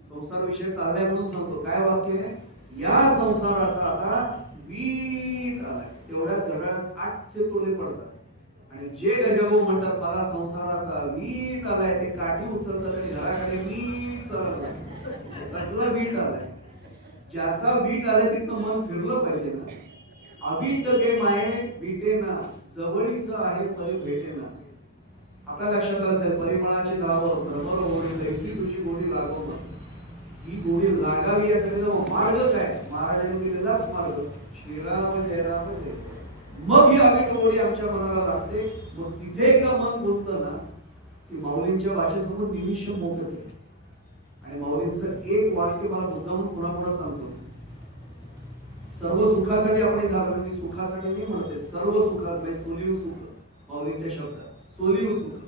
संसार विषय चाललाय म्हणून सांगतो. काय वाक्य आहे? या संसाराचा आता वीट आलाय. तेवढ्यात घड्याळात 8चे तोले पडतात. आणि जे गजाभाऊ म्हणतात मला संसाराचा वीट आलाय, ते काठी उचलतात आणि घराकडे वीट चालला. कसला वीट आलाय? ज्याचा वीट आलाय तिथं मन फिरलं पाहिजे ना. अवीट गे माये विटे ना, जवळीचं आहे परी भेटे ना. आपल्या लक्षात असेल, परिमळाचे लावं भ्रमर गोडी, दैसी तुझी गोडी लागव. ही गोडी लागावी यासाठी मार्ग काय? महाराजांनी दिलेलाच मार्ग श्रीराम जयराम जय. मग ही अवीट गोडी आमच्या मनाला लागते. मग तिथे एकदा मन गुंतलं ना की माऊलींच्या भाषेसमोर निमिष मोठं होते. आणि माऊलींचं एक वाक्य मला मुद्दाम पुन्हा पुन्हा सांगतो, सर्व सुखासाठी आपण घालतो. मी सुखासाठी नाही म्हणते, सर्व सुखात म्हणजे सोलीव सुख माऊलींच्या शब्दात, सोलीव सुख.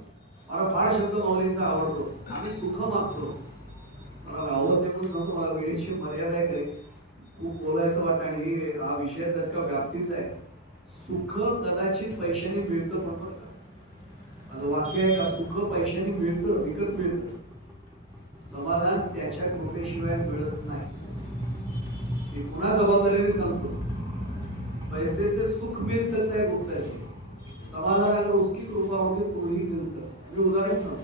मला फार शब्द माऊलींचा आवडतो. आम्ही सुख मागतो, मला रावत नाही पण सांगतो, मला वेळेची मर्यादा आहे. खूप बोलायचं वाटतं आणि हा विषय जर का व्याप्तीचा आहे. सुख कदाचित पैशाने मिळतं, पण माझं वाक्य आहे का, सुख पैशाने मिळतं, विकत मिळतं. समाधान त्याच्या कृपेशिवाय मिळत नाही. मी पुन्हा जबाबदारीने सांगतो, पैसे से सुख मिल सकता है गुप्ता है, समाधान अगर उसकी कृपा होगी तो ही मिल सकता. मी उदाहरण सांगतो,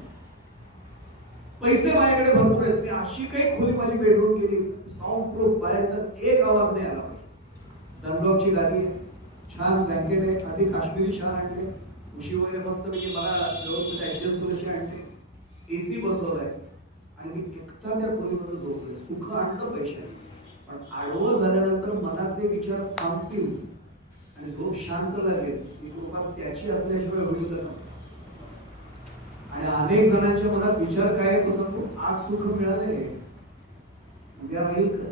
पैसे माझ्याकडे भरपूर आहेत, मी अशी काही खोली माझी बेडरूम केली, साऊंड प्रूफ, बाहेरचा एक आवाज नाही आला. डनलॉपची गादी, छान ब्लँकेट आहे, आधी काश्मीरी शाल आणले, उशी वगैरे मस्त पैकी मला व्यवस्थित ऍडजस्ट करायची आणते, AC बसवलाय आणि मी एकटा त्या खोलीमध्ये झोपलोय. सुख आणलं पैशाने, पण आडवं झाल्यानंतर मनातले विचार थांबतील आणि झोप शांत लागेल. ही कृपा त्याची असल्याशिवाय होईल कसं? आणि अनेक जणांच्या मनात विचार काय आहे तसं, आज सुख मिळाले उद्या राहील का?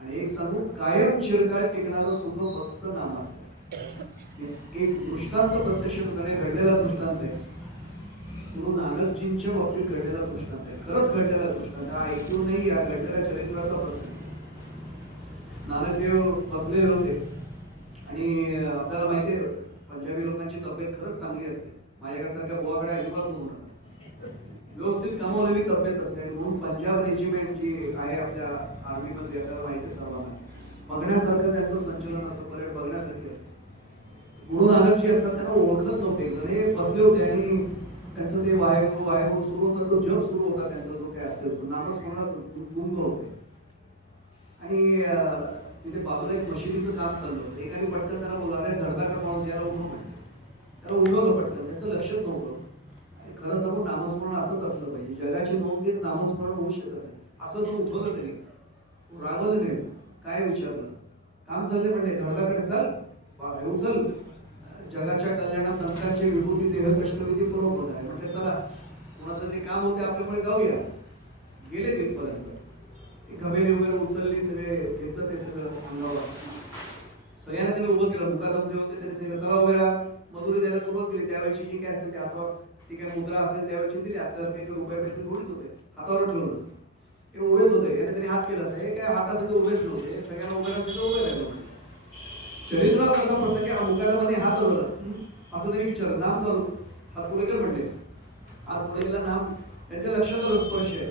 आणि एक सांगू, कायम चिरकाळ टिकणारं सुख फक्त नामाचं. एक दृष्टांत प्रत्यक्षपणे घडलेला दृष्टांत आहे. गुरु नानकजींच्या बाबतीत घडलेला दृष्टांत आहे, खरंच घडलेला दृष्टांत. हा ऐकूनही या घडलेल्या चरित्राचा प्रसंग. नानकदेव बसलेले होते आणि आपल्याला माहिती आहे पंजाबी लोकांची तब्येत खरंच चांगली असते. माझ्यासारख्या बुवाकडे अजिबात नव्हतं, व्यवस्थित कमावलेली तब्येत असते. म्हणून पंजाब रेजिमेंट जी आहे आपल्या आर्मीमध्ये आपल्याला माहिती आहे सर्वांना, बघण्यासारखं त्यांचं संचलन असतं, परेड बघण्यासारखी असते. गुरु नानकजी असतात त्यांना ओळखत नव्हते, जरी बसले होते आणि त्यांचं ते वाहेगुरु वाहेगुरु सुरू होतं, तो जप सुरू होता त्यांचा जो काय असेल तो नामस्मरणात गुंग होते. आणि तिथे बाजूला एक मशिदीचं काम चाललं होतं. एकाने पटकन त्यांना बोलला, धडधाकट माणूस याला उठून म्हणलं, त्याला उडवलं पटकन, त्यांचं लक्षात नव्हतं. आणि खरं सांगून नामस्मरण असंच असलं पाहिजे, जगाची नोंदीत नामस्मरण होऊ शकत नाही. असं जर उठवलं तरी रागवलं नाही, काय विचारलं, काम चालले म्हणले, धडधाकट चाल घेऊन चल, जगाच्या कल्याणा संतांची विभूती देह कष्टविधी बरोबर आहे म्हणजे चला, कोणाचं तरी काम होते आपल्याकडे, जाऊया. गेले तिथपर्यंत, घमेली वगैरे उचलली, सगळे घेतलं ते सगळं अंगावर. सगळ्यांना त्याने उभं केलं, मुकादम जे होते त्याने सगळं चला वगैरे मजुरी द्यायला सुरुवात केली. त्यावेळेची जी काय असेल ते हातावर, ती काय मुद्रा असेल त्यावेळेची दिली. 8,000 रुपये पैसे थोडीच होते, हातावर ठेवलं. हे उभेच होते, याने त्यांनी हात केला, हे काय हातासाठी उभेच नव्हते, सगळ्यांना उभे सगळं उभे राहिलं. चरित्रात असा प्रसंग की मुकादमाने हात हलवलं, असं तरी विचारलं, नाम चालू, हात पुढे कर म्हणले. हात पुढे गेला, नाम त्यांच्या लक्षात आलं, स्पर्श आहे.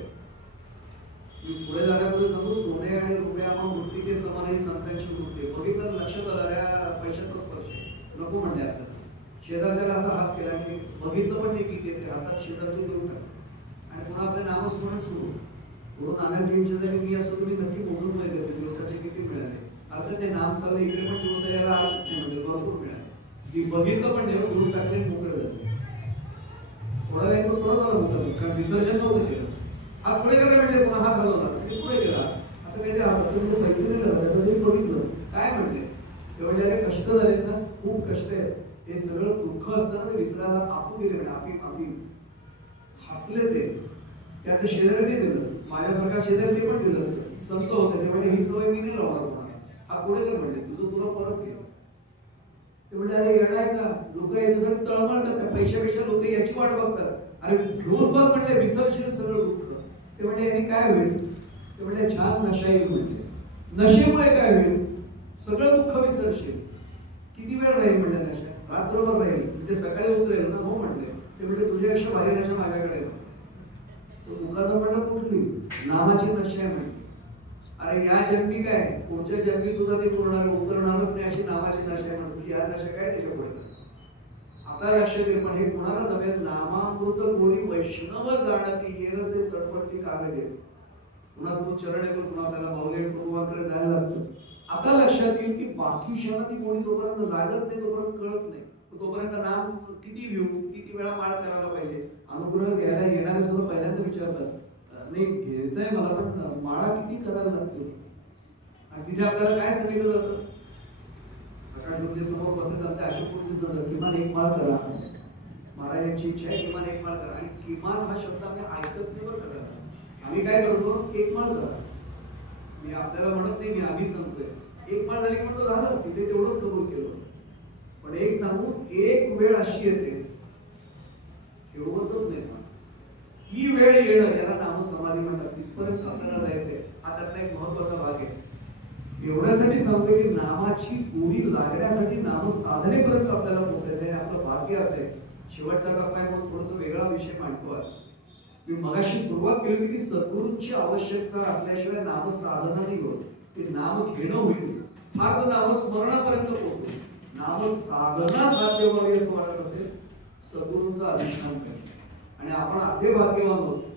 पुढे जाण्यापूर्वी सांगू, सोने आणि रुपया मृत्तिके समान ही संतांची मूर्ती. बघितलं लक्षात आलं, पैशाचा स्पर्श नको म्हणले. आता शेजारच्याला असा हात केला आणि बघितलं पण नाही की ते हातात शेजारचे देऊन टाक आणि पुन्हा आपलं नामस्मरण सुरू. गुरु नानकजींच्या जागी मी असं तुम्ही नक्की मोजून पाहिजे असेल दिवसाचे किती मिळाले. अर्थात ते नाम चाललं, इकडे पण दिवस यायला म्हणजे भरपूर मिळाले. की बघितलं पण नाही, गुरु टाकले मोकळे झाले. थोडा वेळ परत आला होता, कारण विसर्जन नव्हतं केलं. हा पुढे गेला म्हणजे पुन्हा हा हलवला, पुढे गेला, असं काहीतरी तुम्ही पैसे दिले तर तुम्ही बघितलं काय म्हणले. तेवढे कष्ट झालेत ना, खूप कष्ट आहेत. हे सगळं दुःख असताना ते विसरायला आपण दिले म्हणजे आपी हसले ते. त्यात शेजाऱ्याने दिलं, माझ्यासारखा शेजारी ते पण दिलं असतं. संत होते ते म्हणजे ही सवय मी नाही लावणार तुम्हाला, हा पुढे कर म्हणले, तुझं तुला परत घे. ते म्हणजे अरे येणार का, लोक याच्यासाठी तळमळतात, त्या पैशापेक्षा लोक याची वाट बघतात. अरे घेऊन बघ म्हणले, विसरशील सगळं दुःख. ते म्हणजे यांनी काय होईल, ते म्हणजे छान नशा येईल म्हणले. नशेमुळे काय होईल, सगळं दुःख विसरशील. किती वेळ राहील म्हणले नशा, रात्रभर राहील, म्हणजे सकाळी उतरेल ना. हो म्हणले, ते म्हणजे तुझ्यापेक्षा भारी नशा माझ्याकडे आहे. मुखानं म्हणलं कुठली, नामाची नशा आहे म्हणते. अरे या जन्मी काय, पुढच्या जन्मी सुद्धा ते उतरणारच नाही अशी नामाची नशा आहे म्हणते. या नशा काय त्याच्या पुढे आपल्या लक्षात येईल. पण हे कुणाला जमेल, नामामृत कोणी वैष्णव जाणती येर ते चढवडती कागदेस. पुन्हा तू चरण येतो, पुन्हा आपल्याला माऊली कुटुंबाकडे जायला लागतं. आता लक्षात येईल की बाकी क्षण ती कोणी जोपर्यंत लागत नाही तोपर्यंत कळत नाही. तोपर्यंत नाम किती घेऊ, किती वेळा माळ करायला पाहिजे. अनुग्रह घ्यायला येणारे सुद्धा पहिल्यांदा विचारतात, नाही घ्यायचंय मला पण माळा किती करायला लागते. आणि तिथे आपल्याला काय सांगितलं जातं, समोर बसले आमच्या अशोकपूरचे किमान एक माळ करा, महाराजांची इच्छा आहे किमान एक माळ करा. आणि किमान हा शब्द आम्ही ऐकत नाही बरं करा, आम्ही काय करतो, एक माळ करा. मी आपल्याला म्हणत नाही, मी आम्ही सांगतोय एक माळ झाली की म्हणतो झालं, तिथे तेवढंच कबूल केलं. पण एक सांगू, एक वेळ अशी येते एवढंच नाही, ही वेळ येणं याला नामसमाधी म्हणतात. तिथपर्यंत आपल्याला जायचंय, हा त्यातला एक महत्वाचा भाग आहे. एवढ्यासाठी सांगतोय की नामाची गोडी लागण्यासाठी नाम साधनेपर्यंत आपल्याला पोहोचायचं आहे. आपलं भाग्य असेल. शेवटचा टप्पा आहे म्हणून थोडासा वेगळा विषय मांडतो आज. मी मगाशी सुरुवात केली की सद्गुरूंची आवश्यकता असल्याशिवाय नाम साधना नाही होत. ते नाम घेणं होईल, फार नामस्मरणापर्यंत पोहोचू. नाम साधना साध्य व्हावी असं वाटत असेल, सद्गुरूंचा अधिष्ठान करा. आणि आपण असे भाग्यवान होतो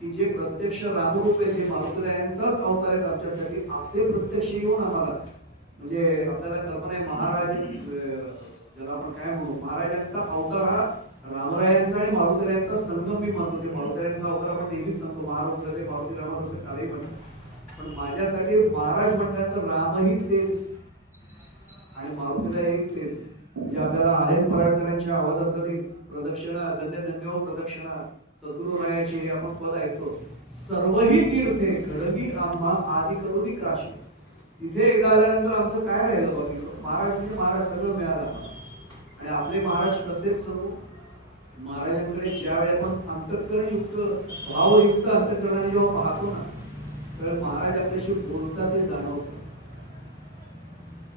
की जे प्रत्यक्ष रामरूप आहे, जे मारुतीरायांचाच अवतार आहेत आमच्यासाठी, असे प्रत्यक्ष येऊन आम्हाला म्हणजे आपल्याला कल्पना आहे. महाराज ज्याला आपण काय म्हणू, महाराजांचा अवतार हा रामरायांचा आणि मारुतीरायांचा संगम मी मानतो. ते मारुतीरायांचा अवतार आपण नेहमीच सांगतो, महाराज मारुतीराम असं कालही म्हणतो. पण माझ्यासाठी महाराज म्हणतात तर रामही तेच आणि मारुतीरायही तेच. म्हणजे आपल्याला अनेक परायणकरांच्या आवाजात कधी प्रदक्षिणा धन्य धन्य प्रदक्षिणा सद्गुरुरायाची हे आपण पद ऐकतो. सर्वही तीर्थे घडगी आम्हा आदि करोदी काशी. तिथे एकदा आल्यानंतर आमचं काय राहिलं बाकी, महाराज म्हणजे महाराज सगळं मिळालं. आणि आपले महाराज कसेच सर्व महाराजांकडे ज्या वेळेला पण अंतःकरणयुक्त भावयुक्त अंतःकरणाने जेव्हा पाहतो ना तर महाराज आपल्याशी बोलतात ते जाणवतं.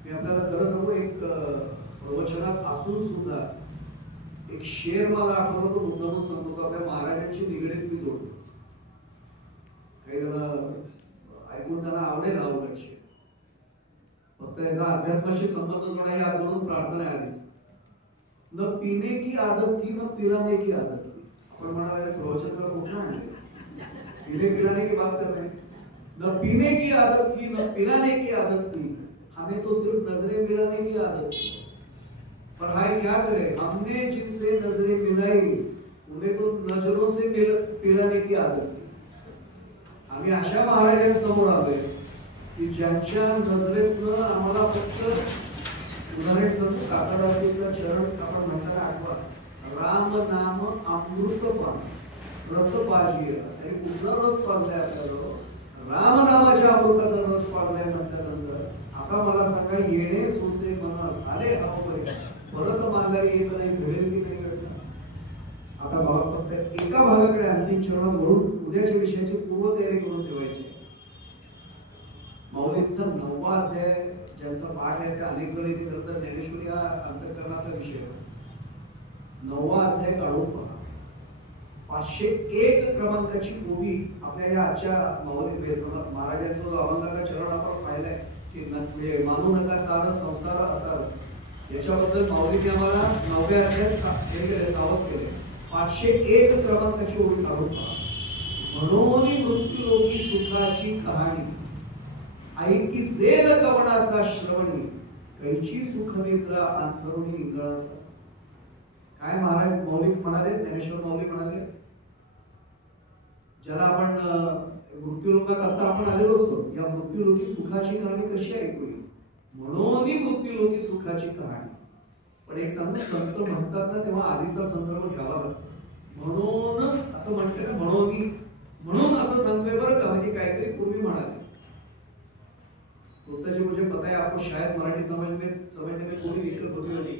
मी आपल्याला खरं सांगू, एक प्रवचनात असून सुद्धा एक शेर मला आठवतो, मुद्दामून सांगतो. आपल्या महाराजांची निगडीत मी जोडतो. काही जण ऐकून त्यांना आवडेल आवडत शेर, फक्त याचा अध्यात्माशी संबंध जोडा ही आज जोडून प्रार्थना आहे आधीच. न पीने की आदत थी न पिलाने की आदत थी. आपण म्हणाले प्रवचन तर कुठं म्हणले, पीने पिलाने की बात कर रहे हैं. न पीने की आदत थी न पिलाने की आदत थी, हमें तो सिर्फ नजरें मिलाने की आदत थी. पर हाय क्या करे, हमने जिनसे नजरें मिलाई उन्हें तो नजरों से पिलाने की आदत थी. आम्ही अशा महाराजांसमोर आलोय की ज्यांच्या नजरेतनं आम्हाला फक्त उदाहरण सांगतो, काकारावांचा चरण आपण म्हणताना आठवा, राम नाम अमृतपान रस पाजिय. आणि कुठला रस पाजलाय आपल्याला? राम नामाच्या अमृताचा रस पाजलाय म्हटल्यानंतर आता मला सकाळी येणे सोसे मन झाले हवं परत माघारी येत नाही, घडेल की नाही घडणार. आता मला फक्त एका भागाकडे अंतिम चरण म्हणून उद्याच्या विषयाची पूर्वतयारी करून ठेवायची. माऊलींचा 9वा अध्याय ज्यांचा पाठ आहे अनेक जण इथे करतात, ज्ञानेश्वरी हा अंतःकरणाचा विषय. 9वा अध्याय काढून पहा. 501 क्रमांकाची ओवी आपल्या या आजच्या माऊली महाराजांचं अभंगाचा चरण आपण पाहिलाय की मानू नका सार संसार असार. याच्याबद्दल माऊलीने आम्हाला 9व्या अध्यायात सावध केले. 501 क्रमांकाची ओवी काढून पहा. म्हणून मृत्यू लोकी सुखाची कहाणी ऐकी जेल कवणाचा श्रवणी कैची सुखनिद्रा अंतरुणी इंगळाचा. काय महाराज मौलिक म्हणाले, ज्ञानेश्वर माऊली म्हणाले, ज्याला आपण मृत्यू लोकात आता आपण आलेलो असतो, या मृत्यू लोकी सुखाची कहाणी कशी ऐकू येईल? म्हणून मृत्यू लोकी सुखाची कहाणी. पण एक सांगू, संत म्हणतात ना तेव्हा आधीचा संदर्भ घ्यावा लागतो. म्हणून असं म्हणते ना, म्हणून असं सांगतोय बरं का, म्हणजे काहीतरी पूर्वी म्हणाले. मुझे पता है आपको शायद मराठी समझने में थोड़ी दिक्कत होती होगी.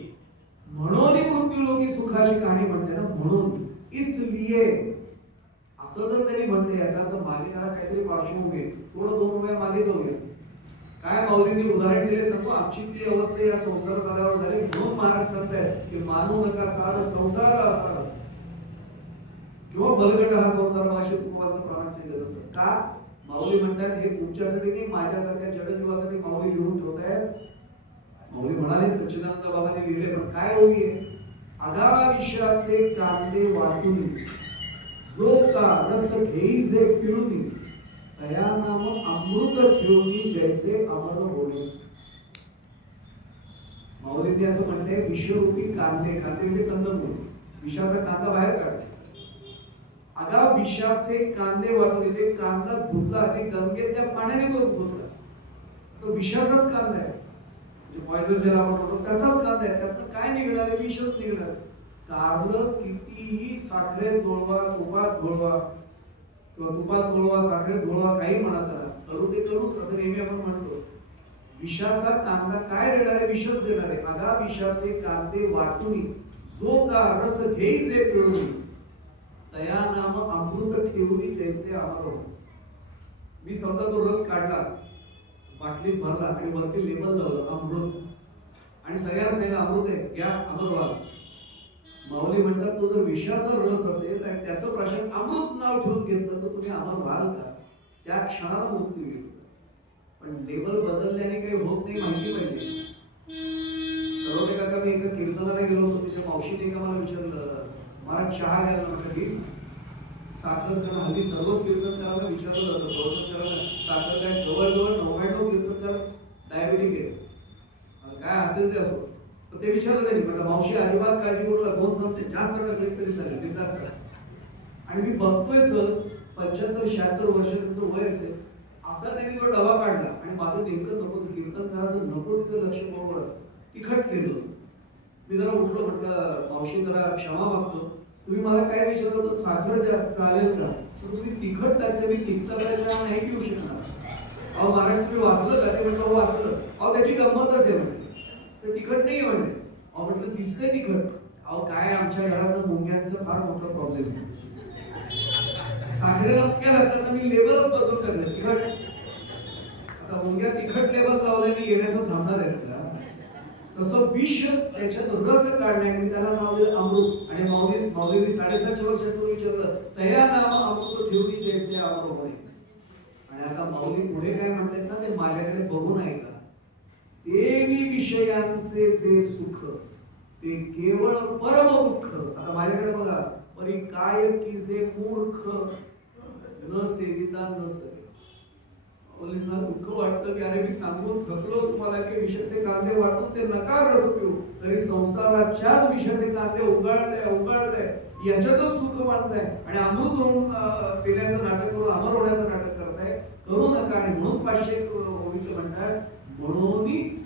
म्हणून मृत्यू लोकी सुखाची कहाणी म्हणते ना, म्हणून इसलिए असं जर त्यांनी म्हणते याचा अर्थ मागे जरा काहीतरी पार्श्वभूमी आहे. थोडं 2 रुपये मागे जाऊया. काय माऊलींनी उदाहरण दिले सांगू. आमची ती अवस्था या संसारात आल्यावर झाली. म्हणून महाराज सांगतायत की मानू नका सार संसार असावा किंवा फलगट हा संसार माशी कुटुंबाचं प्रमाण सांगितलं असं. का माऊली म्हणतात हे तुमच्यासाठी नाही, माझ्यासारख्या जडजीवासाठी माऊली लिहून ठेवतायत. माऊली म्हणाले, सच्चिदानंद बाबांनी लिहिले, पण काय ओळी आहे? अगा विषयाचे कांदे वाटून जो का रस घेई जे पिळूनी तया नाम अमृत ठेवणी जैसे अमर होणे. माऊलींनी असं म्हणते, विषरूपी कांदे, कांदे म्हणजे कंदमूळ, विषाचा कांदा बाहेर काढते. अगा विषाचे कांदे वाटून ते कांदा धुतला आणि गंगेतल्या पाण्याने धुतला, तो विषाचाच कांदा आहे. म्हणजे पॉइझन ज्याला आपण म्हणतो त्याचाच कांदा आहे. त्यातनं काय निघणार आहे? विषच निघणार. कारलं कितीही साखरेत घोळवा, तुपात घोळवा किंवा तुपात घोळवा, साखरेत घोळवा, काही म्हणा त्याला, करू ते करूच असं नेहमी आपण म्हणतो. विषाचा कांदा काय देणार आहे? विषच देणार आहे. अगा विषाचे कांदे वाटून जो का रस घेई जे पिळून तया नाम अमृत ठेवणी जैसे अमर हो. मी समजा तो रस काढला, बाटलीत भरला आणि वरती लेबल लावलं अमृत, आणि सगळ्यांना सांगितलं अमृत आहे, घ्या अमर व्हा. माऊली म्हणतात, तो जर विषाचा रस असेल आणि त्याचं प्राशन अमृत नाव ठेवून घेतलं तर तुम्ही अमर व्हाल का? त्या क्षणाला मृत्यू येईल. पण लेबल बदलल्याने काही होत नाही, माहिती पाहिजे. सर्व काका, मी एका कीर्तनाला गेलो होतो, तिच्या मावशीने का मला विचारलं, मला चहा घ्यायला म्हटलं की साखर करा. हल्ली सर्वच कीर्तनकारांना विचारलं जातं, प्रवचन करायला साखर काय? जवळजवळ 99 कीर्तनकार डायबेटिक आहेत, काय असेल ते असो. तर ते विचारलं त्यांनी, म्हटलं मावशी अजिबात काळजी करू नका, 2 चमचे जास्त टाकले तरी चालेल, बिंदास करा. आणि मी बघतोय सहज 75-76 वर्ष त्यांचं वय असेल, असा त्यांनी तो डबा काढला. आणि माझं नेमकं नको कीर्तनकाराचं नको तिथं लक्ष बरोबर असतं, तिखट केलं. मी जरा उठलो, म्हटलं मावशी जरा क्षमा मागतो, तुम्ही मला काय विचारलं तर साखर चालेल का? तर तुम्ही तिखट टाकते, मी तिखटाच्या नाही पिऊ शकणार. अहो महाराज तुम्ही वाचलं का? ते म्हटलं हो वाचलं. अहो त्याची गंमतच आहे म्हणते, ते तिखट नाही म्हणते. अहो म्हटलं दिसते तिखट. अहो काय आमच्या घरात मुंग्यांचं फार मोठा प्रॉब्लेम आहे. साखरेला मुंग्या लागतात, मी लेबलच बदलून टाकलं तिखट. आता मुंग्या तिखट लेबल लावल्याने येण्याचं थांबणार आहेत का? तसं विष त्याच्यात रस काढणे, मी त्याला नाव दिलं अमृत. आणि माऊलीने 750 वर्षांपूर्वी विचारलं, तया नाम अमृत ठेवली जैसे अमृत होणे. आणि आता माऊली पुढे काय म्हणतात ना, ते माझ्याकडे बघून ऐका. देवी विषयांचे जे सुख ते केवळ परम दुःख. आता माझ्याकडे बघा, परी काय की जे मूर्ख न सेविता न सगे. माऊलींना दुःख वाटतं की अरे मी सांगून थकलो तुम्हाला की विषाचे कांदे वाटून ते नका रस पिऊ, तरी संसाराच्याच विषाचे कांदे उगाळताय याच्यातच सुख मानताय आणि अमृत होऊन पिण्याचं नाटक करून अमर होण्याचं नाटक करताय. करू नका. आणि म्हणून 500 ओळीत म्हणतात, म्हणून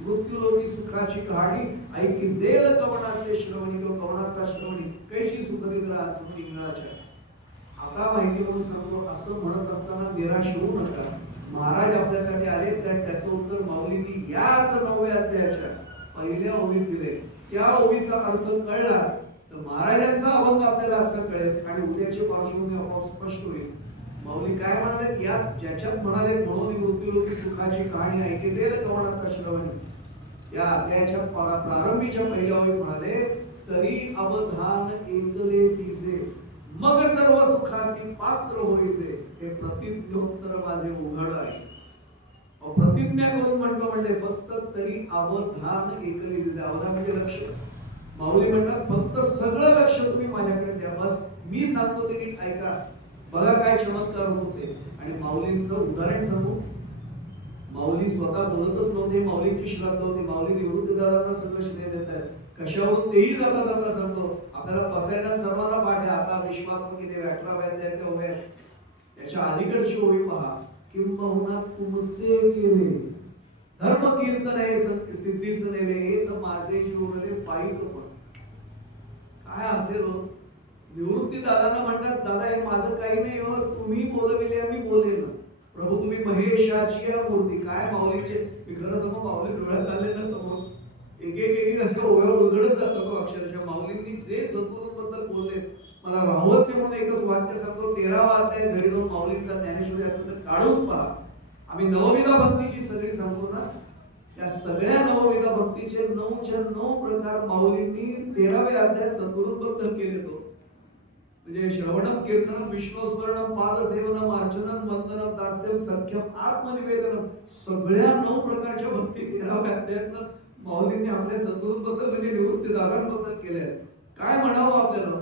मृत्यूलोकी सुखाची कहाणी ऐकी जेल कवनाचे श्रवणी किंवा कवनाचा श्रवणी कैशी सुख निद्रा इंगळाच्या. आता माहिती म्हणून सांगतो, असं म्हणत असताना निराश होऊ नका. महाराज आपल्यासाठी आले, त्याचं उत्तर माऊलींनी याच 9व्या अध्यायाच्या पहिल्या ओळीत दिले. त्या ओळीचा अर्थ कळला तर महाराजांचा अभंग आपल्याला आजचा कळेल आणि उद्याची पार्श्वभूमी आपोआप स्पष्ट होईल. माऊली काय म्हणाले, या ज्याच्यात म्हणाले म्हणून मृत्यूलोकी सुखाची कहाणी ऐके जेल कवनाचा श्रवणी, या अध्यायाच्या प्रारंभीच्या पहिल्या ओळीत म्हणाले, तरी अवधान ऐकले तिचे मग सर्व सुखासी पात्र होईचे, हे प्रतिज्ञोत्तर माझे उघड आहे. प्रतिज्ञा करून म्हणतो म्हणजे फक्त तरी अवधान ऐकले तिचे. अवधान म्हणजे लक्ष. माऊली म्हणतात फक्त सगळं लक्ष तुम्ही माझ्याकडे द्या, बस मी सांगतो ते नीट ऐका. बघा काय चमत्कार होते. आणि माऊलींचं उदाहरण सांगू. माऊली स्वतः बोलतच नव्हते, माऊलींची श्रद्धा होती. माऊली निवृत्तीदारांना सगळं श्रेय देत आहेत. कशावरून तेही जाता जाता सांगतो, आपल्याला बसायला सर्वांना पाठ आहे. आता विश्वात्मकी देव 18व्या अध्यायात ओवी, याच्या अलीकडची ओवी पहा. किंबहुना तुमचे केले धर्म कीर्तन आहे सिद्धीच नेले, येत माझे जीवले पायी पण. काय असेल हो. निवृत्ती दादांना म्हणतात, दादा हे माझं काही नाही हो, तुम्ही बोलविले मी बोलेन. प्रभू तुम्ही महेशाची मूर्ती. काय माऊलीचे, मी खरं समोर माऊली डोळ्यात आले ना समोर एक एक अशा ओव्या उलगडत जातात अक्षरशः. माऊलींनी जे सद्गुरूंबद्दल बोलले, मला राहवत नाही म्हणून एकच वाक्य सांगतो. 13वा अध्याय घरी जाऊन माऊलींचा ज्ञानेश्वरी असेल तर काढून पहा. आम्ही नवविधा भक्तीची सगळी सांगतो ना, त्या सगळ्या नवविधा भक्तीचे 9च्या 9 प्रकार माऊलींनी 13व्या अध्यायात सद्गुरूंबद्दल केले. तो म्हणजे श्रवणम कीर्तनम विष्णुस्मरणम पादसेवनम अर्चनम वंदनम दास्यम सख्यम आत्मनिवेदनम, सगळ्या 9 प्रकारच्या भक्ती 13व्या अध्यायात माऊलींनी आपल्या सद्गुरूंबद्दल म्हणजे निवृत्ती दादांबद्दल केले आहेत. काय म्हणावं आपल्याला,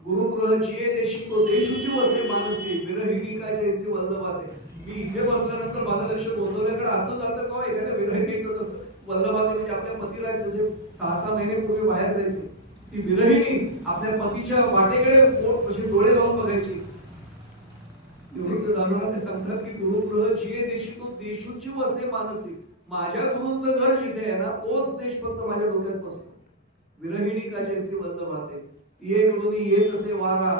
गुरुगृह जिये देशी तो देशूची वसे मानसी विरहिणी काय जैसे वल्लभाते. मी इथे बसल्यानंतर माझं लक्ष गोंधवल्याकडे असं जातं का एखाद्या विरहिणीचं तसं. वल्लभाते म्हणजे आपल्या पतिराज जसे 6-6 महिन्यापूर्वी बाहेर जायचे, ती विरहिणी आपल्या पतीच्या वाटेकडे असे डोळे लावून बघायची. निवृत्ती दादा ते सांगतात की गुरुगृह जिये देशी तो देशूची वसे मानसी. माझ्या गुरूंचं घर जिथे आहे ना, तोच देश फक्त माझ्या डोक्यात बसतो. विरहिणी का जैसे वल्लभाते ये करुणी येत असे वारा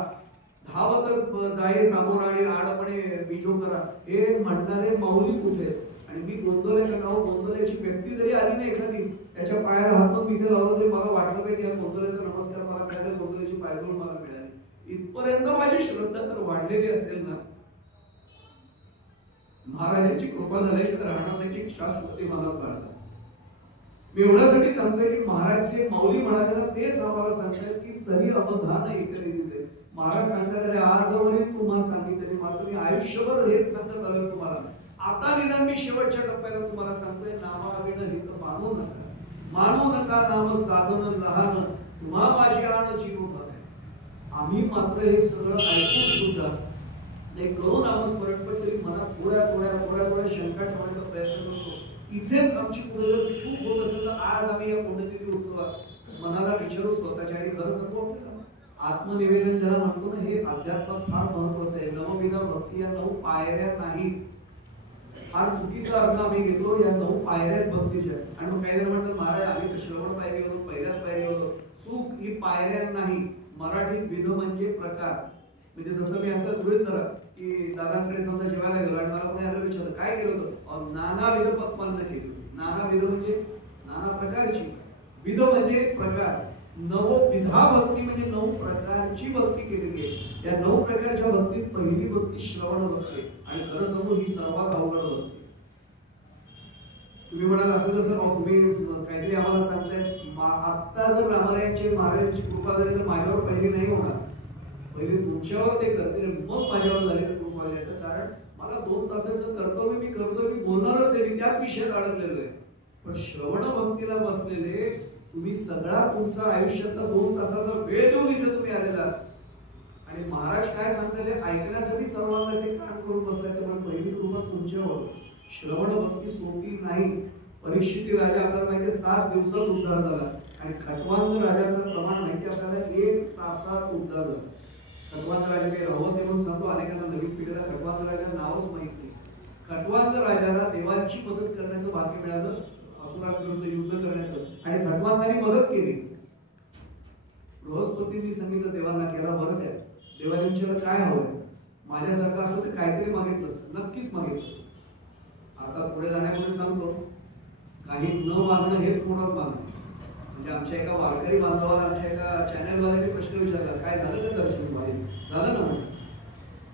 धावत जाये सामोराडी आडपणे बीजो करा. हे म्हणणारे माऊली कुठे. आणि मी गोंधळ्याचं नाव, गोंधळ्याची व्यक्ती जरी आली ना एखादी, त्याच्या पायाला हात पण इथे लावला तरी मला वाटलं पाहिजे गोंधळ्याचा नमस्कार मला मिळाला, गोंधळ्याची पायदोड मला मिळाली. इथपर्यंत माझी श्रद्धा जर वाढलेली असेल ना, महाराजांची कृपा झाल्याशिवाय राहणार नाही, शाश्वती मला कळतात. मी एवढ्यासाठी सांगतोय की महाराजचे माऊली म्हणाले ना, तेच आम्हाला सांगतात की तरी अवधान ऐकले दिसे. महाराज सांगतात अरे आजवरी तुम्हाला सांगितले, मात्र मी आयुष्यभर हेच सांगत आलोय तुम्हाला. आता निदान मी शेवटच्या टप्प्याला तुम्हाला सांगतोय, नामाविण हित मानू नका, मानू नका नाम साधन लहान तुम्हा माझी आण जीव आहे. आम्ही मात्र हे सगळं ऐकून सुद्धा नाही करून नामस्मरण, पण तरी मनात थोड्या शंका ठेवण्याचा प्रयत्न करतो. इथेच आमची पुढे जर चूक होत असेल तर आज आम्ही या पुण्यतिथी उत्सवात मनाला विचारू स्वतःच्या. आणि खरं सांगू आपल्याला आत्मनिवेदन ज्याला म्हणतो ना, हे अध्यात्मात फार महत्वाचं आहे. नवविधा भक्ती या 9 पायऱ्या नाहीत. फार चुकीचा अर्थ आम्ही घेतो. या 9 पायऱ्या भक्तीच्या. आणि मग काही जण म्हणतात महाराज आम्ही तर श्रवण पायरी होतो, पहिल्याच पायरी होतो. चूक, ही पायऱ्या नाही. मराठीत विध म्हणजे प्रकार. म्हणजे जसं मी असं गृहीत धरा की दादांकडे समजा जेवायला गेलो आणि मला कोणी आलं विचारलं काय केलं होतं, नाना विध पक्वान्न केली. नाना विध म्हणजे नाना प्रकारची. विध म्हणजे प्रकार, नवविधा भक्ती म्हणजे 9 प्रकारची भक्ती केलेली आहे. या 9 प्रकारच्या भक्तीत पहिली भक्ती श्रवण भक्ती आणि खरं सांगू ही सर्वात अवघड भक्ती. तुम्ही म्हणाल असं कसं तुम्ही काहीतरी आम्हाला सांगताय, आता जर रामारायांची महाराजांची कृपा झाली तर माझ्यावर पहिली नाही होणार, पहिले तुमच्यावर ते करतील मग माझ्यावर झाली तर कृपा होईल. याचं कारण मला 2 तासाचं कर्तव्य मी करतोय, मी बोलणारच आहे, मी त्याच विषयात अडकलेलो आहे. पण श्रवण भक्तीला बसलेले तुम्ही सगळा तुमचा आयुष्यातला 2 तासाचा वेळ देऊन इथे तुम्ही आलेला आणि महाराज काय सांगतात ते ऐकण्यासाठी सर्वांचे कान करून बसलाय. त्यामुळे पहिली कृपा तुमच्यावर. श्रवण भक्ती सोपी नाही. परीक्षिती राजा आपल्याला माहिती 7 दिवसात उद्धार झाला आणि खटवांग राजाचं प्रमाण माहिती आपल्याला 1 तासात उद्धार झाला. खटवांग राजा काही राहत म्हणून सांगतो, अनेकांना नवीन पिढीला खटवांग राजा नावच माहित नाही. खटवांग राजाला देवांची मदत करण्याचं भाग्य मिळालं, असुरांविरुद्ध युद्ध करण्याचं, आणि खटवांगाने मदत केली. बृहस्पतींनी सांगितलं देवांना केला बरं द्या. देवाने विचारलं काय हवंय, माझ्यासारखं असं तर काहीतरी मागितलंस, नक्कीच मागितलंस. आता पुढे जाण्यापूर्वी सांगतो, काही न मागणं हेच पूर्ण मागणं. म्हणजे आमच्या एका वारकरी बांधवाला आमच्या एका चॅनलवाल्याने प्रश्न विचारला, काय झालं का दर्शन व्हायला? झालं ना म्हणून.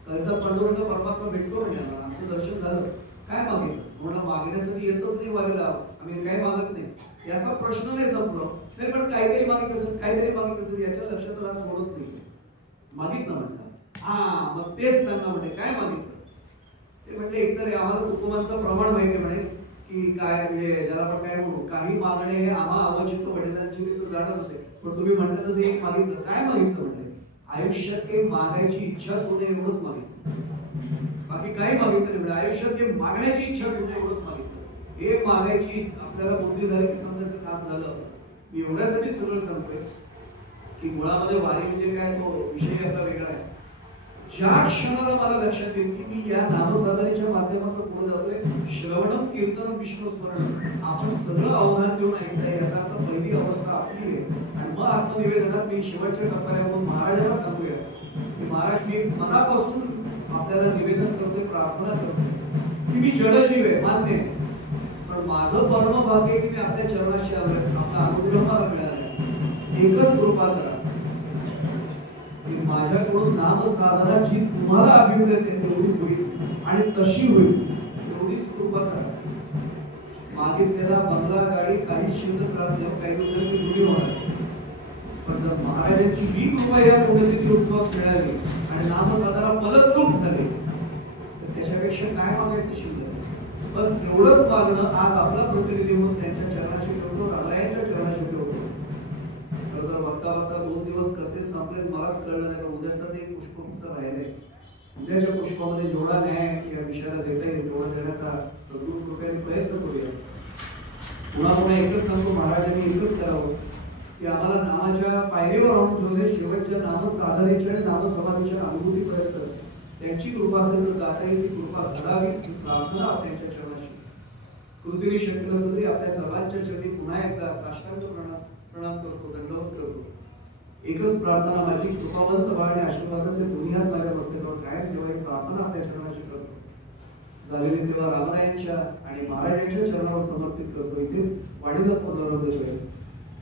तसा पांडुरंग परमात्मा भेटतो म्हणजे आमचं दर्शन झालं. काय मागितलं? म्हणून मागण्यासाठी येतच नाही वारीला, आम्ही काही मागत नाही. याचा प्रश्न नाही संपलो, तरी पण काहीतरी मागितलं असेल, काहीतरी मागितलं असेल, याच्या लक्षात राहत सोडत नाही. मागितलं म्हटलं, हा मग तेच सांगा म्हणजे काय मागितलं. ते म्हटले एकतर आम्हाला तुकोबांचं प्रमाण माहिती म्हणे की काय म्हणजे ज्याला आपण काय म्हणू, काही मागणे हे आम्हा अवचित वडिलांची मी तर जाणत असेल, पण तुम्ही म्हणता तसं एक मागितलं. काय मागितलं म्हटले, आयुष्यात काही मागायची इच्छा सोडणे एवढंच मागितलं, बाकी काही मागितलं नाही. म्हणजे आयुष्यात काही मागण्याची इच्छा सोडणे एवढंच मागितलं. हे मागायची आपल्याला बुद्धी झाली की समजायचं काम झालं. मी एवढ्यासाठी सगळं सांगतोय की मुळामध्ये वारी म्हणजे काय तो विषय आपला वेगळा आहे. ज्या क्षणाला मला लक्षात येईल की मी या नामसाधनेच्या माध्यमातून पुढे जातोय, श्रवणम कीर्तनम विष्णू स्मरण, आपण सगळं अवधान देऊन ऐकताय, याचा अर्थ पहिली अवस्था आपली आहे. आणि मग आत्मनिवेदनात मी शेवटच्या टप्प्याला म्हणून महाराजांना सांगूया की महाराज मी मनापासून आपल्याला निवेदन करतोय, प्रार्थना करतोय की मी जडजीव आहे, मान्य आहे, पण माझं परम भाग्य की मी आपल्या चरणाशी आलोय, आपला अनुग्रह मला मिळाला. एकच कृपा करा की माझ्याकडून नामसाधना जी तुम्हाला अभिप्रेत आहे तेवढी होईल आणि तशी होईल, एवढीच कृपा करा. मागितलेला बंगला गाडी काही शिल्लक राहत नाही, काही दिवसांनी जुडी होणार. पण जर महाराजांची ही कृपा या पुण्यतिथी उत्सवात मिळाली आणि नामसाधना फलद्रूप झाली तर त्याच्यापेक्षा काय मागायचं शिल्लक. बस एवढंच मागणं आज आपला प्रतिनिधी म्हणून त्यांच्या चरणाशी ठेवतो, रामायांच्या चरणाशी ठेवतो. खरं तर बघता बघता 2 दिवस कसे संपले मलाच कळलं नाही, पण उद्याचं ते पुष्प फक्त राहिलंय. उद्याच्या पुष्पामध्ये जेवढा न्याय या विषयाला देता येईल तेवढा देण्याचा सद्गुरू कृपेने प्रयत्न करूया. पुन्हा पुन्हा एकच सांगतो, महाराजांनी एकच करावं की आम्हाला नामाच्या पायरीवर आणून ठेवले. शेवटच्या नामसाधनेच्या आणि नामसमाधीच्या अनुभूतीपर्यंत त्यांची कृपा असेल तर जाता येईल, ती कृपा घडावी ही प्रार्थना त्यांच्या चरणाशी. कृतीने शक्य नसेल तरी आपल्या सर्वांच्या चरणी पुन्हा एकदा साष्टांग प्रणाम करतो, दंडवत करतो. एकच प्रार्थना माझी, कृपावंत व्हा आणि आशीर्वादाचे दोन्ही हात माझ्या मस्तकावर कायम ठेवा, ही प्रार्थना आपल्या चरणाशी करतो. झालेली सेवा रामरायांच्या आणि महाराजांच्या चरणावर समर्पित करतो. इथेच वाणीला पुनरावृत्ती देतोय.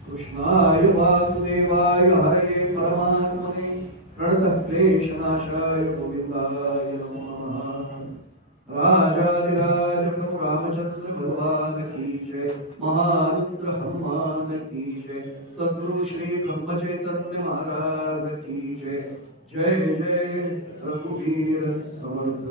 कृष्णाय वासुदेवाय हरये परमात्मने प्रणतः क्लेशनाशाय गोविंदाय नमः. राजाधिराज प्रभु रामचंद्र भगवान की जय. महारुद्र हनुमान की जय. सद्गुरु श्री ब्रह्मचैतन्य महाराज की जय. जय जय रघुवीर समर्थ.